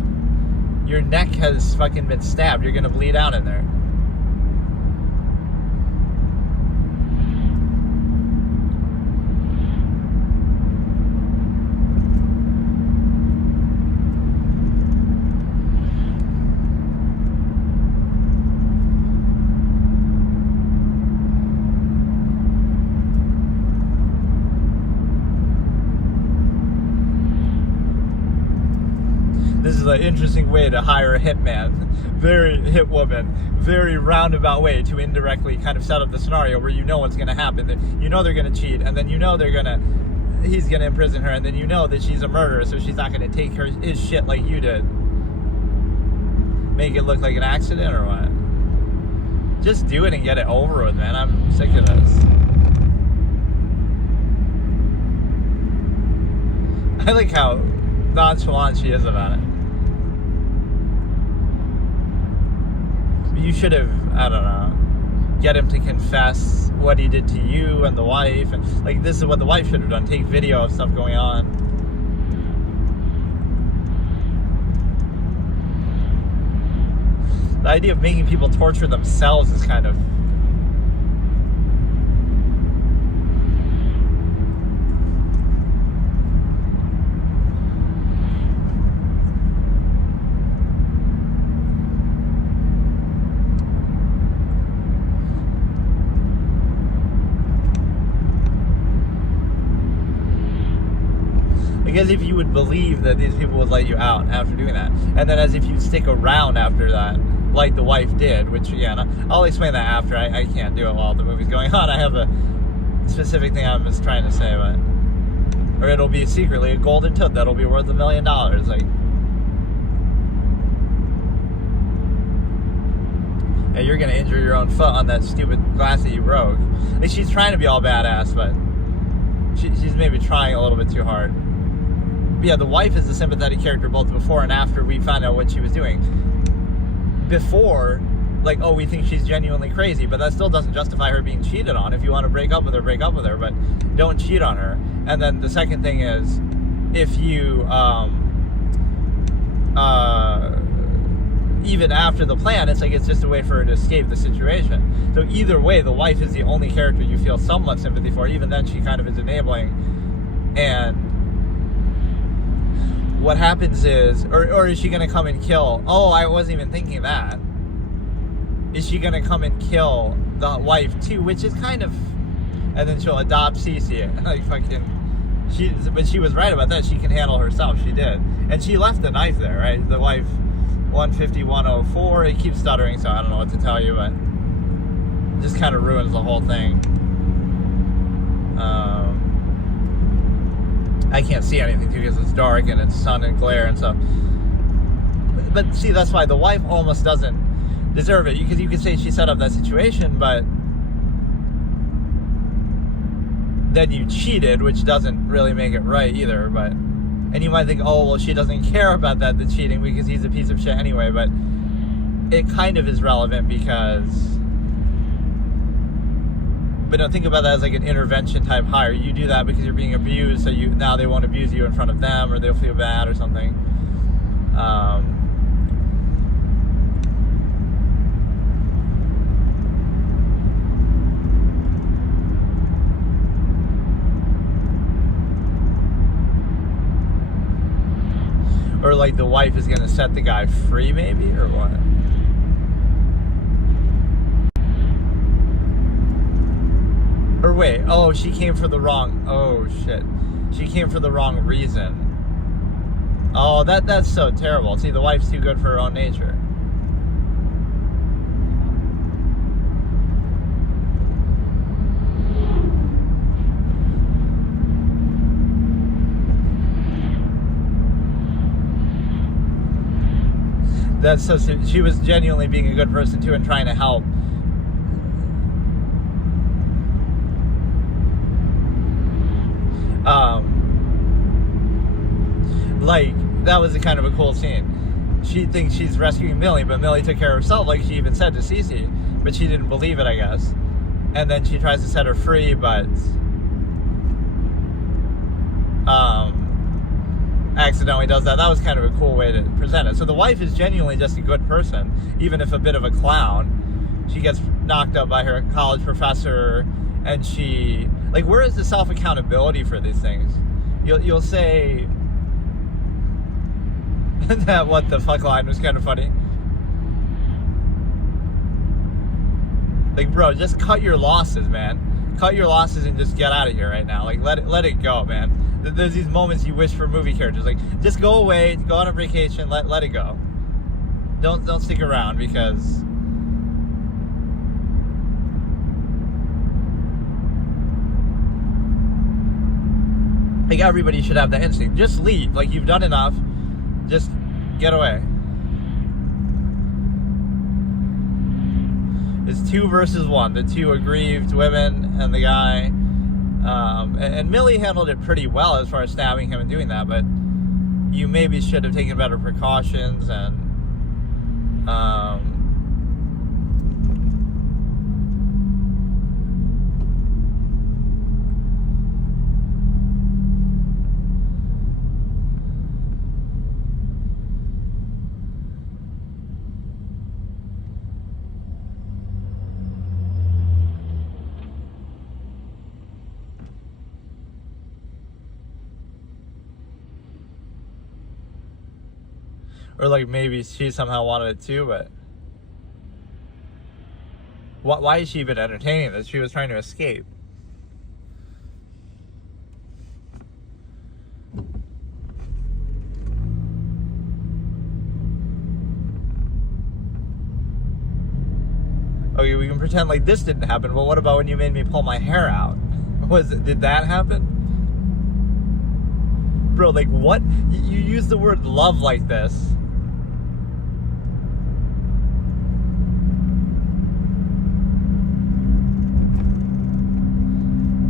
Your neck has fucking been stabbed. You're gonna bleed out in there. This is an interesting way to hire a hitman. Very hit woman. Very roundabout way to indirectly kind of set up the scenario where you know what's going to happen. That you know they're going to cheat, and then you know he's going to imprison her, and then you know that she's a murderer, so she's not going to take his shit like you did. Make it look like an accident or what? Just do it and get it over with, man. I'm sick of this. I like how nonchalant she is about it. You should have, I don't know, get him to confess what he did to you and the wife, and like this is what the wife should have done. Take video of stuff going on. The idea of making people torture themselves is kind of... as if you would believe that these people would let you out after doing that. And then as if you'd stick around after that, like the wife did, which, again, I'll explain that after. I can't do it while the movie's going on. I have a specific thing I was trying to say, but... Or it'll be secretly a golden tooth that'll be worth $1 million. Like... Yeah, you're gonna injure your own foot on that stupid glass that you broke. Like, she's trying to be all badass, but... She's maybe trying a little bit too hard. Yeah, the wife is the sympathetic character both before and after we found out what she was doing. Before, like, oh, we think she's genuinely crazy, but that still doesn't justify her being cheated on. If you want to break up with her, but don't cheat on her. And then the second thing is, if you, even after the plan, it's like it's just a way for her to escape the situation. So either way, the wife is the only character you feel somewhat sympathy for. Even then, she kind of is enabling. And what happens is, or is she going to come and kill? Oh, I wasn't even thinking that. Is she going to come and kill the wife too? Which is kind of, and then she'll adopt Cece. Like fucking, but she was right about that. She can handle herself. She did, and she left the knife there, right? The wife, 15104. It keeps stuttering, so I don't know what to tell you, but it just kind of ruins the whole thing. I can't see anything too because it's dark and it's sun and glare and stuff. But see, that's why the wife almost doesn't deserve it, because you could say she set up that situation, but then you cheated, which doesn't really make it right either. But and you might think, oh well, she doesn't care about that, the cheating, because he's a piece of shit anyway. But it kind of is relevant because. But don't think about that as like an intervention type hire. You do that because you're being abused, so now they won't abuse you in front of them, or they'll feel bad or something. Or like the wife is gonna set the guy free, maybe, or what? Or wait, oh, she came for the wrong, oh shit. She came for the wrong reason. Oh, that's so terrible. See, the wife's too good for her own nature. That's so. She was genuinely being a good person too and trying to help. Like, that was a kind of a cool scene. She thinks she's rescuing Millie, but Millie took care of herself, like she even said to Cece, but she didn't believe it, I guess. And then she tries to set her free, but accidentally does that. That was kind of a cool way to present it. So the wife is genuinely just a good person, even if a bit of a clown. She gets knocked up by her college professor, and she, like, where is the self-accountability for these things? You'll say that what the fuck line was kind of funny. Like, bro, just cut your losses, man. Cut your losses and just get out of here right now. Like, let it go, man. There's these moments you wish for movie characters. Like, just go away, go on a vacation, let it go. Don't stick around, because like, everybody should have that instinct. Just leave. Like, you've done enough. Just get away. It's 2 versus 1. The 2 aggrieved women and the guy. And Millie handled it pretty well as far as stabbing him and doing that, but you maybe should have taken better precautions and or like maybe she somehow wanted it too, but why is she even entertaining this? She was trying to escape. Okay, we can pretend like this didn't happen. Well, what about when you made me pull my hair out? Did that happen? Bro, like, what? You use the word love like this.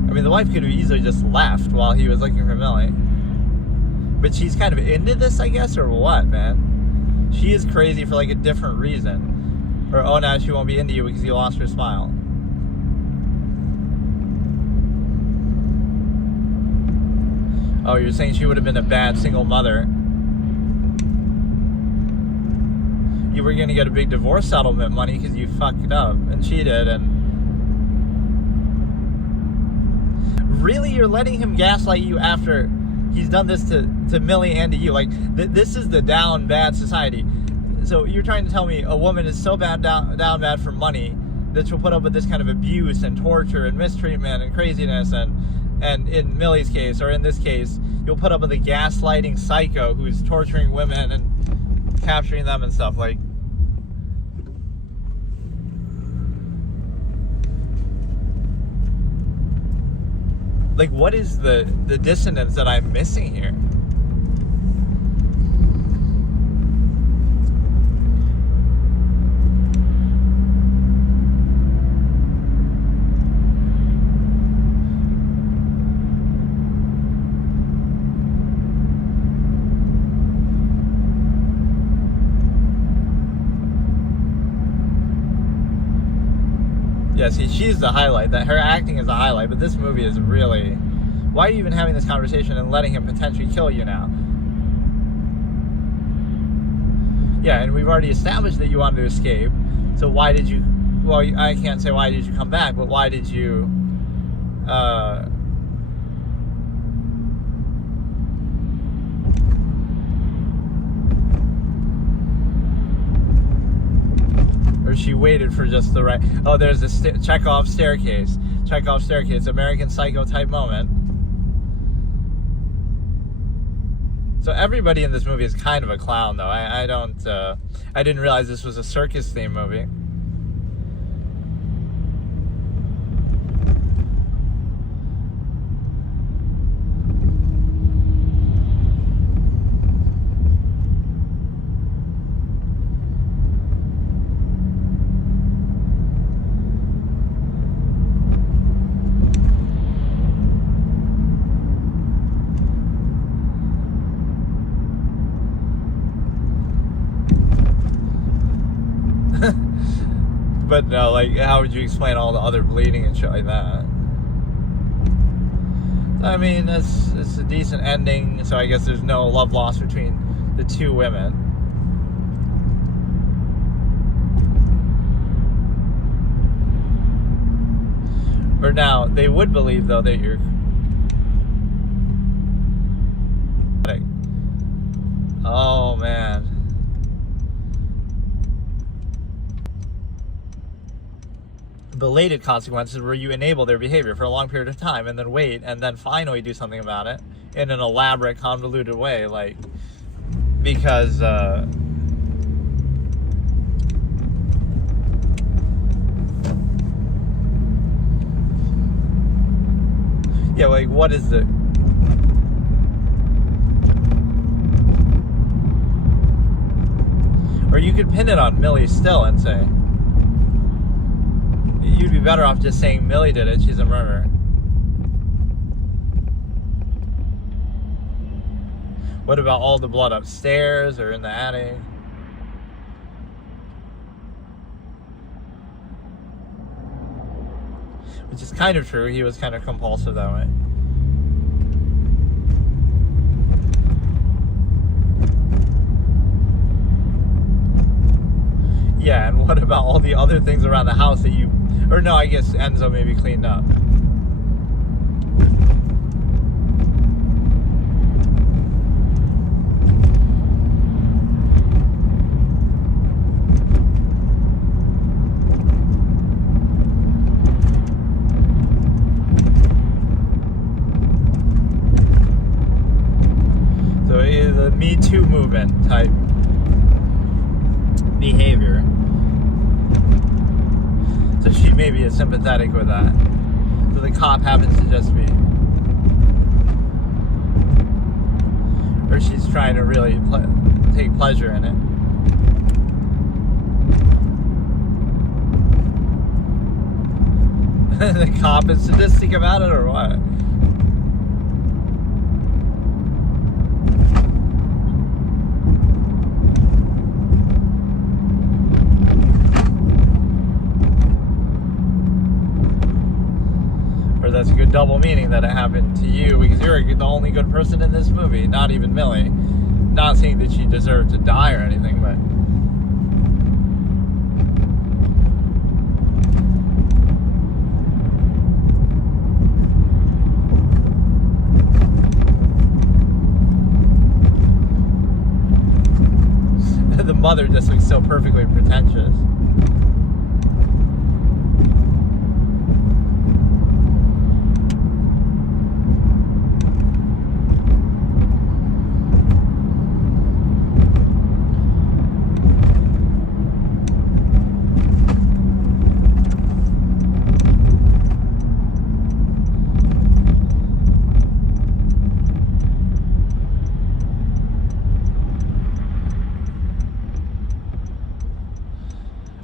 I mean, the wife could have easily just left while he was looking for Millie. But she's kind of into this, I guess, or what, man? She is crazy for, like, a different reason. Or, oh, now she won't be into you because you lost her smile. Oh, you're saying she would have been a bad single mother. You were going to get a big divorce settlement money because you fucked up and cheated and... Really? You're letting him gaslight you after he's done this to Millie and to you? Like, this is the down bad society. So you're trying to tell me a woman is so bad down bad for money that she'll put up with this kind of abuse and torture and mistreatment and craziness, and in Millie's case, or in this case, you'll put up with a gaslighting psycho who's torturing women and capturing them and stuff. Like, what is the dissonance that I'm missing here? Yeah, see, she's the highlight. That her acting is the highlight, but this movie is really... Why are you even having this conversation and letting him potentially kill you now? Yeah, and we've already established that you wanted to escape. So why did you... Well, I can't say why did you come back, but why did you... she waited for just the right... Oh, there's a Chekhov staircase. Chekhov staircase, American Psycho type moment. So everybody in this movie is kind of a clown, though. I didn't realize this was a circus-themed movie. But no, like, how would you explain all the other bleeding and shit like that? I mean, it's a decent ending, so I guess there's no love lost between the two women. Or now, they would believe, though, that you're... Oh, man. Belated consequences where you enable their behavior for a long period of time and then wait and then finally do something about it in an elaborate, convoluted way, like, because yeah, like, what is the... Or you could pin it on Millie still and say, you'd be better off just saying Millie did it, she's a murderer. What about all the blood upstairs or in the attic? Which is kind of true, he was kind of compulsive that way. Yeah, and what about all the other things around the house that you... Or no, I guess Enzo maybe cleaned up. So it is a Me Too movement type behavior. So she maybe is sympathetic with that. So the cop happens to just be... Or she's trying to really take pleasure in it. The cop is sadistic about it, or what? That's a good double meaning that it happened to you because you're the only good person in this movie, not even Millie. Not saying that she deserved to die or anything, but... The mother just looks so perfectly pretentious.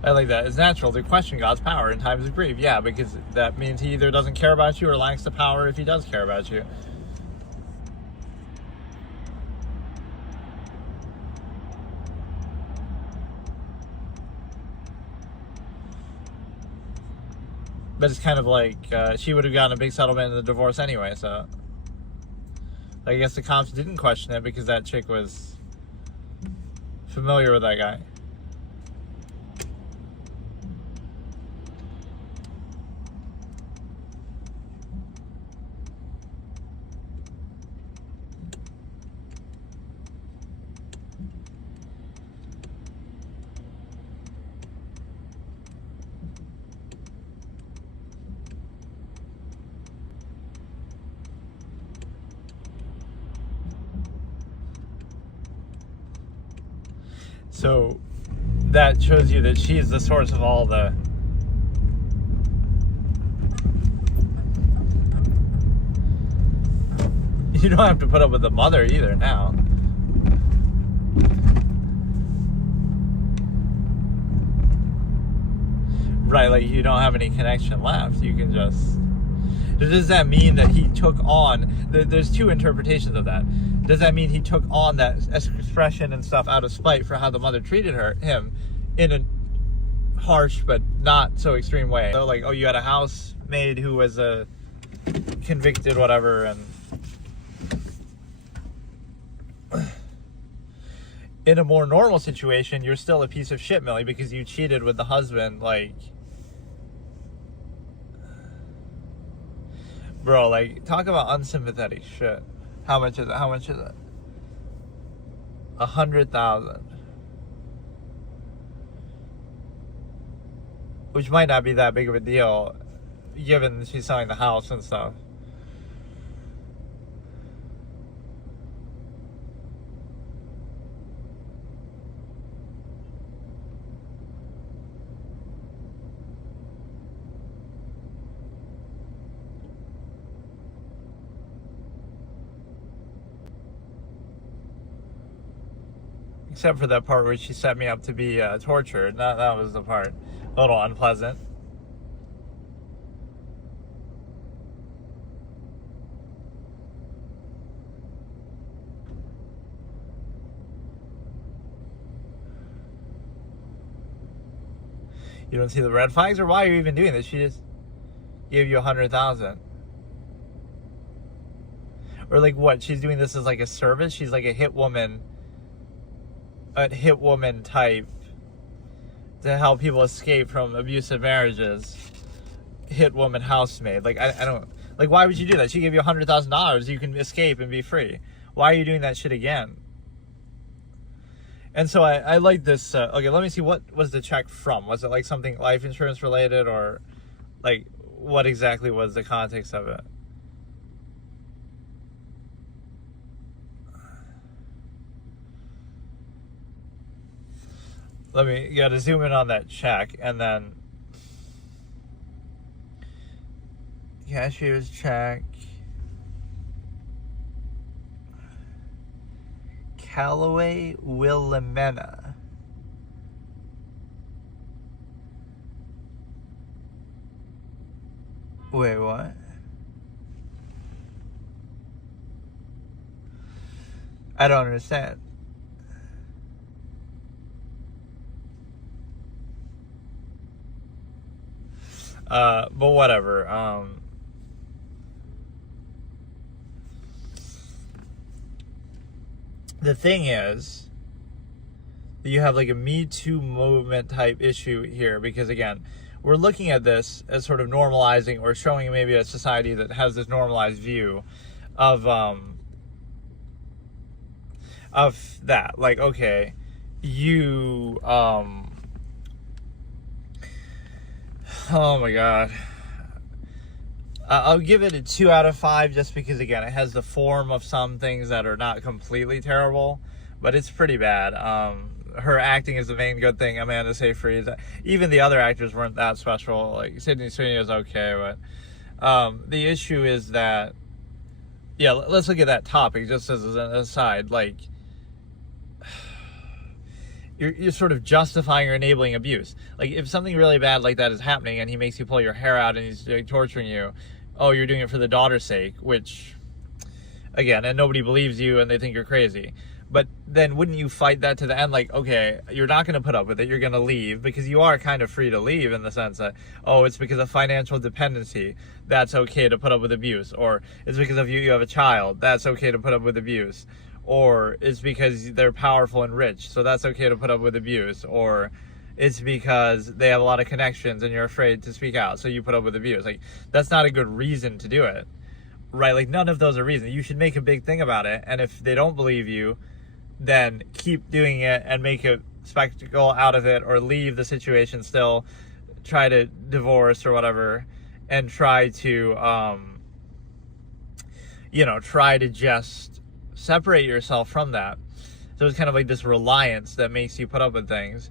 I like that. It's natural to question God's power in times of grief. Yeah, because that means he either doesn't care about you or lacks the power if he does care about you. But it's kind of like she would have gotten a big settlement in the divorce anyway, so... I guess the cops didn't question it because that chick was familiar with that guy. So that shows you that she's the source of all the... You don't have to put up with the mother either now. Right, like you don't have any connection left. You can just... Does that mean that he took on... There's two interpretations of that. Does that mean he took on that expression and stuff out of spite for how the mother treated him in a harsh but not so extreme way? So like, oh, you had a housemaid who was a convicted whatever, and in a more normal situation, you're still a piece of shit, Millie, because you cheated with the husband. Like, bro, like, talk about unsympathetic shit. How much is it? How much is it? 100,000. Which might not be that big of a deal, given she's selling the house and stuff. Except for that part where she set me up to be tortured. That was the part. A little unpleasant. You don't see the red flags? Or why are you even doing this? She just gave you 100,000. Or like what? She's doing this as like a service? She's like a hit woman type to help people escape from abusive marriages. Hit woman housemaid. Like I don't, like, why would you do that? She gave you $100,000. You can escape and be free. Why are you doing that shit again? And so I like this. Okay, let me see, what was the check from? Was it like something life insurance related, or like what exactly was the context of it? You gotta zoom in on that check, and then cashier's check, Callaway Willamena. Wait, what? I don't understand. But whatever. The thing is that you have like a Me Too movement type issue here, because again, we're looking at this as sort of normalizing or showing maybe a society that has this normalized view of that. Like, okay, you, oh my God. I'll give it a 2 out of 5 just because, again, it has the form of some things that are not completely terrible, but it's pretty bad. Her acting is the main good thing. Amanda Seyfried, even the other actors weren't that special. Like, Sydney Sweeney was okay, but the issue is that, yeah, let's look at that topic just as an aside. Like, you're sort of justifying or enabling abuse. Like, if something really bad like that is happening and he makes you pull your hair out and he's like, torturing you, oh, you're doing it for the daughter's sake, which, again, and nobody believes you and they think you're crazy. But then wouldn't you fight that to the end? Like, okay, you're not going to put up with it. You're going to leave, because you are kind of free to leave in the sense that, oh, it's because of financial dependency. That's okay to put up with abuse. Or it's because of you have a child. That's okay to put up with abuse. Or it's because they're powerful and rich, so that's okay to put up with abuse. Or it's because they have a lot of connections and you're afraid to speak out, so you put up with abuse. Like, that's not a good reason to do it, right? Like, none of those are reasons. You should make a big thing about it, and if they don't believe you, then keep doing it and make a spectacle out of it, or leave the situation still, try to divorce or whatever, and try to, try to just separate yourself from that. So it's kind of like this reliance that makes you put up with things.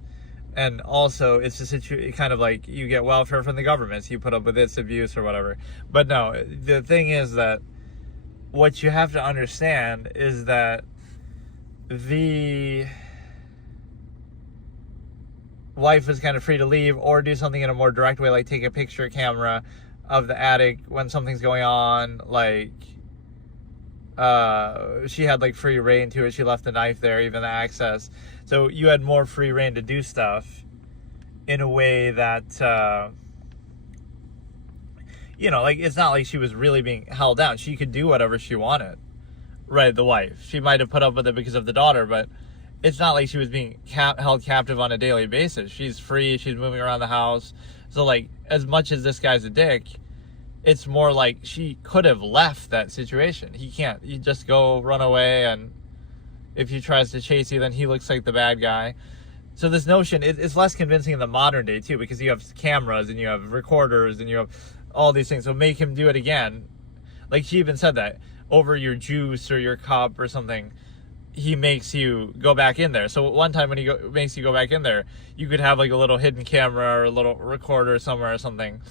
And also, it's kind of like you get welfare from the government, so you put up with its abuse or whatever. But no, the thing is that what you have to understand is that the wife is kind of free to leave or do something in a more direct way, like take a picture camera of the attic when something's going on, like she had like free reign to it. She left the knife there, even the access. So you had more free reign to do stuff in a way that, you know, like it's not like she was really being held down. She could do whatever she wanted, right? The wife. She might have put up with it because of the daughter, but it's not like she was being held captive on a daily basis. She's free. She's moving around the house. So like, as much as this guy's a dick, it's more like she could have left that situation. He can't. You just go run away, and if he tries to chase you, then he looks like the bad guy. So this notion, it's less convincing in the modern day too, because you have cameras and you have recorders and you have all these things. So make him do it again. Like she even said that, over your juice or your cup or something, he makes you go back in there. So one time when he makes you go back in there, you could have like a little hidden camera or a little recorder somewhere or something.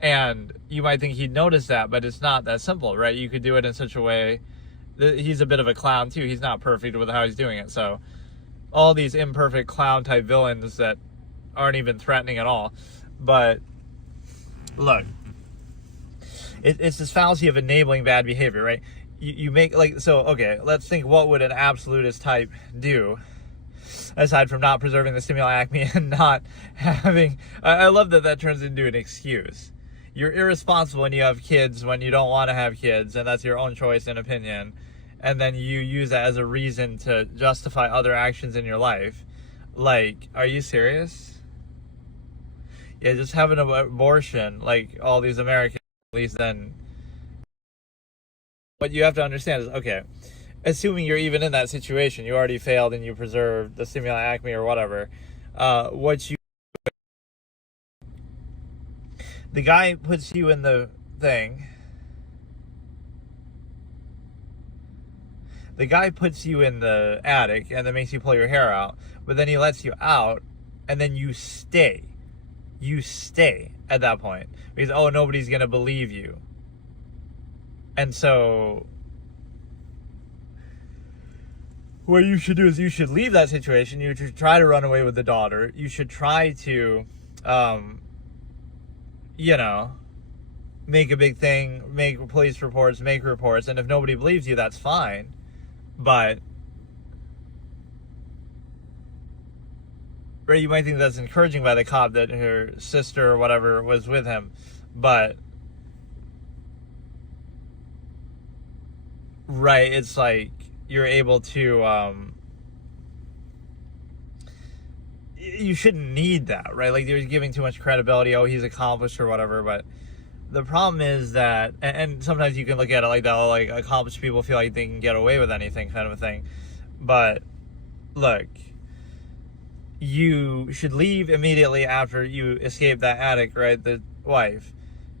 And you might think he'd notice that, but it's not that simple, right? You could do it in such a way that he's a bit of a clown too. He's not perfect with how he's doing it. So all these imperfect clown type villains that aren't even threatening at all. But look, it's this fallacy of enabling bad behavior, right? You make like, so okay, let's think, what would an absolutist type do aside from not preserving the stimuli acme and not having, I love that turns into an excuse. You're irresponsible when you have kids, when you don't want to have kids, and that's your own choice and opinion, and then you use that as a reason to justify other actions in your life. Like, are you serious? Yeah, just have an abortion like all these Americans, at least then. What you have to understand is, okay, assuming you're even in that situation, you already failed and you preserved the stimuli acme or whatever, the guy puts you in the thing. The guy puts you in the attic and then makes you pull your hair out, but then he lets you out, and then you stay. You stay at that point because, oh, nobody's gonna believe you. And so what you should do is you should leave that situation. You should try to run away with the daughter. You should try to, you know, make a big thing, make police reports, make reports. And if nobody believes you, that's fine. But, right, you might think that's encouraging by the cop that her sister or whatever was with him. But, right, it's like you're able to, you shouldn't need that, right? Like, you're giving too much credibility. Oh, he's accomplished or whatever. But the problem is that, and sometimes you can look at it like that, oh, like accomplished people feel like they can get away with anything kind of a thing. But look, you should leave immediately after you escape that attic, right? The wife.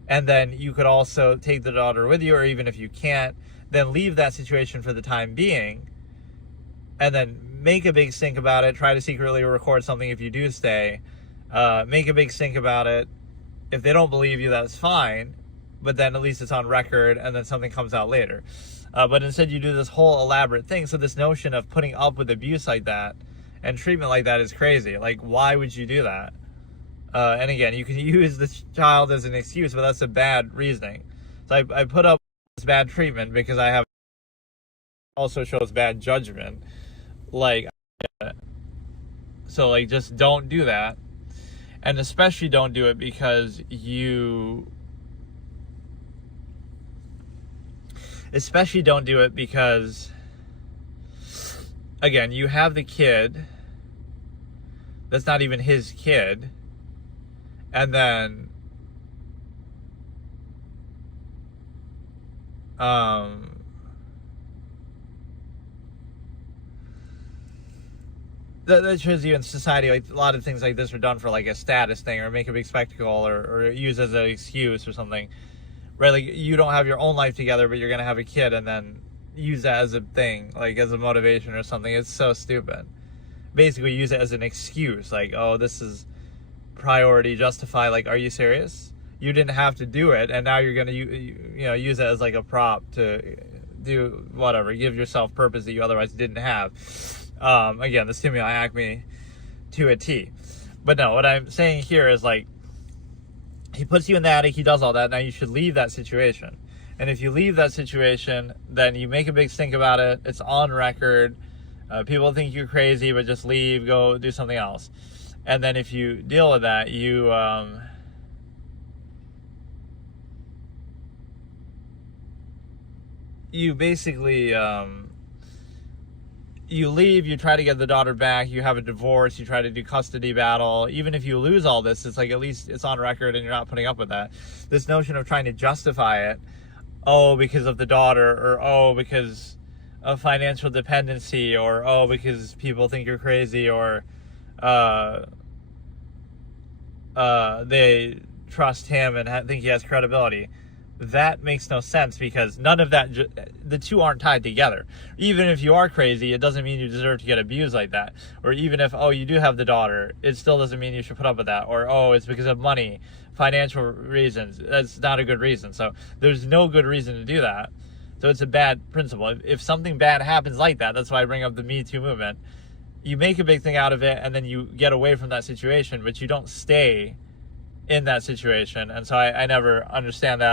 And then you could also take the daughter with you, or even if you can't, then leave that situation for the time being, and then make a big stink about it. Try to secretly record something if you do stay. Make a big stink about it. If they don't believe you, that's fine, but then at least it's on record, and then something comes out later. But instead you do this whole elaborate thing. So this notion of putting up with abuse like that and treatment like that is crazy. Like, why would you do that? And again, you can use the child as an excuse, but that's a bad reasoning. So I put up with this bad treatment because I have also shows bad judgment. Like, so like, just don't do that. And especially don't do it because again, you have the kid that's not even his kid, and then that shows you in society, like, a lot of things like this are done for like a status thing, or make a big spectacle, or use as an excuse or something, right? Like, you don't have your own life together, but you're gonna have a kid, and then use that as a thing, like as a motivation or something. It's so stupid. Basically use it as an excuse, like, oh, this is priority justify. Like, are you serious? You didn't have to do it, and now you're gonna use it as like a prop to do whatever, give yourself purpose that you otherwise didn't have. Again, the stimuli acme to a T. But no, what I'm saying here is, like, he puts you in the attic, he does all that, now you should leave that situation. And if you leave that situation, then you make a big stink about it, it's on record, people think you're crazy, but just leave, go do something else. And then if you deal with that, you basically you leave, you try to get the daughter back, you have a divorce, you try to do custody battle. Even if you lose all this, it's like, at least it's on record and you're not putting up with that. This notion of trying to justify it, oh, because of the daughter, or oh, because of financial dependency, or oh, because people think you're crazy, or they trust him and think he has credibility. That makes no sense, because none of that, the two aren't tied together. Even if you are crazy, it doesn't mean you deserve to get abused like that. Or even if, oh, you do have the daughter, it still doesn't mean you should put up with that. Or, oh, it's because of money, financial reasons. That's not a good reason. So there's no good reason to do that. So it's a bad principle. If something bad happens like that, that's why I bring up the Me Too movement. You make a big thing out of it, and then you get away from that situation, but you don't stay in that situation. And so I never understand that.